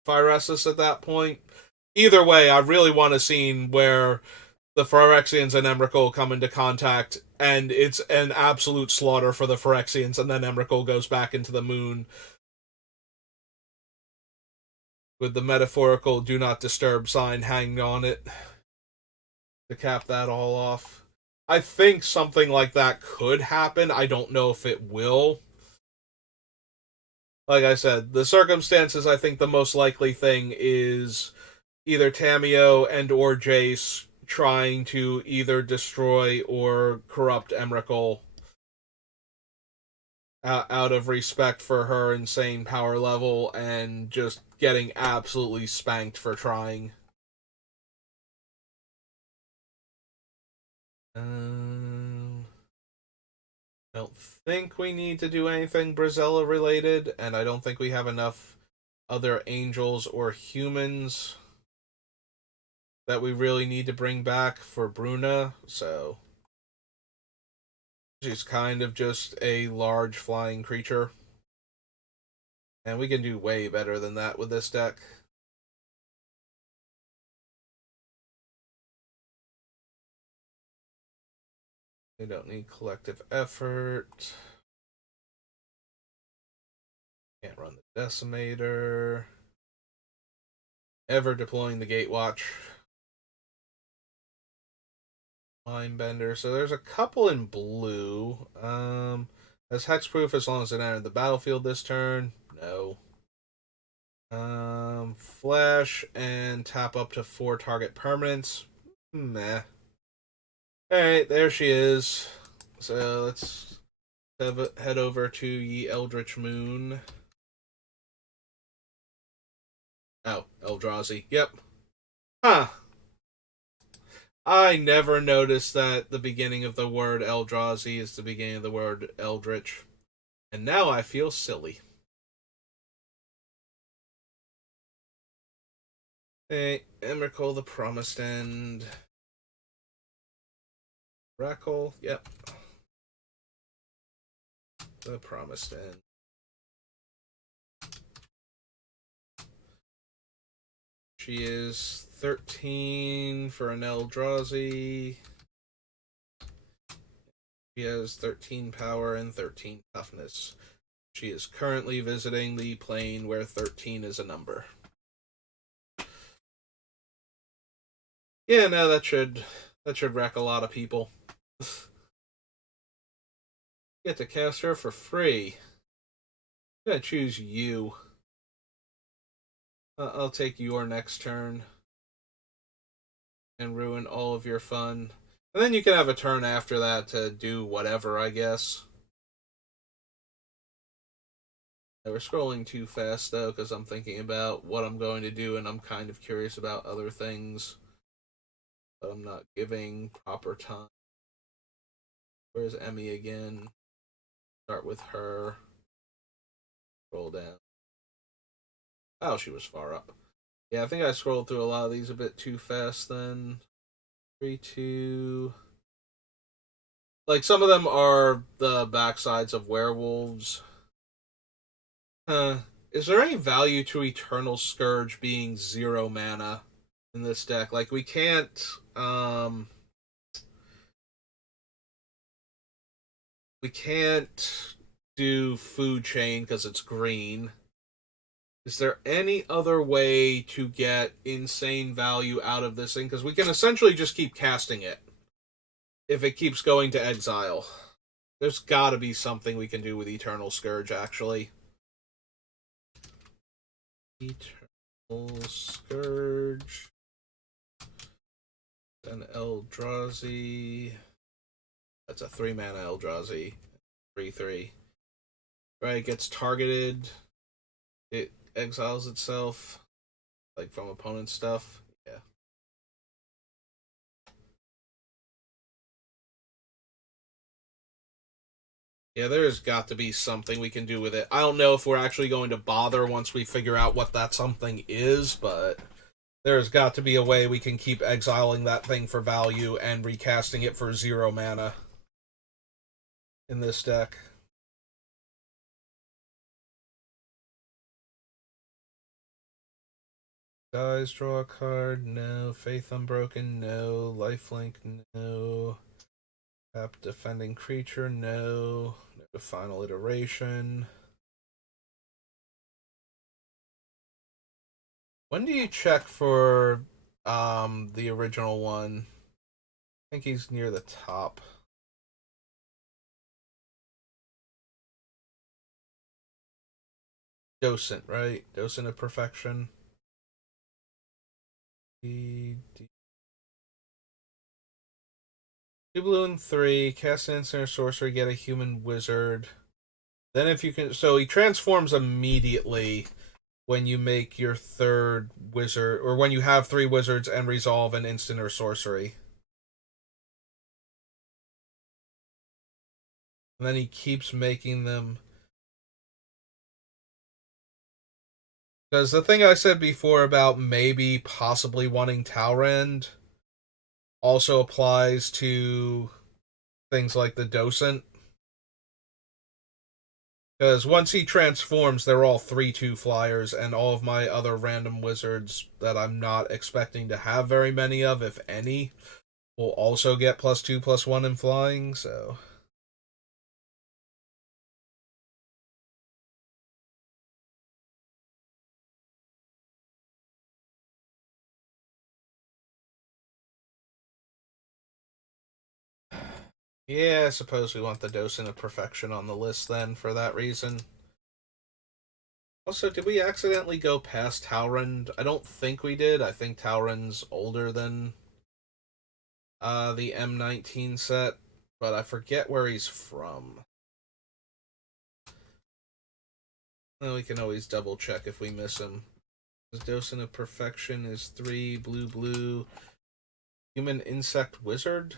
Phyresis at that point. Either way, I really want a scene where the Phyrexians and Emrakul come into contact, and it's an absolute slaughter for the Phyrexians, and then Emrakul goes back into the moon with the metaphorical "do not disturb" sign hanging on it to cap that all off. I think something like that could happen. I don't know if it will. Like I said, the circumstances, I think the most likely thing is either Tamio and or Jace trying to either destroy or corrupt Emrakul out of respect for her insane power level and just getting absolutely spanked for trying. I don't think we need to do anything Brazella related, and I don't think we have enough other angels or humans that we really need to bring back for Bruna, so she's kind of just a large flying creature. And we can do way better than that with this deck. We don't need collective effort. Can't run the Decimator. Ever deploying the Gatewatch. Mindbender. So there's a couple in blue. As hexproof as long as it entered the battlefield this turn. No. Flash and tap up to 4 target permanents. Meh. Alright, there she is. So let's head over to Ye Eldritch Moon. Oh, Eldrazi. Yep. Huh. I never noticed that the beginning of the word Eldrazi is the beginning of the word Eldritch. And now I feel silly. Hey, Emrakul the Promised End. Rackle, yep. The Promised End. She is 13 for an Eldrazi. She has 13 power and 13 toughness. She is currently visiting the plane where 13 is a number. Yeah, no, that should wreck a lot of people. Get to cast her for free. I'm gonna choose you. I'll take your next turn and ruin all of your fun. And then you can have a turn after that to do whatever, I guess. We're scrolling too fast, though, because I'm thinking about what I'm going to do, and I'm kind of curious about other things. But I'm not giving proper time. Where's Emmy again? Start with her. Scroll down. Oh, she was far up. Yeah, I think I scrolled through a lot of these a bit too fast then. 3, 2. Like, some of them are the backsides of werewolves. Is there any value to Eternal Scourge being 0 mana in this deck? Like, we can't, we can't do Food Chain because it's green. Is there any other way to get insane value out of this thing? Because we can essentially just keep casting it if it keeps going to exile. There's gotta be something we can do with Eternal Scourge, actually. Eternal Scourge. An Eldrazi. That's a 3 mana Eldrazi. 3/3. Right, it gets targeted. It exiles itself. Like from opponent stuff. Yeah. Yeah, there's got to be something we can do with it. I don't know if we're actually going to bother once we figure out what that something is, but there's got to be a way we can keep exiling that thing for value and recasting it for 0 mana in this deck. Dies, draw a card, no. Faith Unbroken, no. Lifelink, no. Tap defending creature, no. No final iteration. When do you check for the original one? I think he's near the top. Docent, right? Docent of Perfection. Two blue and 3. Cast an instant or sorcery. Get a human wizard. Then if you can... So he transforms immediately when you make your third wizard... Or when you have 3 wizards and resolve an instant or sorcery. And then he keeps making them... Because the thing I said before about maybe possibly wanting Talrand also applies to things like the Docent. Because once he transforms, they're all 3/2 flyers, and all of my other random wizards that I'm not expecting to have very many of, if any, will also get +2/+1 in flying, so... Yeah, I suppose we want the Docent of Perfection on the list then, for that reason. Also, did we accidentally go past Talrand? I don't think we did. I think Talrand's older than the M19 set, but I forget where he's from. Well, we can always double check if we miss him. His Docent of Perfection is 3 blue. Human Insect Wizard?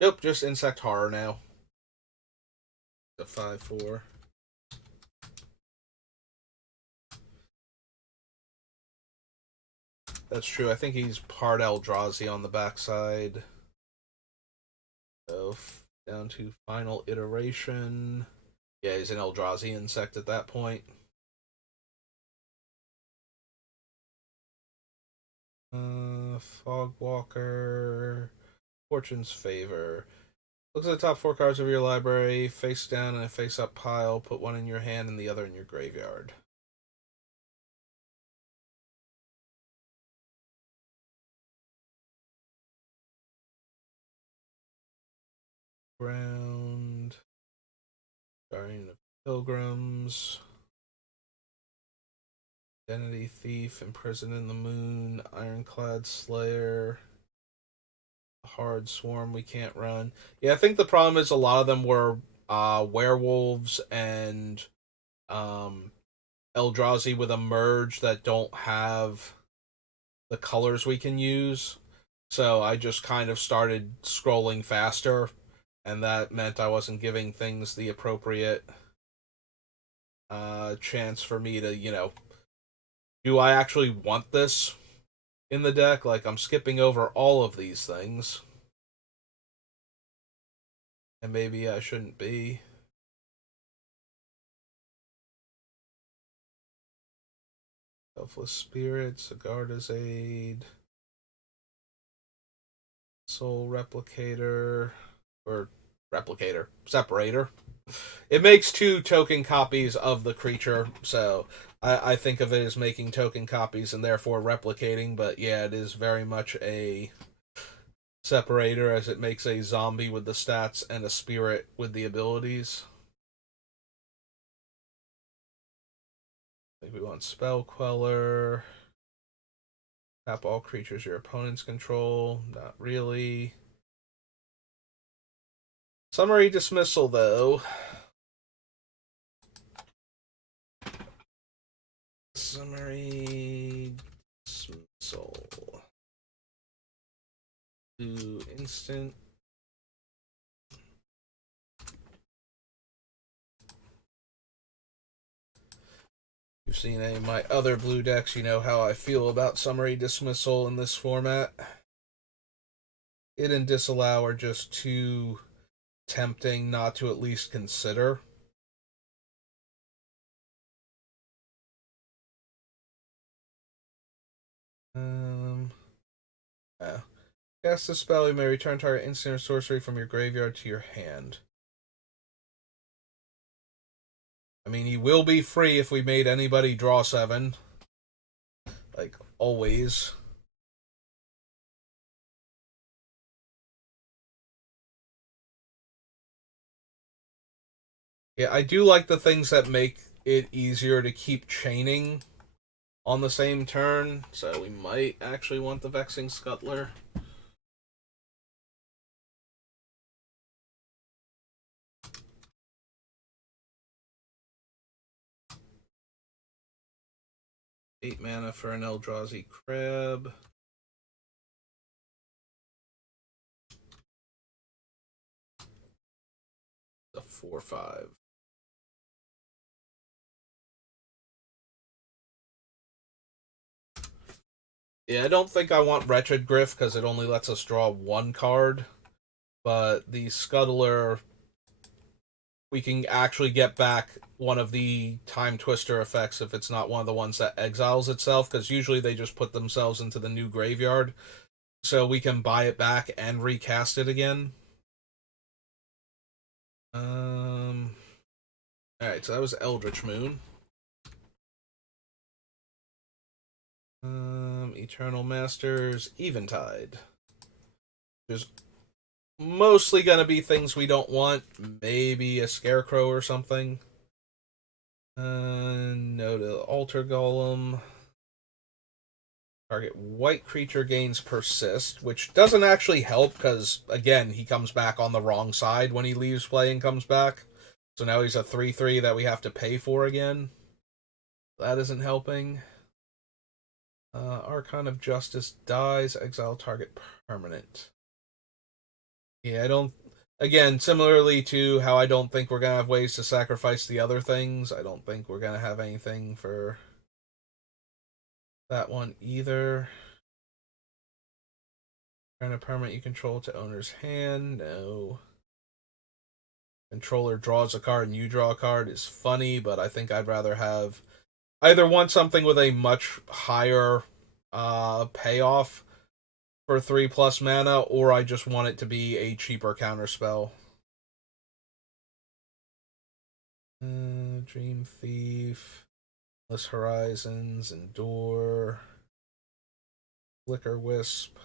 Nope, just Insect Horror now. The 5/4. That's true. I think he's part Eldrazi on the backside. So down to final iteration. Yeah, he's an Eldrazi insect at that point. Fogwalker. Fortune's Favor. Look at the top 4 cards of your library, face down in a face up pile. Put one in your hand and the other in your graveyard. Ground. Guardian of Pilgrims. Identity Thief, Imprisoned in the Moon, Ironclad Slayer, Hard Swarm we can't run. Yeah, I think the problem is a lot of them were werewolves and Eldrazi with a merge that don't have the colors we can use. So I just kind of started scrolling faster, and that meant I wasn't giving things the appropriate chance for me to, do I actually want this in the deck? Like, I'm skipping over all of these things. And maybe I shouldn't be. Selfless Spirits, Agarda's Aid, Soul Replicator, or Replicator, Separator. It makes 2 token copies of the creature, so I think of it as making token copies and therefore replicating, but yeah, it is very much a separator as it makes a zombie with the stats and a spirit with the abilities. I think we want Spell Queller. Tap all creatures your opponents control. Not really. Summary Dismissal, though. Summary Dismissal. Do instant. You've seen any of my other blue decks, you know how I feel about Summary Dismissal in this format. It and Disallow are just too tempting not to at least consider. Yeah. Cast a spell, you may return target instant or sorcery from your graveyard to your hand. I mean, he will be free if we made anybody draw 7. Like, always. Yeah, I do like the things that make it easier to keep chaining on the same turn, so we might actually want the Vexing Scuttler. Eight mana for an Eldrazi Crab. A 4/5. Yeah, I don't think I want Wretched Griff because it only lets us draw one card. But the Scuttler, we can actually get back one of the Time Twister effects if it's not one of the ones that exiles itself, because usually they just put themselves into the new graveyard. So we can buy it back and recast it again. Alright, so that was Eldritch Moon. Eternal Masters, Eventide. There's mostly gonna be things we don't want. Maybe a Scarecrow or something. No to Altar Golem. Target white creature gains persist, which doesn't actually help because, again, he comes back on the wrong side when he leaves play and comes back. So now he's a 3/3 that we have to pay for again. That isn't helping. Archon of Justice dies, exile target permanent. Yeah, I don't. Again, similarly to how I don't think we're gonna have ways to sacrifice the other things, I don't think we're gonna have anything for that one either. Turn a permanent you control to owner's hand. No. Controller draws a card and you draw a card is funny, but I think I'd rather have either want something with a much higher payoff for 3+ mana, or I just want it to be a cheaper counterspell. Dream Thief, Endless Horizons, Endure, Flicker Wisp.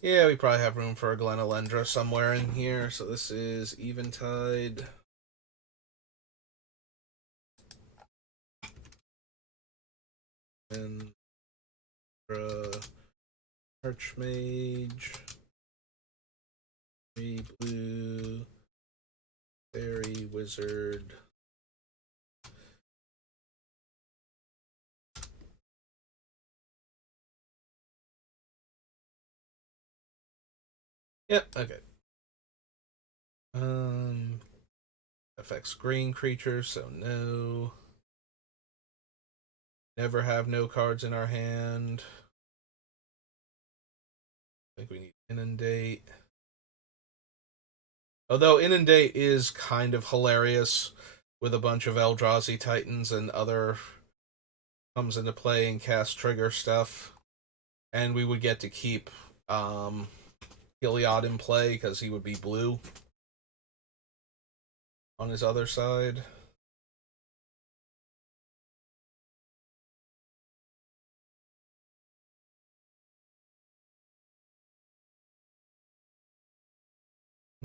Yeah, we probably have room for a Glenalendra somewhere in here. So this is Eventide. And Archmage. 3 blue. Fairy Wizard. Yep, okay. Affects green creatures, so no. Never have no cards in our hand. I think we need Inundate. Although Inundate is kind of hilarious with a bunch of Eldrazi Titans and other comes into play and cast trigger stuff. And we would get to keep Heliod in play because he would be blue on his other side.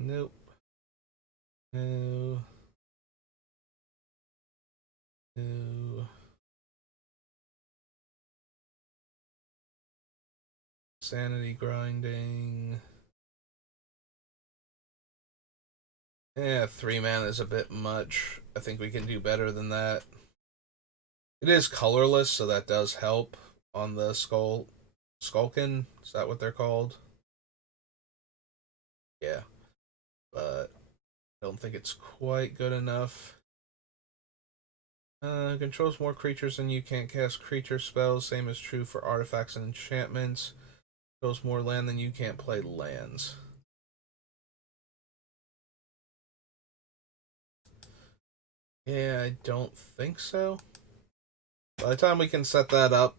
Nope. No. No. Sanity grinding. Yeah, 3 mana is a bit much. I think we can do better than that. It is colorless, so that does help on the Skulkin. Is that what they're called? Yeah. But I don't think it's quite good enough. Controls more creatures than you, can't cast creature spells. Same is true for artifacts and enchantments. Controls more land than you, can't play lands. Yeah, I don't think so. By the time we can set that up,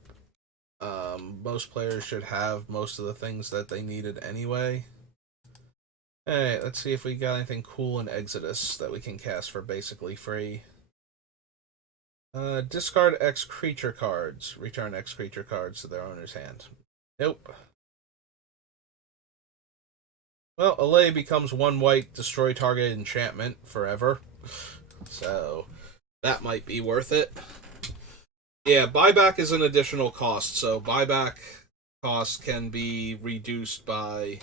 most players should have most of the things that they needed anyway. Alright, let's see if we got anything cool in Exodus that we can cast for basically free. Discard X creature cards. Return X creature cards to their owner's hand. Nope. Well, Allay becomes 1 white, destroy target enchantment forever. So that might be worth it. Yeah, buyback is an additional cost, so buyback costs can be reduced by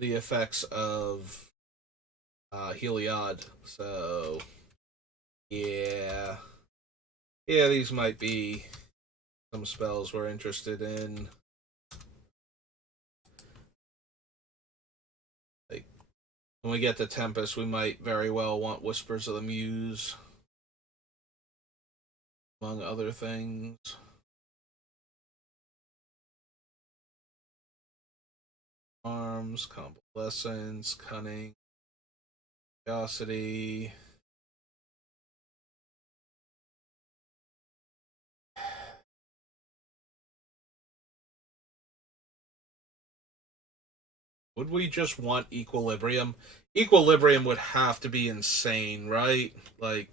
the effects of Heliod. So yeah, yeah, these might be some spells we're interested in. Like when we get to Tempest, we might very well want Whispers of the Muse, among other things. Arms, convalescence, cunning, curiosity. Would we just want Equilibrium? Equilibrium would have to be insane, right? Like,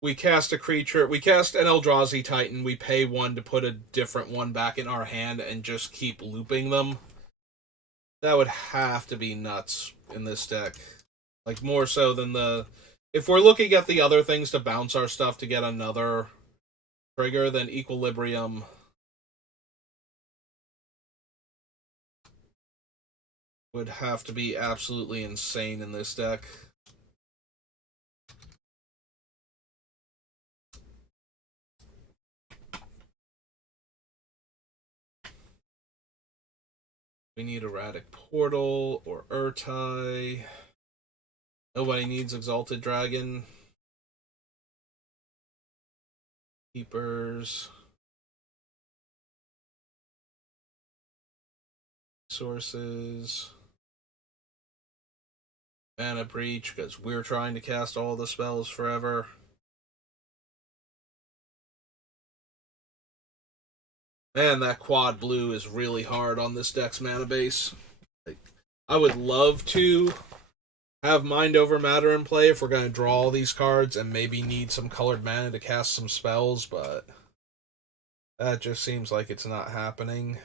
we cast a creature, we cast an Eldrazi Titan, we pay one to put a different one back in our hand and just keep looping them. That would have to be nuts in this deck. Like, more so than the. If we're looking at the other things to bounce our stuff to get another trigger, then Equilibrium would have to be absolutely insane in this deck. We need Erratic Portal or Urtai. Nobody needs Exalted Dragon. Keepers. Sources. Mana Breach, because we're trying to cast all the spells forever. Man, that quad blue is really hard on this deck's mana base. Like, I would love to have Mind Over Matter in play if we're going to draw all these cards and maybe need some colored mana to cast some spells, but that just seems like it's not happening.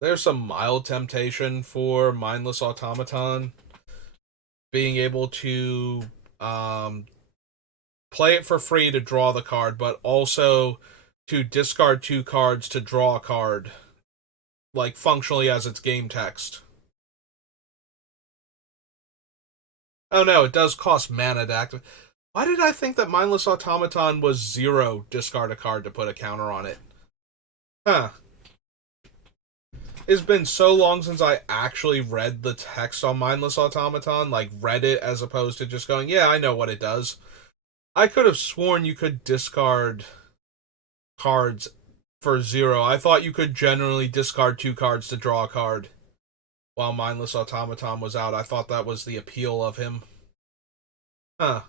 There's some mild temptation for Mindless Automaton being able to play it for free to draw the card, but also to discard 2 cards to draw a card, like functionally as its game text. Oh no, it does cost mana to activate. Why did I think that Mindless Automaton was 0 discard a card to put a counter on it? Huh. It's been so long since I actually read the text on Mindless Automaton, like read it as opposed to just going, yeah, I know what it does. I could have sworn you could discard cards for 0. I thought you could generally discard 2 cards to draw a card while Mindless Automaton was out. I thought that was the appeal of him. Huh.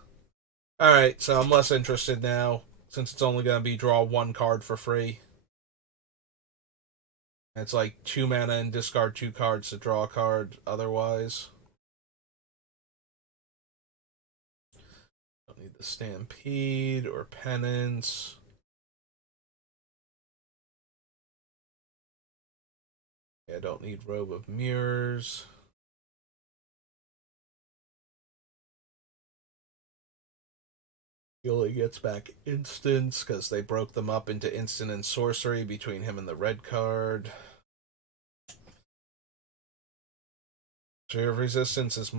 Alright, so I'm less interested now, since it's only going to be draw 1 card for free. It's like 2 mana and discard 2 cards to draw a card otherwise. Don't need the Stampede or Penance. Yeah, I don't need Robe of Mirrors. He only gets back instants because they broke them up into instant and sorcery between him and the red card. Tree of Resistance is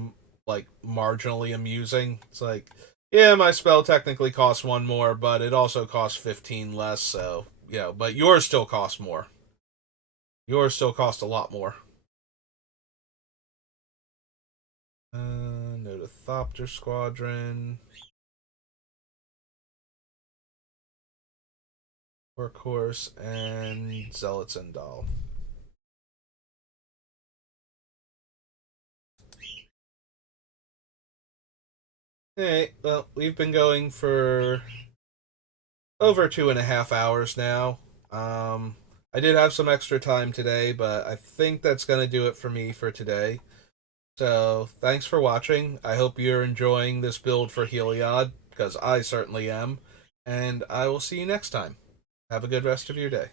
like marginally amusing. It's like, yeah, my spell technically costs 1 more, but it also costs 15 less, so, yeah, but yours still costs more. Yours still cost a lot more. Notothopter Squadron. Workhorse and Zealots and Doll. Alright, well, we've been going for over 2.5 hours now. I did have some extra time today, but I think that's going to do it for me for today. So, thanks for watching. I hope you're enjoying this build for Heliod, because I certainly am. And I will see you next time. Have a good rest of your day.